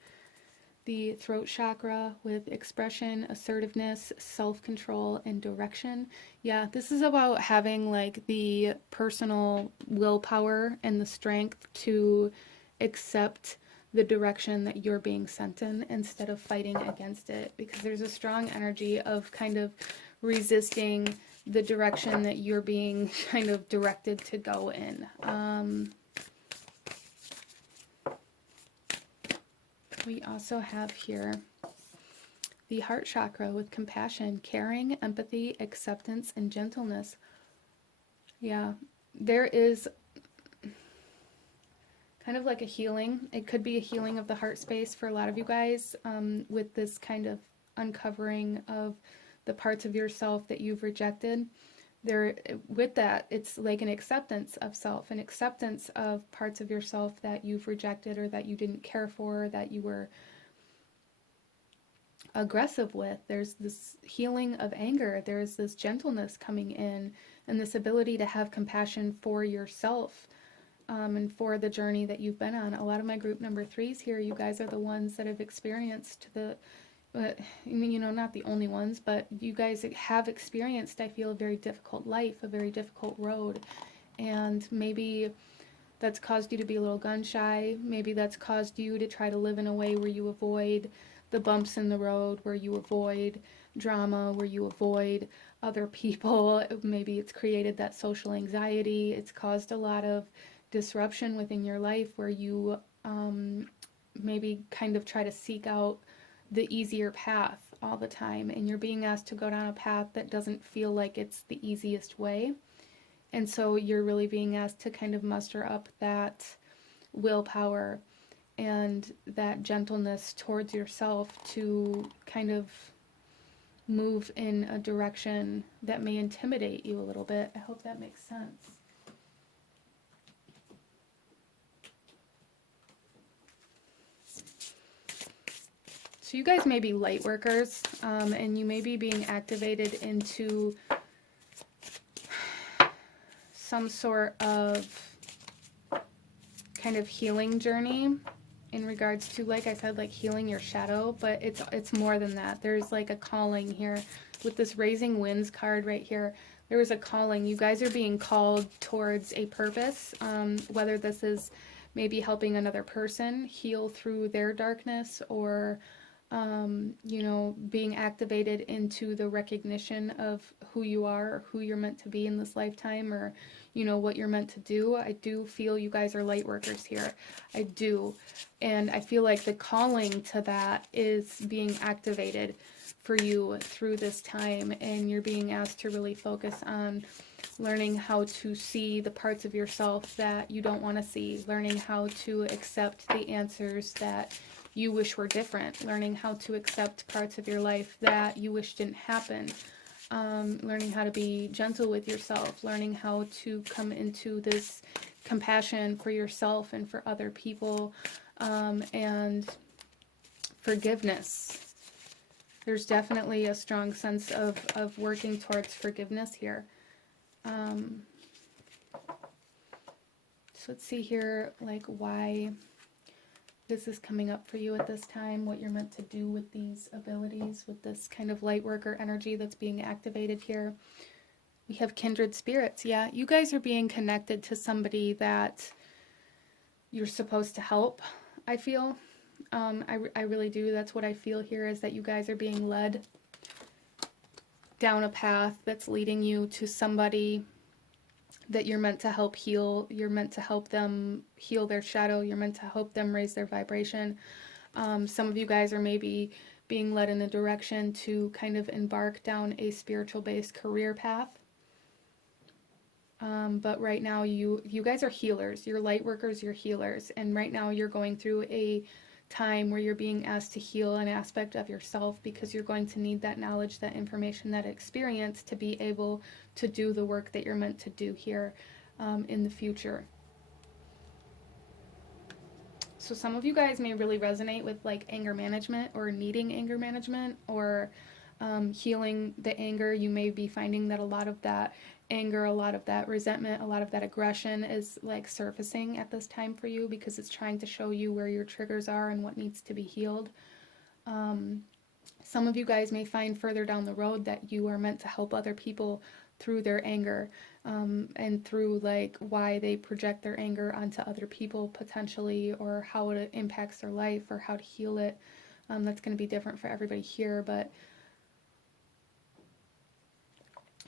the throat chakra with expression, assertiveness, self-control, and direction. Yeah, this is about having like the personal willpower and the strength to accept the direction that you're being sent in instead of fighting against it, because there's a strong energy of kind of resisting the direction that you're being kind of directed to go in. We also have here the heart chakra with compassion, caring, empathy, acceptance, and gentleness. Yeah, there is kind of like a healing. It could be a healing of the heart space for a lot of you guys, with this kind of uncovering of the parts of yourself that you've rejected. There, with that, it's like an acceptance of self, an acceptance of parts of yourself that you've rejected, or that you didn't care for, that you were aggressive with. There's this healing of anger. There's this gentleness coming in, and this ability to have compassion for yourself, and for the journey that you've been on. A lot of my group number 3s here, you guys are the ones that have experienced you know, not the only ones, but you guys have experienced, I feel, a very difficult life, a very difficult road. And maybe that's caused you to be a little gun shy. Maybe that's caused you to try to live in a way where you avoid the bumps in the road, where you avoid drama, where you avoid other people. Maybe it's created that social anxiety. It's caused a lot of disruption within your life, where you maybe kind of try to seek out the easier path all the time, and you're being asked to go down a path that doesn't feel like it's the easiest way. And so you're really being asked to kind of muster up that willpower and that gentleness towards yourself to kind of move in a direction that may intimidate you a little bit. I hope that makes sense. So you guys may be light workers, and you may be being activated into some sort of kind of healing journey in regards to, like I said, like healing your shadow, but it's more than that. There's like a calling here with this raising winds card right here. There is a calling. You guys are being called towards a purpose, whether this is maybe helping another person heal through their darkness, or you know, being activated into the recognition of who you are, or who you're meant to be in this lifetime, or, you know, what you're meant to do. I do feel you guys are light workers here. I do. And I feel like the calling to that is being activated for you through this time, and you're being asked to really focus on learning how to see the parts of yourself that you don't want to see, learning how to accept the answers that you wish were different, learning how to accept parts of your life that you wish didn't happen, learning how to be gentle with yourself, learning how to come into this compassion for yourself and for other people, and forgiveness. There's definitely a strong sense of working towards forgiveness here. So let's see here, like why this is coming up for you at this time, what you're meant to do with these abilities, with this kind of light worker energy that's being activated here. We have kindred spirits. Yeah, you guys are being connected to somebody that you're supposed to help, I feel. I really do. That's what I feel here, is that you guys are being led down a path that's leading you to somebody that you're meant to help heal. You're meant to help them heal their shadow. You're meant to help them raise their vibration. Some of you guys are maybe being led in a direction to kind of embark down a spiritual-based career path. But right now you guys are healers. You're light workers, you're healers. And right now you're going through a time where you're being asked to heal an aspect of yourself, because you're going to need that knowledge, that information, that experience to be able to do the work that you're meant to do here in the future. So some of you guys may really resonate with like anger management, or needing anger management, or healing the anger. You may be finding that a lot of that anger, a lot of that resentment, a lot of that aggression is like surfacing at this time for you, because it's trying to show you where your triggers are and what needs to be healed. Some of you guys may find further down the road that you are meant to help other people through their anger, and through like why they project their anger onto other people potentially, or how it impacts their life, or how to heal it. That's going to be different for everybody here, but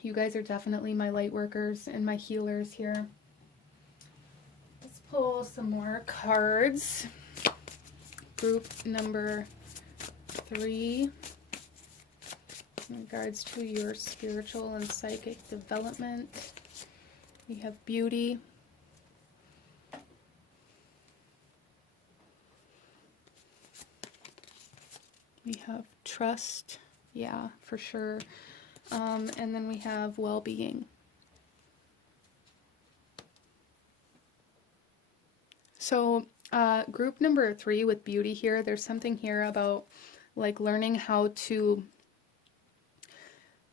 you guys are definitely my light workers and my healers here. Let's pull some more cards. Group number 3, in regards to your spiritual and psychic development. We have beauty. We have trust. Yeah, for sure. And then we have well-being. So group number 3 with beauty here, there's something here about like learning how to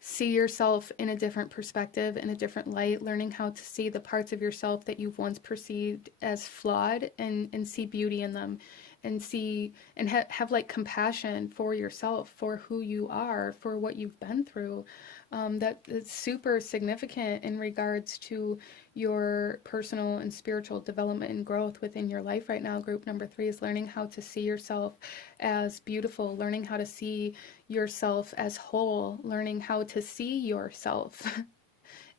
see yourself in a different perspective, in a different light, learning how to see the parts of yourself that you've once perceived as flawed, and see beauty in them, and see and have like compassion for yourself, for who you are, for what you've been through. That is super significant in regards to your personal and spiritual development and growth within your life right now. Group number 3 is learning how to see yourself as beautiful, learning how to see yourself as whole, learning how to see yourself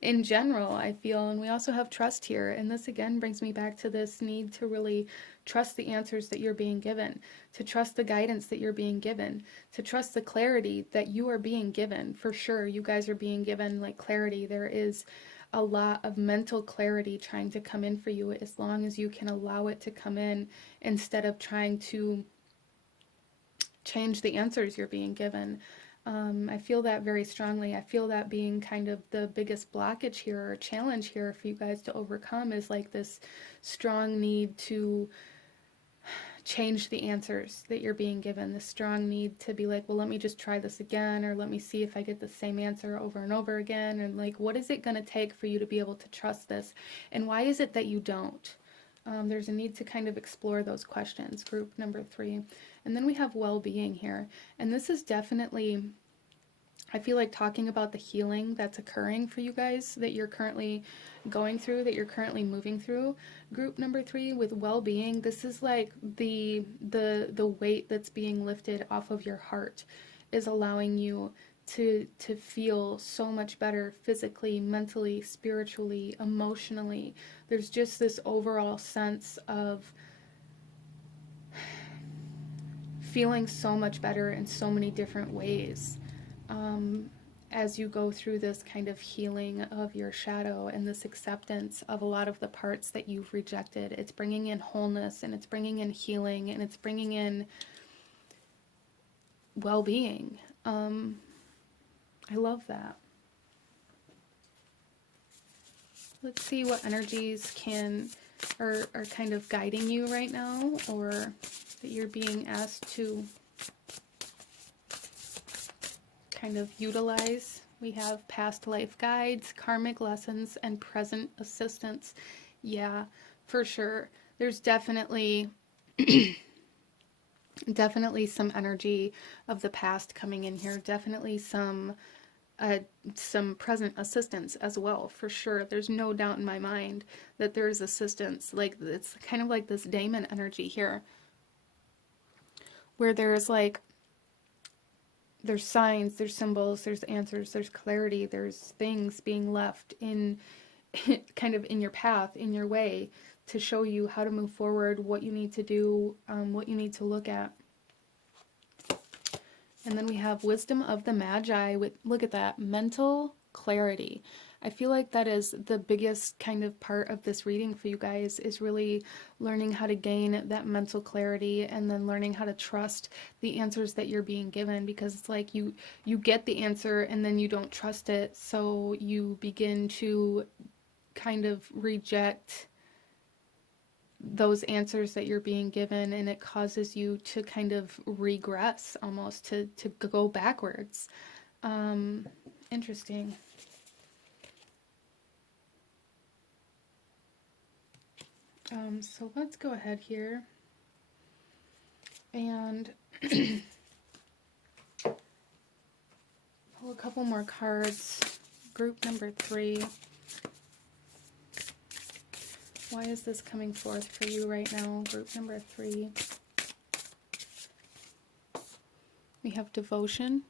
in general, I feel. And we also have trust here. And this again brings me back to this need to really trust the answers that you're being given, to trust the guidance that you're being given, to trust the clarity that you are being given. For sure, you guys are being given like clarity. There is a lot of mental clarity trying to come in for you, as long as you can allow it to come in, instead of trying to change the answers you're being given. I feel that very strongly. I feel that being kind of the biggest blockage here, or challenge here for you guys to overcome, is like this strong need to change the answers that you're being given, the strong need to be like, well, let me just try this again, or let me see if I get the same answer over and over again, and like, what is it going to take for you to be able to trust this, and why is it that you don't? There's a need to kind of explore those questions, group number 3. And then we have well-being here, and this is definitely, I feel like, talking about the healing that's occurring for you guys, that you're currently going through, that you're currently moving through. Group number 3 with well-being, this is like the weight that's being lifted off of your heart, is allowing you to feel so much better physically, mentally, spiritually, emotionally. There's just this overall sense of feeling so much better in so many different ways. As you go through this kind of healing of your shadow, and this acceptance of a lot of the parts that you've rejected. It's bringing in wholeness, and it's bringing in healing, and it's bringing in well-being. I love that. Let's see what energies are kind of guiding you right now, or that you're being asked to kind of utilize. We have past life guides, karmic lessons, and present assistance. Yeah, for sure. There's definitely some energy of the past coming in here. Definitely some present assistance as well, for sure. There's no doubt in my mind that there's assistance. Like, it's kind of like this Damon energy here, where there's like there's signs, there's symbols, there's answers, there's clarity, there's things being left in kind of in your path, in your way, to show you how to move forward, what you need to do, what you need to look at. And then we have wisdom of the Magi with, look at that, mental clarity. I feel like that is the biggest kind of part of this reading for you guys, is really learning how to gain that mental clarity, and then learning how to trust the answers that you're being given, because it's like you get the answer and then you don't trust it, so you begin to kind of reject those answers that you're being given, and it causes you to kind of regress, almost to go backwards. Interesting. So let's go ahead here and pull a couple more cards. Group number 3. Why is this coming forth for you right now? Group number 3. We have devotion.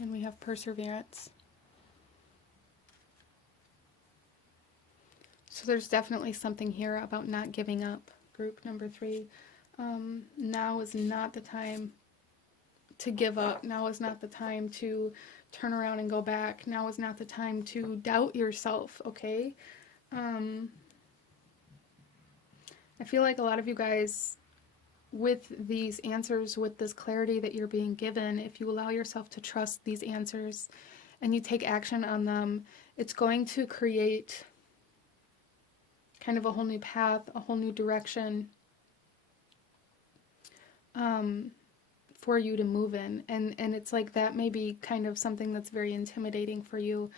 And we have perseverance. So there's definitely something here about not giving up. Group number 3. Now is not the time to give up. Now is not the time to turn around and go back. Now is not the time to doubt yourself, okay? I feel like a lot of you guys, with these answers, with this clarity that you're being given, if you allow yourself to trust these answers and you take action on them, it's going to create kind of a whole new path, a whole new direction for you to move in. And it's like that may be kind of something that's very intimidating for you.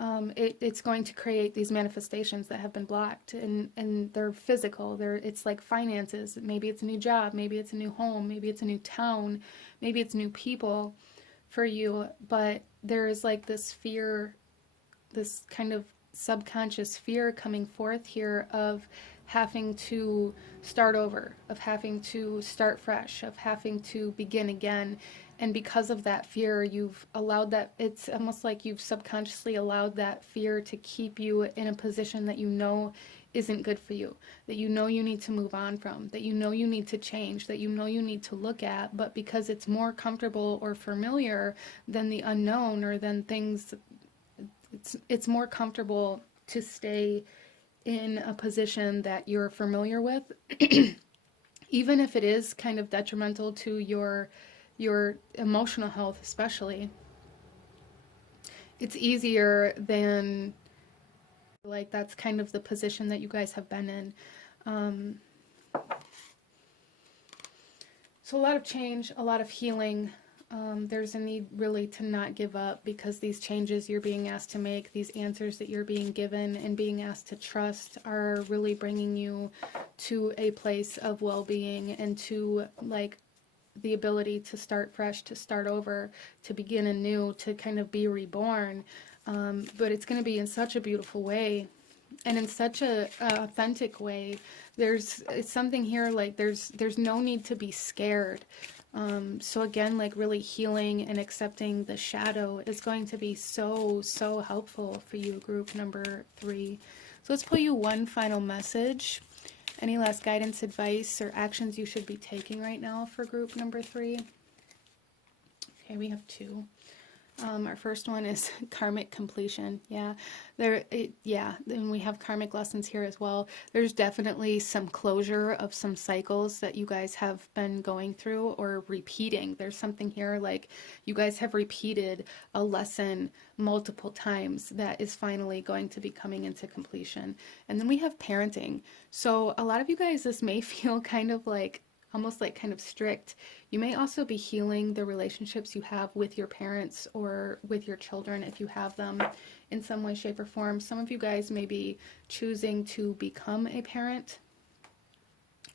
It's going to create these manifestations that have been blocked, and they're physical. It's like finances. Maybe it's a new job, maybe it's a new home, maybe it's a new town, maybe it's new people for you. But there's like this fear, this kind of subconscious fear coming forth here of having to start over, of having to start fresh, of having to begin again. And because of that fear, you've allowed that, it's almost like you've subconsciously allowed that fear to keep you in a position that you know isn't good for you, that you know you need to move on from, that you know you need to change, that you know you need to look at. But because it's more comfortable or familiar than the unknown, or than things, it's more comfortable to stay in a position that you're familiar with, even if it is kind of detrimental to your emotional health especially. It's easier than, like, that's kind of the position that you guys have been in. So a lot of change, a lot of healing. There's a need really to not give up, because these changes you're being asked to make, these answers that you're being given and being asked to trust, are really bringing you to a place of well-being, and to like the ability to start fresh, to start over, to begin anew, to kind of be reborn. But it's going to be in such a beautiful way, and in such a authentic way. It's something here, like there's no need to be scared. So again, like really healing and accepting the shadow is going to be so helpful for you, group number 3. So let's pull you one final message. Any last guidance, advice, or actions you should be taking right now for group number 3? Okay, we have 2. Our first one is karmic completion. Yeah, and we have karmic lessons here as well. There's definitely some closure of some cycles that you guys have been going through or repeating. There's something here like you guys have repeated a lesson multiple times that is finally going to be coming into completion. And then we have parenting. So a lot of you guys, this may feel kind of like almost like kind of strict. You may also be healing the relationships you have with your parents or with your children if you have them in some way, shape, or form. Some of you guys may be choosing to become a parent.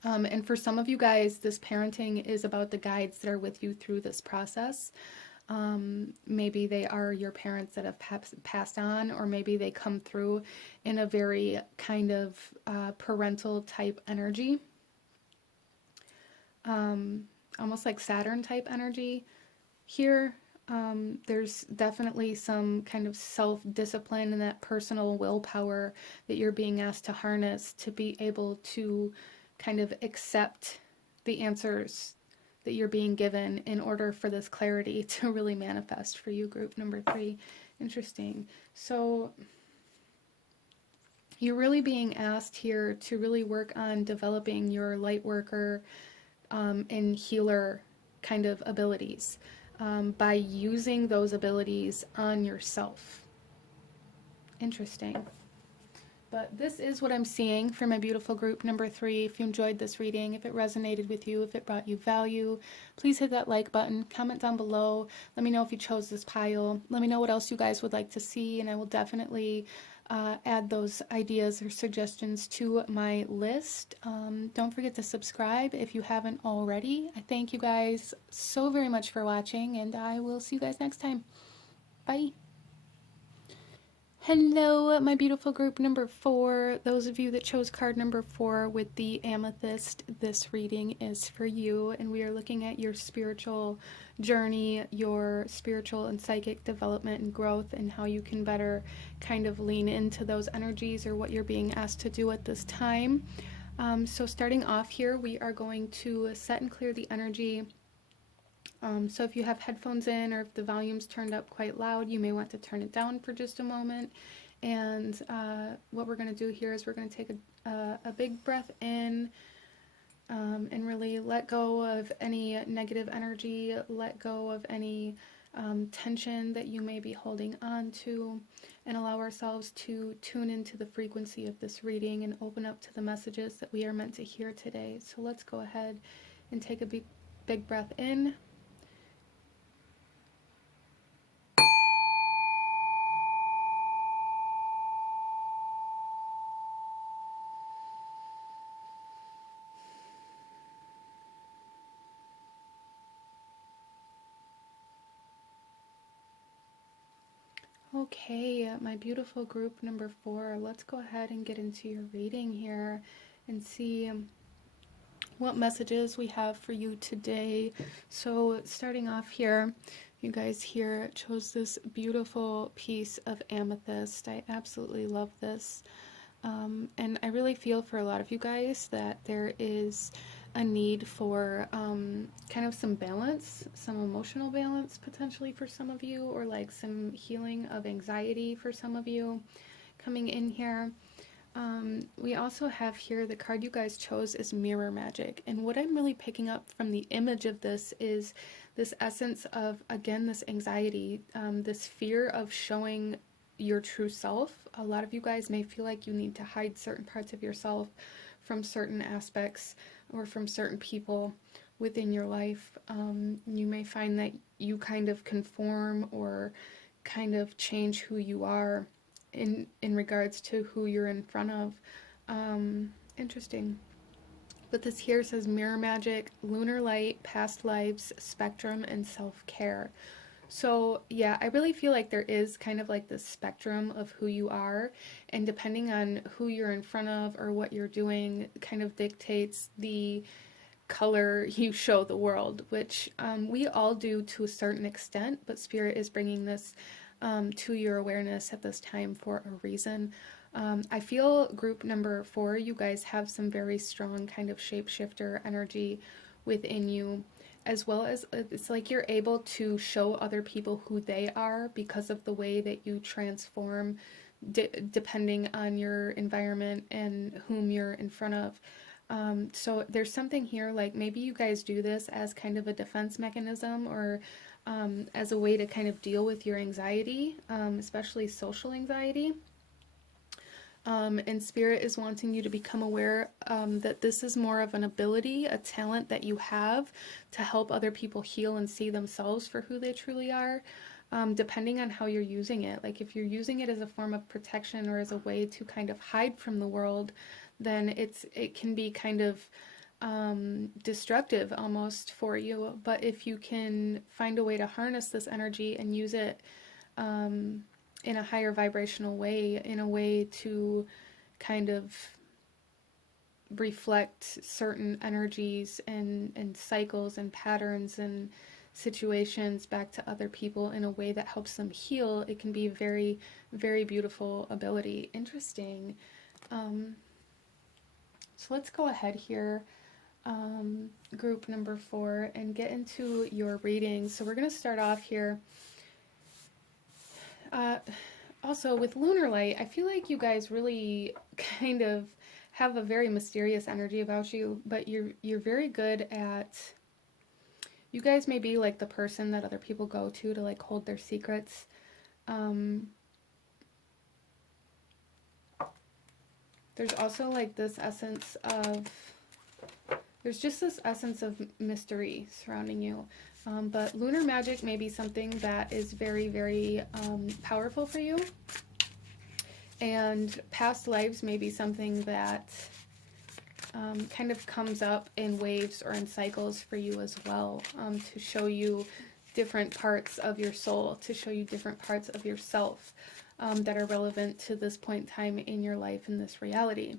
And for some of you guys, this parenting is about the guides that are with you through this process. Maybe they are your parents that have passed on, or maybe they come through in a very kind of parental type energy, almost like Saturn type energy here. There's definitely some kind of self-discipline and that personal willpower that you're being asked to harness to be able to kind of accept the answers that you're being given in order for this clarity to really manifest for you, group number 3. Interesting. So you're really being asked here to really work on developing your light worker and healer kind of abilities by using those abilities on yourself. Interesting. But this is what I'm seeing for my beautiful group number 3. If you enjoyed this reading, if it resonated with you, if it brought you value, please hit that like button, comment down below. Let me know if you chose this pile. Let me know what else you guys would like to see, and I will definitely add those ideas or suggestions to my list. Don't forget to subscribe if you haven't already. I thank you guys so very much for watching, and I will see you guys next time. Bye. Hello, my beautiful group number 4. Those of you that chose card number 4 with the amethyst, this reading is for you, and we are looking at your spiritual journey, your spiritual and psychic development and growth, and how you can better kind of lean into those energies or what you're being asked to do at this time. So starting off here, we are going to set and clear the energy. So if you have headphones in or if the volume's turned up quite loud, you may want to turn it down for just a moment. And what we're going to do here is we're going to take a big breath in and really let go of any negative energy, let go of any tension that you may be holding on to, and allow ourselves to tune into the frequency of this reading and open up to the messages that we are meant to hear today. So let's go ahead and take a big breath in. Okay, my beautiful group number 4, let's go ahead and get into your reading here and see what messages we have for you today. So starting off here, you guys here chose this beautiful piece of amethyst. I absolutely love this. And I really feel for a lot of you guys that there is a need for kind of some balance, some emotional balance potentially for some of you, or like some healing of anxiety for some of you coming in here. We also have here the card you guys chose is Mirror Magic, and what I'm really picking up from the image of this is this essence of, again, this anxiety, this fear of showing your true self. A lot of you guys may feel like you need to hide certain parts of yourself from certain aspects or from certain people within your life. You may find that you kind of conform or kind of change who you are in regards to who you're in front of. Interesting. But this here says Mirror Magic, Lunar Light, Past Lives, Spectrum, and Self-Care. So yeah, I really feel like there is kind of like this spectrum of who you are, and depending on who you're in front of or what you're doing kind of dictates the color you show the world, which we all do to a certain extent, but Spirit is bringing this to your awareness at this time for a reason. I feel group number 4, you guys have some very strong kind of shapeshifter energy within you, as well as it's like you're able to show other people who they are because of the way that you transform depending on your environment and whom you're in front of. So there's something here, like maybe you guys do this as kind of a defense mechanism, or as a way to kind of deal with your anxiety, especially social anxiety. And Spirit is wanting you to become aware that this is more of an ability, a talent that you have to help other people heal and see themselves for who they truly are, depending on how you're using it. Like if you're using it as a form of protection or as a way to kind of hide from the world, then it can be kind of destructive almost for you. But if you can find a way to harness this energy and use it in a higher vibrational way, in a way to kind of reflect certain energies and cycles and patterns and situations back to other people in a way that helps them heal, it can be a very, very beautiful ability. Interesting. So let's go ahead here, group number 4, and get into your reading. So we're going to start off here. Also, with Lunar Light, I feel like you guys really kind of have a very mysterious energy about you, but you're very good at, you guys may be like the person that other people go to like hold their secrets. There's also like this essence of, there's just this essence of mystery surrounding you. But lunar magic may be something that is very, very powerful for you. And past lives may be something that kind of comes up in waves or in cycles for you as well, to show you different parts of your soul, to show you different parts of yourself that are relevant to this point in time in your life, in this reality.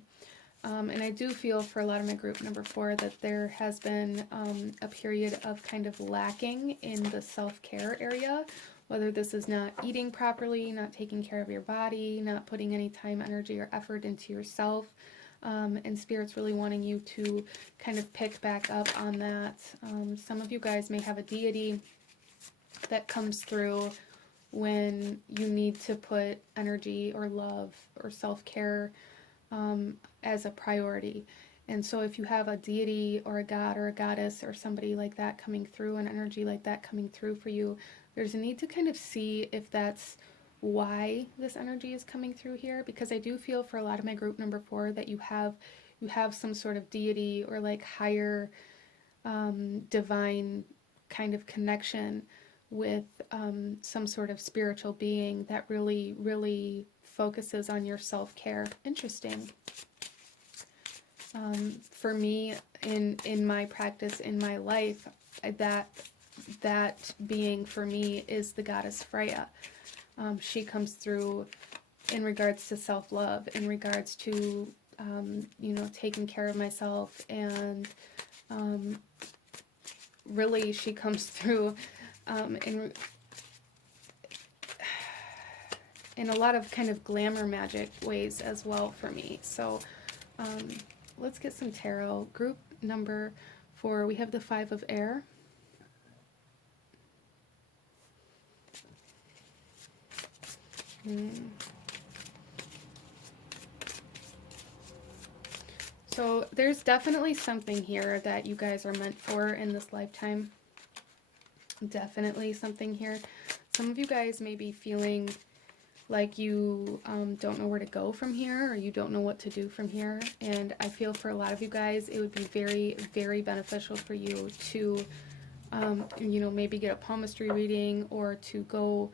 And I do feel for a lot of my group number 4 that there has been a period of kind of lacking in the self-care area, whether this is not eating properly, not taking care of your body, not putting any time, energy, or effort into yourself. And Spirit's really wanting you to kind of pick back up on that. Some of you guys may have a deity that comes through when you need to put energy or love or self-care as a priority. And so if you have a deity or a god or a goddess or somebody like that coming through, an energy like that coming through for you, there's a need to kind of see if that's why this energy is coming through here, because I do feel for a lot of my group number 4 that you have some sort of deity or like higher divine kind of connection with some sort of spiritual being that really, really focuses on your self-care. Interesting. For me, in my practice, in my life, that being for me is the goddess Freya. She comes through in regards to self-love, in regards to, taking care of myself, and really she comes through in a lot of kind of glamour magic ways as well for me. So let's get some tarot. Group number 4, we have the 5 of Air. So there's definitely something here that you guys are meant for in this lifetime. Definitely something here. Some of you guys may be feeling like you don't know where to go from here, or you don't know what to do from here. And I feel for a lot of you guys, it would be very, very beneficial for you to, maybe get a palmistry reading, or to go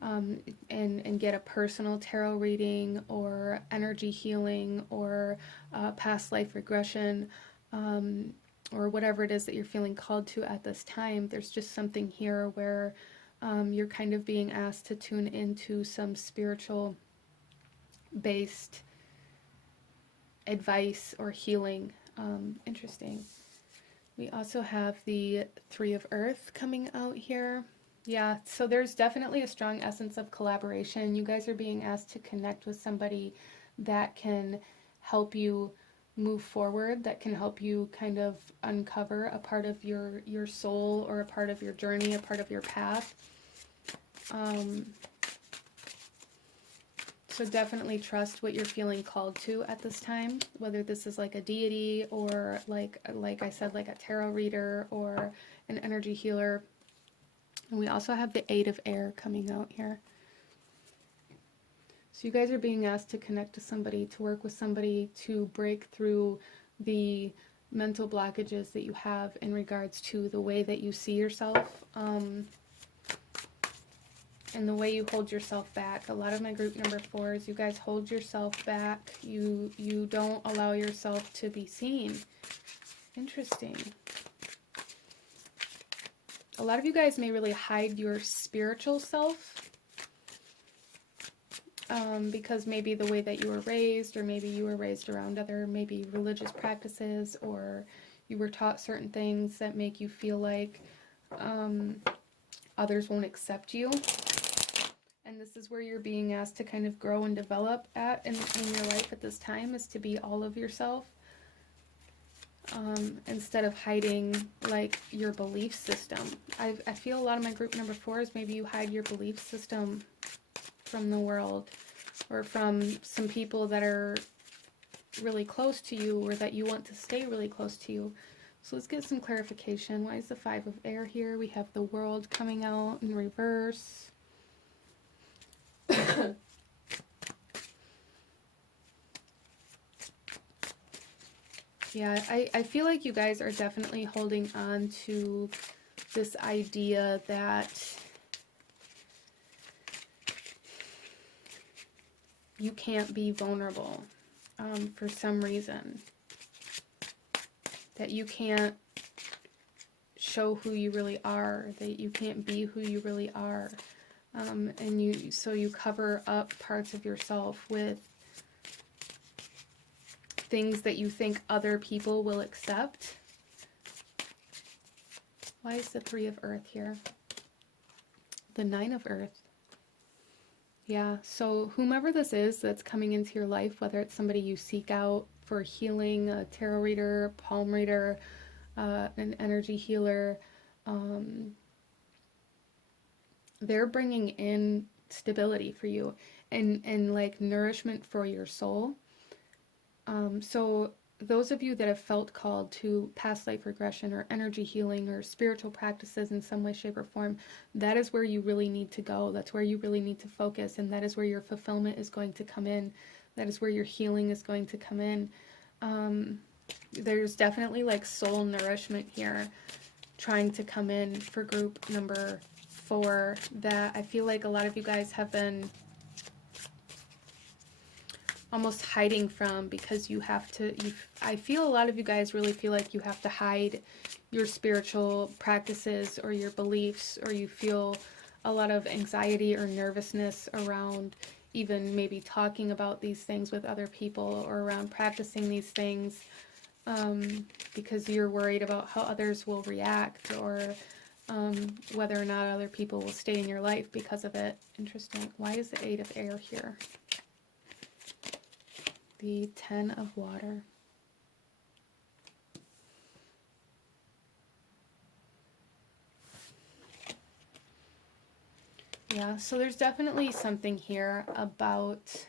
and get a personal tarot reading, or energy healing, or past life regression, or whatever it is that you're feeling called to at this time. There's just something here where you're kind of being asked to tune into some spiritual based advice or healing. Interesting. We also have the 3 of Earth coming out here. Yeah, so there's definitely a strong essence of collaboration. You guys are being asked to connect with somebody that can help you move forward, that can help you kind of uncover a part of your soul, or a part of your journey, a part of your path. So definitely trust what you're feeling called to at this time, whether this is like a deity, or like I said, like a tarot reader, or an energy healer. And we also have the 8 of Air coming out here. So you guys are being asked to connect to somebody, to work with somebody, to break through the mental blockages that you have in regards to the way that you see yourself, and the way you hold yourself back. A lot of my group number 4s, you guys hold yourself back. You don't allow yourself to be seen. Interesting. A lot of you guys may really hide your spiritual self because maybe the way that you were raised, or maybe you were raised around other maybe religious practices, or you were taught certain things that make you feel like others won't accept you. And this is where you're being asked to kind of grow and develop at in your life at this time, is to be all of yourself. Instead of hiding like your belief system. I feel a lot of my group number 4s, maybe you hide your belief system from the world, or from some people that are really close to you, or that you want to stay really close to you. So let's get some clarification. Why is the 5 of air here? We have the world coming out in reverse. Yeah, I feel like you guys are definitely holding on to this idea that you can't be vulnerable for some reason. That you can't show who you really are. That you can't be who you really are. And so you cover up parts of yourself with things that you think other people will accept. Why is the 3 of earth here? The 9 of earth. Yeah, so whomever this is that's coming into your life, whether it's somebody you seek out for healing, a tarot reader, palm reader, an energy healer, they're bringing in stability for you and like nourishment for your soul. So those of you that have felt called to past life regression or energy healing or spiritual practices in some way, shape, or form, that is where you really need to go. That's where you really need to focus, and that is where your fulfillment is going to come in. That is where your healing is going to come in. There's definitely like soul nourishment here trying to come in for group number 4 that I feel like a lot of you guys have been almost hiding from, because you have to, I feel a lot of you guys really feel like you have to hide your spiritual practices or your beliefs, or you feel a lot of anxiety or nervousness around even maybe talking about these things with other people, or around practicing these things, because you're worried about how others will react, or whether or not other people will stay in your life because of it. Interesting. Why is the 8 of air here? The 10 of water. Yeah, so there's definitely something here about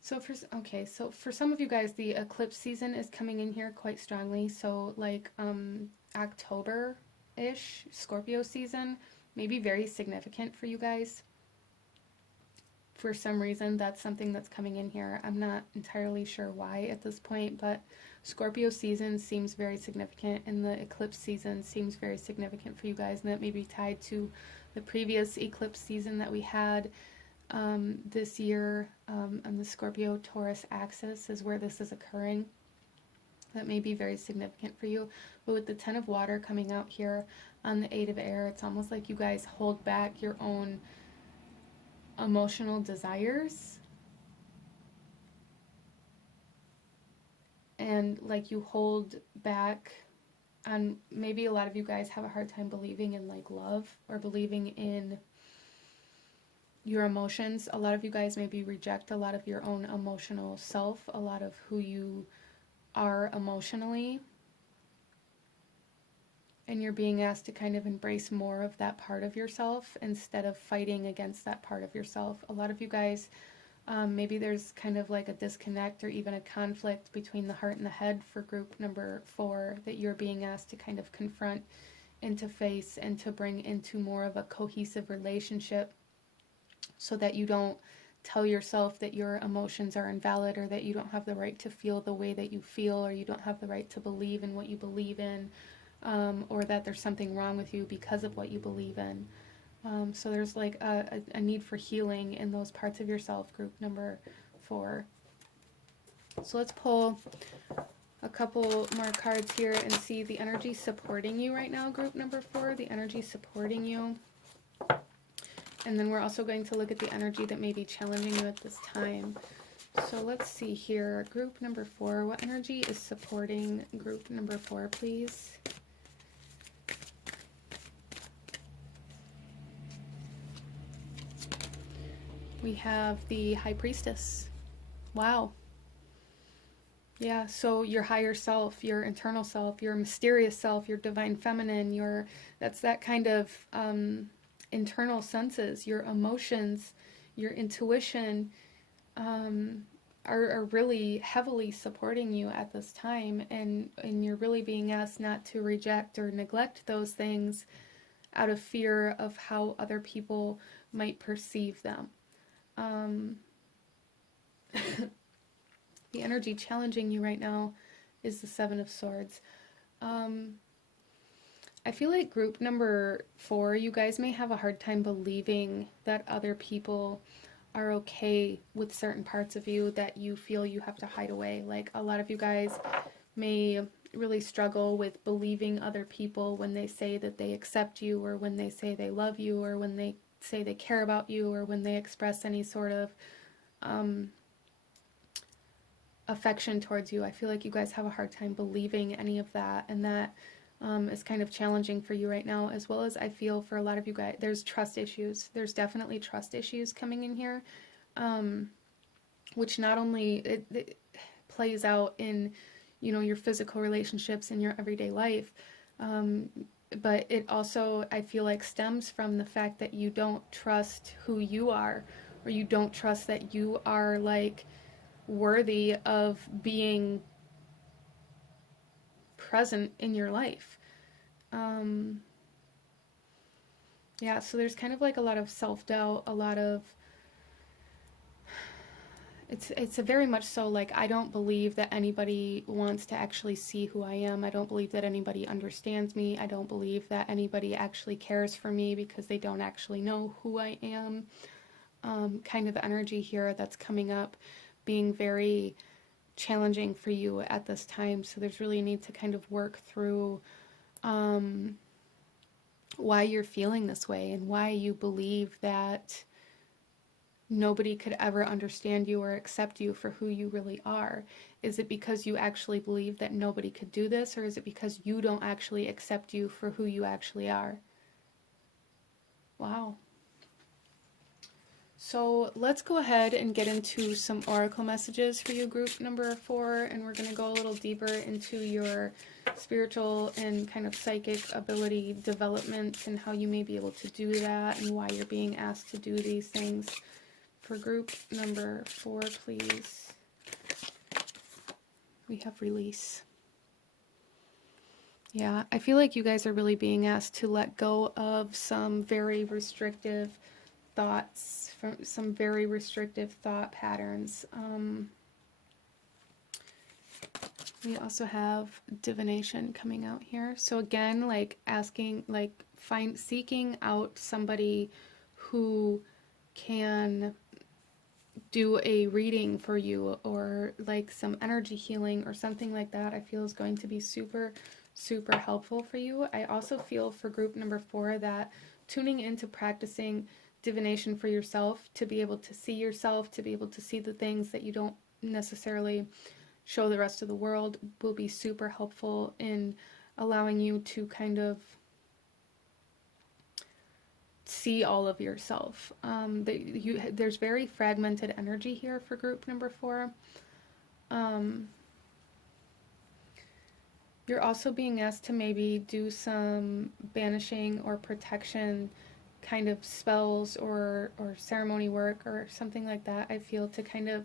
so for some of you guys, the eclipse season is coming in here quite strongly. So like October-ish, Scorpio season, may be very significant for you guys. For some reason, that's something that's coming in here. I'm not entirely sure why at this point, but Scorpio season seems very significant, and the eclipse season seems very significant for you guys, and that may be tied to the previous eclipse season that we had this year on the Scorpio-Taurus axis is where this is occurring. That may be very significant for you. But with the 10 of water coming out here on the 8 of air, it's almost like you guys hold back your own emotional desires, and like you hold back on, maybe a lot of you guys have a hard time believing in like love, or believing in your emotions. A lot of you guys maybe reject a lot of your own emotional self, a lot of who you are emotionally, and you're being asked to kind of embrace more of that part of yourself instead of fighting against that part of yourself. A lot of you guys, maybe there's kind of like a disconnect or even a conflict between the heart and the head for group number 4 that you're being asked to kind of confront and to face and to bring into more of a cohesive relationship, so that you don't tell yourself that your emotions are invalid, or that you don't have the right to feel the way that you feel, or you don't have the right to believe in what you believe in, or that there's something wrong with you because of what you believe in. So there's like a need for healing in those parts of yourself, group number 4. So let's pull a couple more cards here and see the energy supporting you right now, group number 4, the energy supporting you. And then we're also going to look at the energy that may be challenging you at this time. So let's see here, group number 4, what energy is supporting group number 4, please? We have the High Priestess. Wow. Yeah, so your higher self, your internal self, your mysterious self, your divine feminine, that's that kind of internal senses, your emotions, your intuition are really heavily supporting you at this time, and you're really being asked not to reject or neglect those things out of fear of how other people might perceive them. The energy challenging you right now is the 7 of Swords. I feel like group number 4, you guys may have a hard time believing that other people are okay with certain parts of you that you feel you have to hide away. Like, a lot of you guys may really struggle with believing other people when they say that they accept you, or when they say they love you, or when they say they care about you, or when they express any sort of affection towards you. I feel like you guys have a hard time believing any of that, and that is kind of challenging for you right now, as well as I feel for a lot of you guys, there's trust issues. There's definitely trust issues coming in here, which not only it plays out in, you know, your physical relationships in your everyday life, but it also, I feel like, stems from the fact that you don't trust who you are, or you don't trust that you are, like, worthy of being present in your life. Yeah, so there's kind of like a lot of self-doubt, a lot of, it's a very much so like, I don't believe that anybody wants to actually see who I am. I don't believe that anybody understands me. I don't believe that anybody actually cares for me because they don't actually know who I am. Kind of energy here that's coming up, being very challenging for you at this time. So there's really a need to kind of work through why you're feeling this way, and why you believe that nobody could ever understand you or accept you for who you really are. Is it because you actually believe that nobody could do this, or is it because you don't actually accept you for who you actually are? Wow. So let's go ahead and get into some oracle messages for you, group number 4, and we're going to go a little deeper into your spiritual and kind of psychic ability development, and how you may be able to do that, and why you're being asked to do these things. For group number 4, please, we have release. Yeah, I feel like you guys are really being asked to let go of some very restrictive thoughts, from some very restrictive thought patterns. We also have divination coming out here. So again, like asking, like seeking out somebody who can do a reading for you, or like some energy healing or something like that, I feel is going to be super, super helpful for you. I also feel for group number 4 that tuning into practicing divination for yourself, to be able to see yourself, to be able to see the things that you don't necessarily show the rest of the world, will be super helpful in allowing you to kind of see all of yourself. There's very fragmented energy here for group number 4. You're also being asked to maybe do some banishing or protection kind of spells, or ceremony work or something like that, I feel, to kind of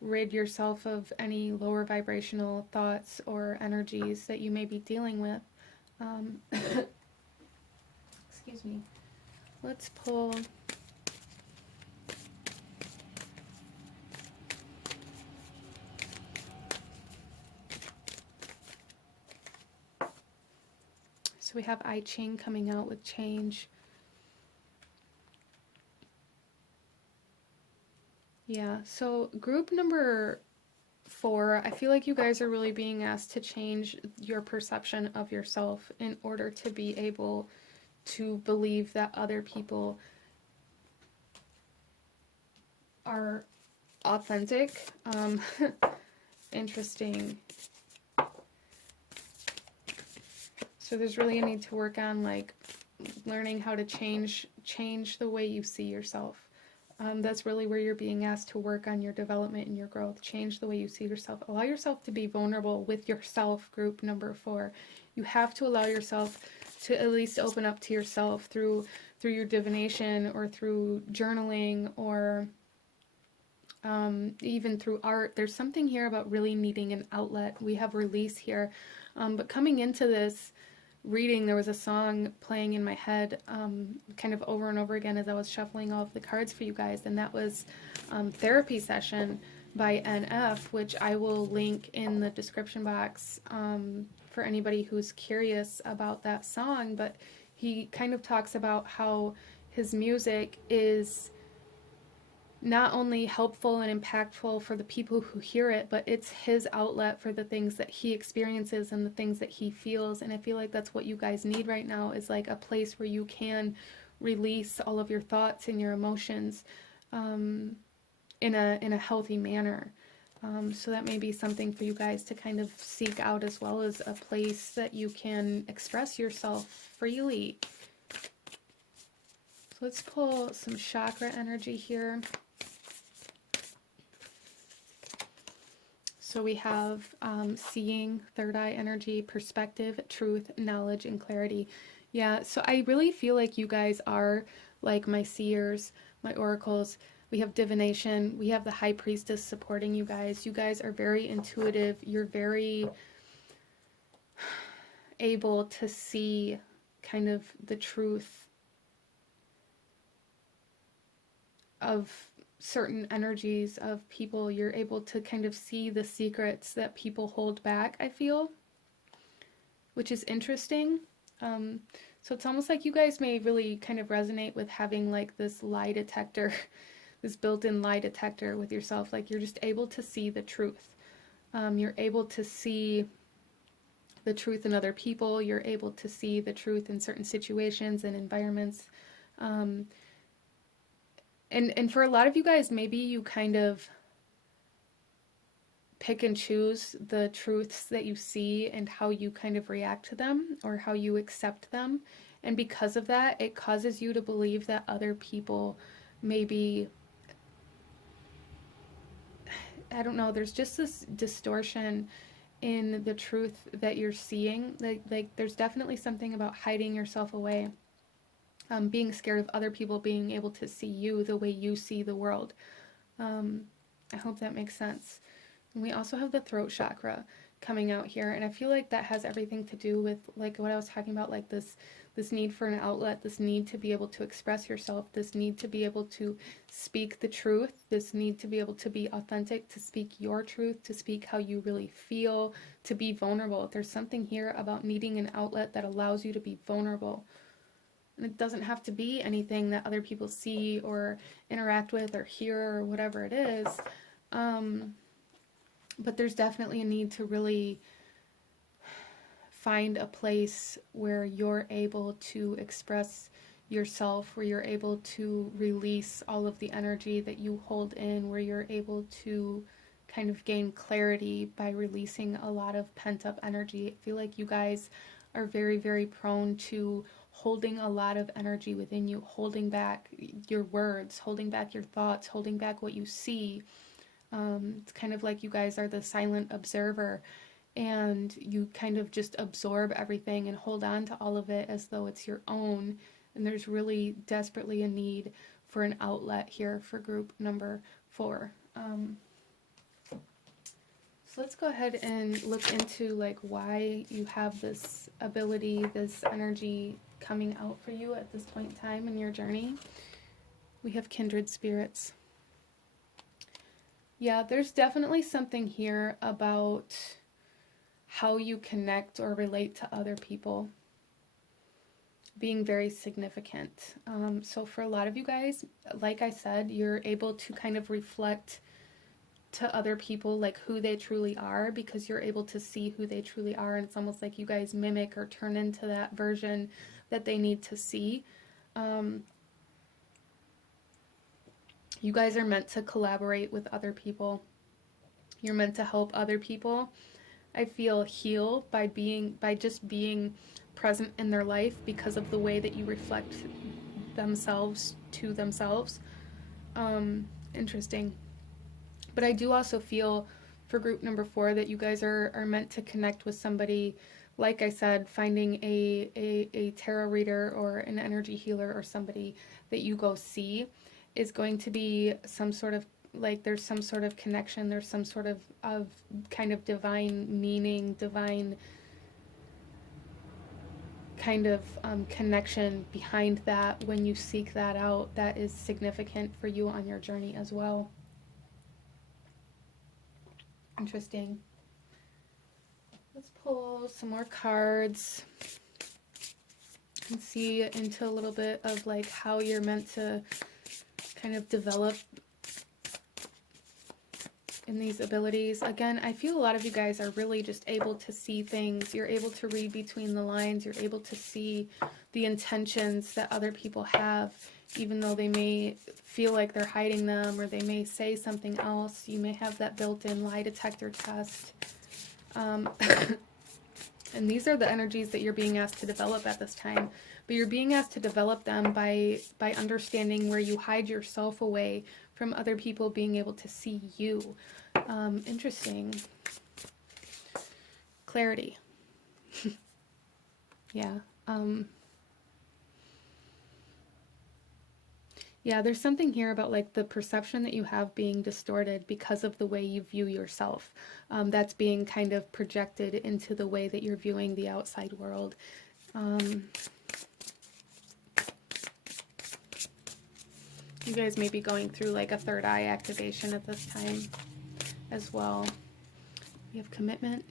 rid yourself of any lower vibrational thoughts or energies that you may be dealing with. Excuse me. Let's pull so we have I Ching coming out with change. Yeah, so group number 4, I feel like you guys are really being asked to change your perception of yourself in order to be able to believe that other people are authentic. Interesting. So there's really a need to work on like learning how to change the way you see yourself. That's really where you're being asked to work on your development and your growth. Change the way you see yourself. Allow yourself to be vulnerable with yourself, group number 4. You have to allow yourself to at least open up to yourself through your divination or through journaling or even through art. There's something here about really needing an outlet. We have release here. But coming into this reading, there was a song playing in my head kind of over and over again as I was shuffling all of the cards for you guys, and that was Therapy Session by NF, which I will link in the description box for anybody who's curious about that song. But he kind of talks about how his music is not only helpful and impactful for the people who hear it, but it's his outlet for the things that he experiences and the things that he feels. And I feel like that's what you guys need right now, is like a place where you can release all of your thoughts and your emotions in a healthy manner. So that may be something for you guys to kind of seek out, as well as a place that you can express yourself freely. So let's pull some chakra energy here. So we have seeing, third eye energy, perspective, truth, knowledge, and clarity. Yeah, so I really feel like you guys are like my seers, my oracles. We have divination. We have the high priestess supporting you guys. You guys are very intuitive. You're very able to see kind of the truth of certain energies of people. You're able to kind of see the secrets that people hold back, I feel, which is interesting. So it's almost like you guys may really kind of resonate with having like this lie detector, this built-in lie detector with yourself. Like you're just able to see the truth. You're able to see the truth in other people. You're able to see the truth in certain situations and environments. And for a lot of you guys, maybe you kind of pick and choose the truths that you see and how you kind of react to them or how you accept them. And because of that, it causes you to believe that other people maybe, I don't know, there's just this distortion in the truth that you're seeing. Like there's definitely something about hiding yourself away. Being scared of other people being able to see you the way you see the world. I hope that makes sense. And we also have the throat chakra coming out here, and I feel like that has everything to do with like what I was talking about, like this need for an outlet, this need to be able to express yourself, this need to be able to speak the truth, this need to be able to be authentic, to speak your truth, to speak how you really feel, to be vulnerable. There's something here about needing an outlet that allows you to be vulnerable. And it doesn't have to be anything that other people see or interact with or hear or whatever it is. But there's definitely a need to really find a place where you're able to express yourself, where you're able to release all of the energy that you hold in, where you're able to kind of gain clarity by releasing a lot of pent-up energy. I feel like you guys are very, very prone to holding a lot of energy within you, holding back your words, holding back your thoughts, holding back what you see. It's kind of like you guys are the silent observer, and you kind of just absorb everything and hold on to all of it as though it's your own. And there's really desperately a need for an outlet here for group number 4. So let's go ahead and look into like why you have this ability, this energy coming out for you at this point in time in your journey. We have kindred spirits. Yeah, there's definitely something here about how you connect or relate to other people. being very significant. So for a lot of you guys, like I said, you're able to kind of reflect to other people like who they truly are, because you're able to see who they truly are, and it's almost like you guys mimic or turn into that version that they need to see. You guys are meant to collaborate with other people. You're meant to help other people, I feel, heal by just being present in their life because of the way that you reflect themselves to themselves. Interesting. But I do also feel for group number 4 that you guys are meant to connect with somebody. Like I said, finding a tarot reader or an energy healer or somebody that you go see is going to be some sort of, like, there's some sort of connection, there's some sort of kind of divine meaning, divine kind of connection behind that when you seek that out, that is significant for you on your journey as well. Interesting. Let's pull some more cards and see into a little bit of like how you're meant to kind of develop in these abilities. Again, I feel a lot of you guys are really just able to see things. You're able to read between the lines. You're able to see the intentions that other people have, even though they may feel like they're hiding them, or they may say something else. You may have that built-in lie detector test. And these are the energies that you're being asked to develop at this time. But you're being asked to develop them by understanding where you hide yourself away from other people being able to see you. Interesting. Clarity. Yeah. Yeah, there's something here about like the perception that you have being distorted because of the way you view yourself. That's being kind of projected into the way that you're viewing the outside world. You guys may be going through like a third eye activation at this time as well. We have commitment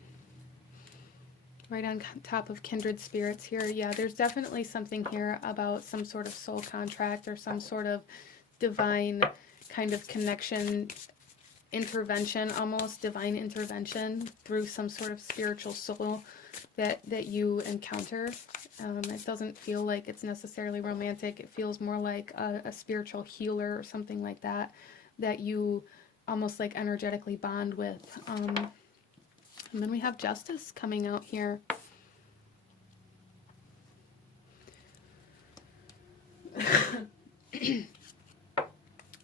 right on top of kindred spirits here. Yeah, there's definitely something here about some sort of soul contract or some sort of divine kind of connection, intervention, almost divine intervention through some sort of spiritual soul that you encounter. It doesn't feel like it's necessarily romantic. It feels more like a spiritual healer or something like that, that you almost like energetically bond with. And then we have justice coming out here.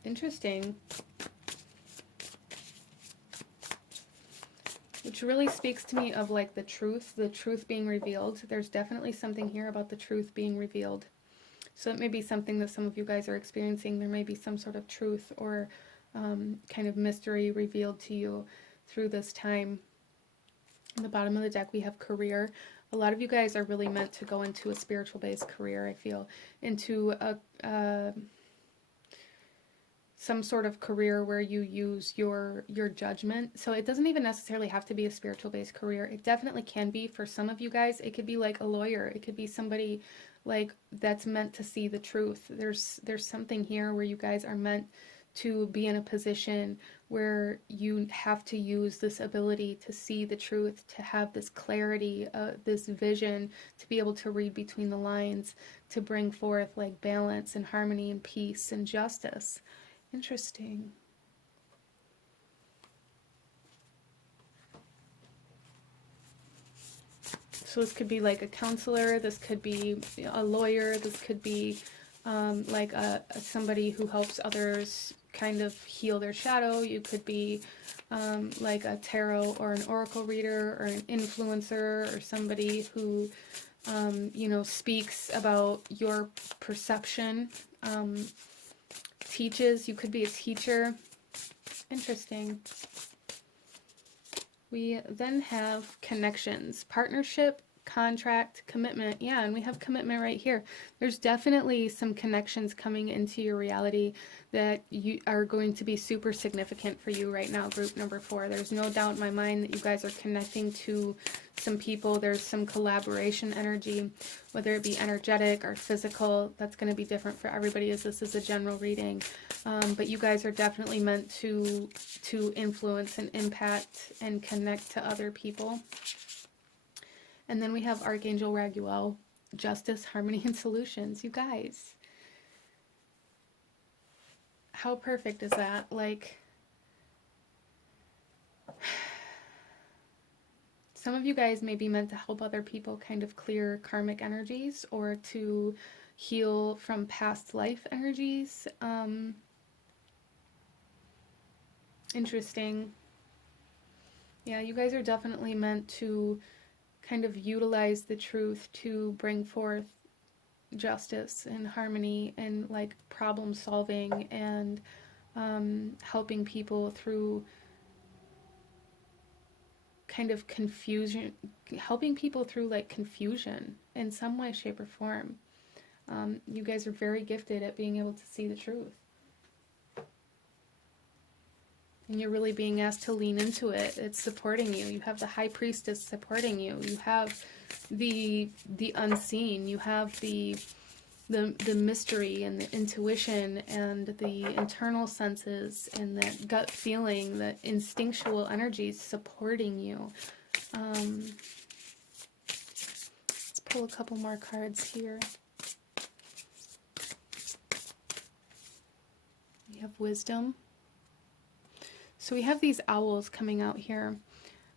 Interesting. Which really speaks to me of like the truth being revealed. There's definitely something here about the truth being revealed. So it may be something that some of you guys are experiencing. There may be some sort of truth or kind of mystery revealed to you through this time. On the bottom of the deck, we have career. A lot of you guys are really meant to go into a spiritual-based career, I feel. Into some sort of career where you use your judgment. So it doesn't even necessarily have to be a spiritual-based career. It definitely can be for some of you guys. It could be like a lawyer. It could be somebody like that's meant to see the truth. There's something here where you guys are meant to be in a position where you have to use this ability to see the truth, to have this clarity, this vision, to be able to read between the lines, to bring forth like balance and harmony and peace and justice. Interesting. So this could be like a counselor, this could be a lawyer, this could be like somebody who helps others kind of heal their shadow. You could be like a tarot or an oracle reader or an influencer or somebody who, you know, speaks about your perception, teaches. You could be a teacher. Interesting. We then have connections, partnership, contract, commitment. Yeah, and we have commitment right here. There's definitely some connections coming into your reality that you are going to be super significant for you right now, group number 4. There's no doubt in my mind that you guys are connecting to some people. There's some collaboration energy, whether it be energetic or physical. That's going to be different for everybody, as this is a general reading. But you guys are definitely meant to influence and impact and connect to other people. And then we have Archangel Raguel, justice, harmony, and solutions. You guys, how perfect is that? Like, some of you guys may be meant to help other people kind of clear karmic energies or to heal from past life energies. Interesting. Yeah, you guys are definitely meant to kind of utilize the truth to bring forth justice and harmony and like problem solving and helping people through kind of confusion, helping people through like confusion in some way, shape, or form. You guys are very gifted at being able to see the truth. And you're really being asked to lean into it. It's supporting you. You have the High Priestess supporting you. You have the unseen. You have the mystery and the intuition and the internal senses and that gut feeling, the instinctual energies supporting you. Let's pull a couple more cards here. We have wisdom. So we have these owls coming out here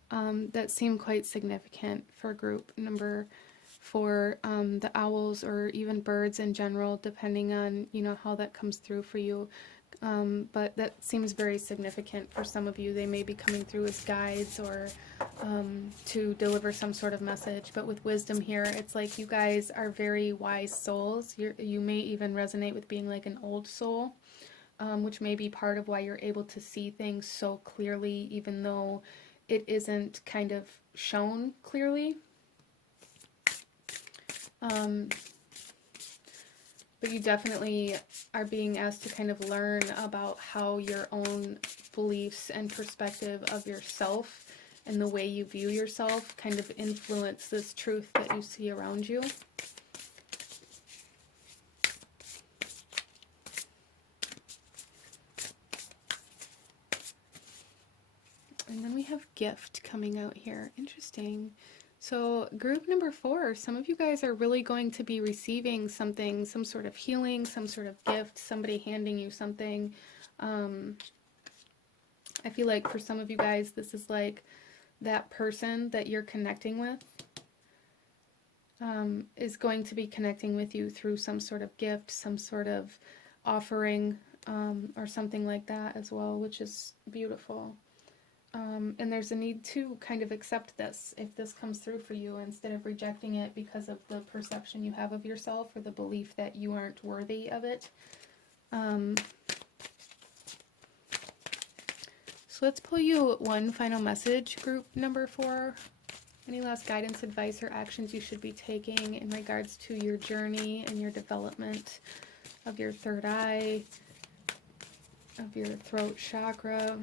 that seem quite significant for group number 4. The owls, or even birds in general, depending on, you know, how that comes through for you. But that seems very significant for some of you. They may be coming through as guides or to deliver some sort of message. But with wisdom here, it's like you guys are very wise souls. You may even resonate with being like an old soul. Which may be part of why you're able to see things so clearly, even though it isn't kind of shown clearly. But you definitely are being asked to kind of learn about how your own beliefs and perspective of yourself and the way you view yourself kind of influence this truth that you see around you. And then we have gift coming out here. Interesting. So group number 4, some of you guys are really going to be receiving something, some sort of healing, some sort of gift, somebody handing you something. I feel like for some of you guys, this is like that person that you're connecting with is going to be connecting with you through some sort of gift, some sort of offering, or something like that as well, which is beautiful. And there's a need to kind of accept this if this comes through for you, instead of rejecting it because of the perception you have of yourself or the belief that you aren't worthy of it. So let's pull you one final message, group number 4. Any last guidance, advice, or actions you should be taking in regards to your journey and your development of your third eye, of your throat chakra.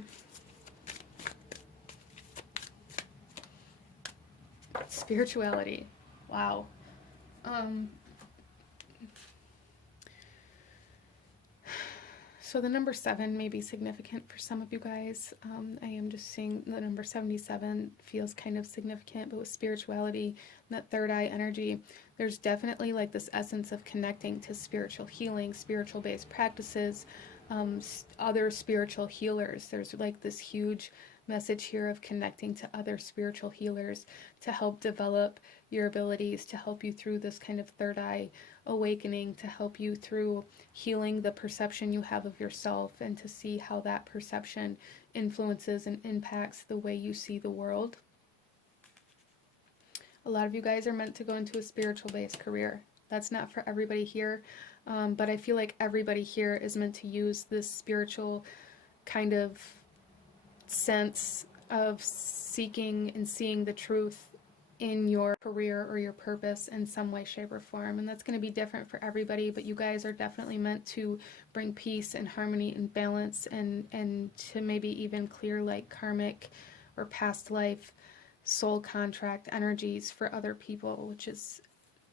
Spirituality. Wow. So the number 7 may be significant for some of you guys. I am just seeing the number 77 feels kind of significant, but with spirituality, that third eye energy, there's definitely like this essence of connecting to spiritual healing, spiritual based practices, other spiritual healers. There's like this huge message here of connecting to other spiritual healers to help develop your abilities, to help you through this kind of third eye awakening, to help you through healing the perception you have of yourself, and to see how that perception influences and impacts the way you see the world. A lot of you guys are meant to go into a spiritual based career. That's not for everybody here, but I feel like everybody here is meant to use this spiritual kind of sense of seeking and seeing the truth in your career or your purpose in some way, shape, or form. And that's going to be different for everybody, but you guys are definitely meant to bring peace and harmony and balance, and to maybe even clear like karmic or past life soul contract energies for other people, which is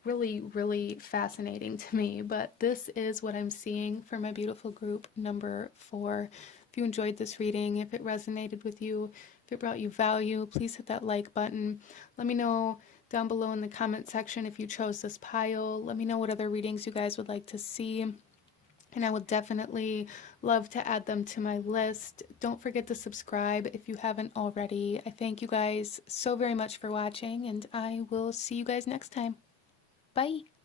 really, really fascinating to me. But this is what I'm seeing for my beautiful group number 4. If you enjoyed this reading, if it resonated with you, if it brought you value, please hit that like button. Let me know down below in the comment section if you chose this pile. Let me know what other readings you guys would like to see, and I will definitely love to add them to my list. Don't forget to subscribe if you haven't already. I thank you guys so very much for watching, and I will see you guys next time. Bye!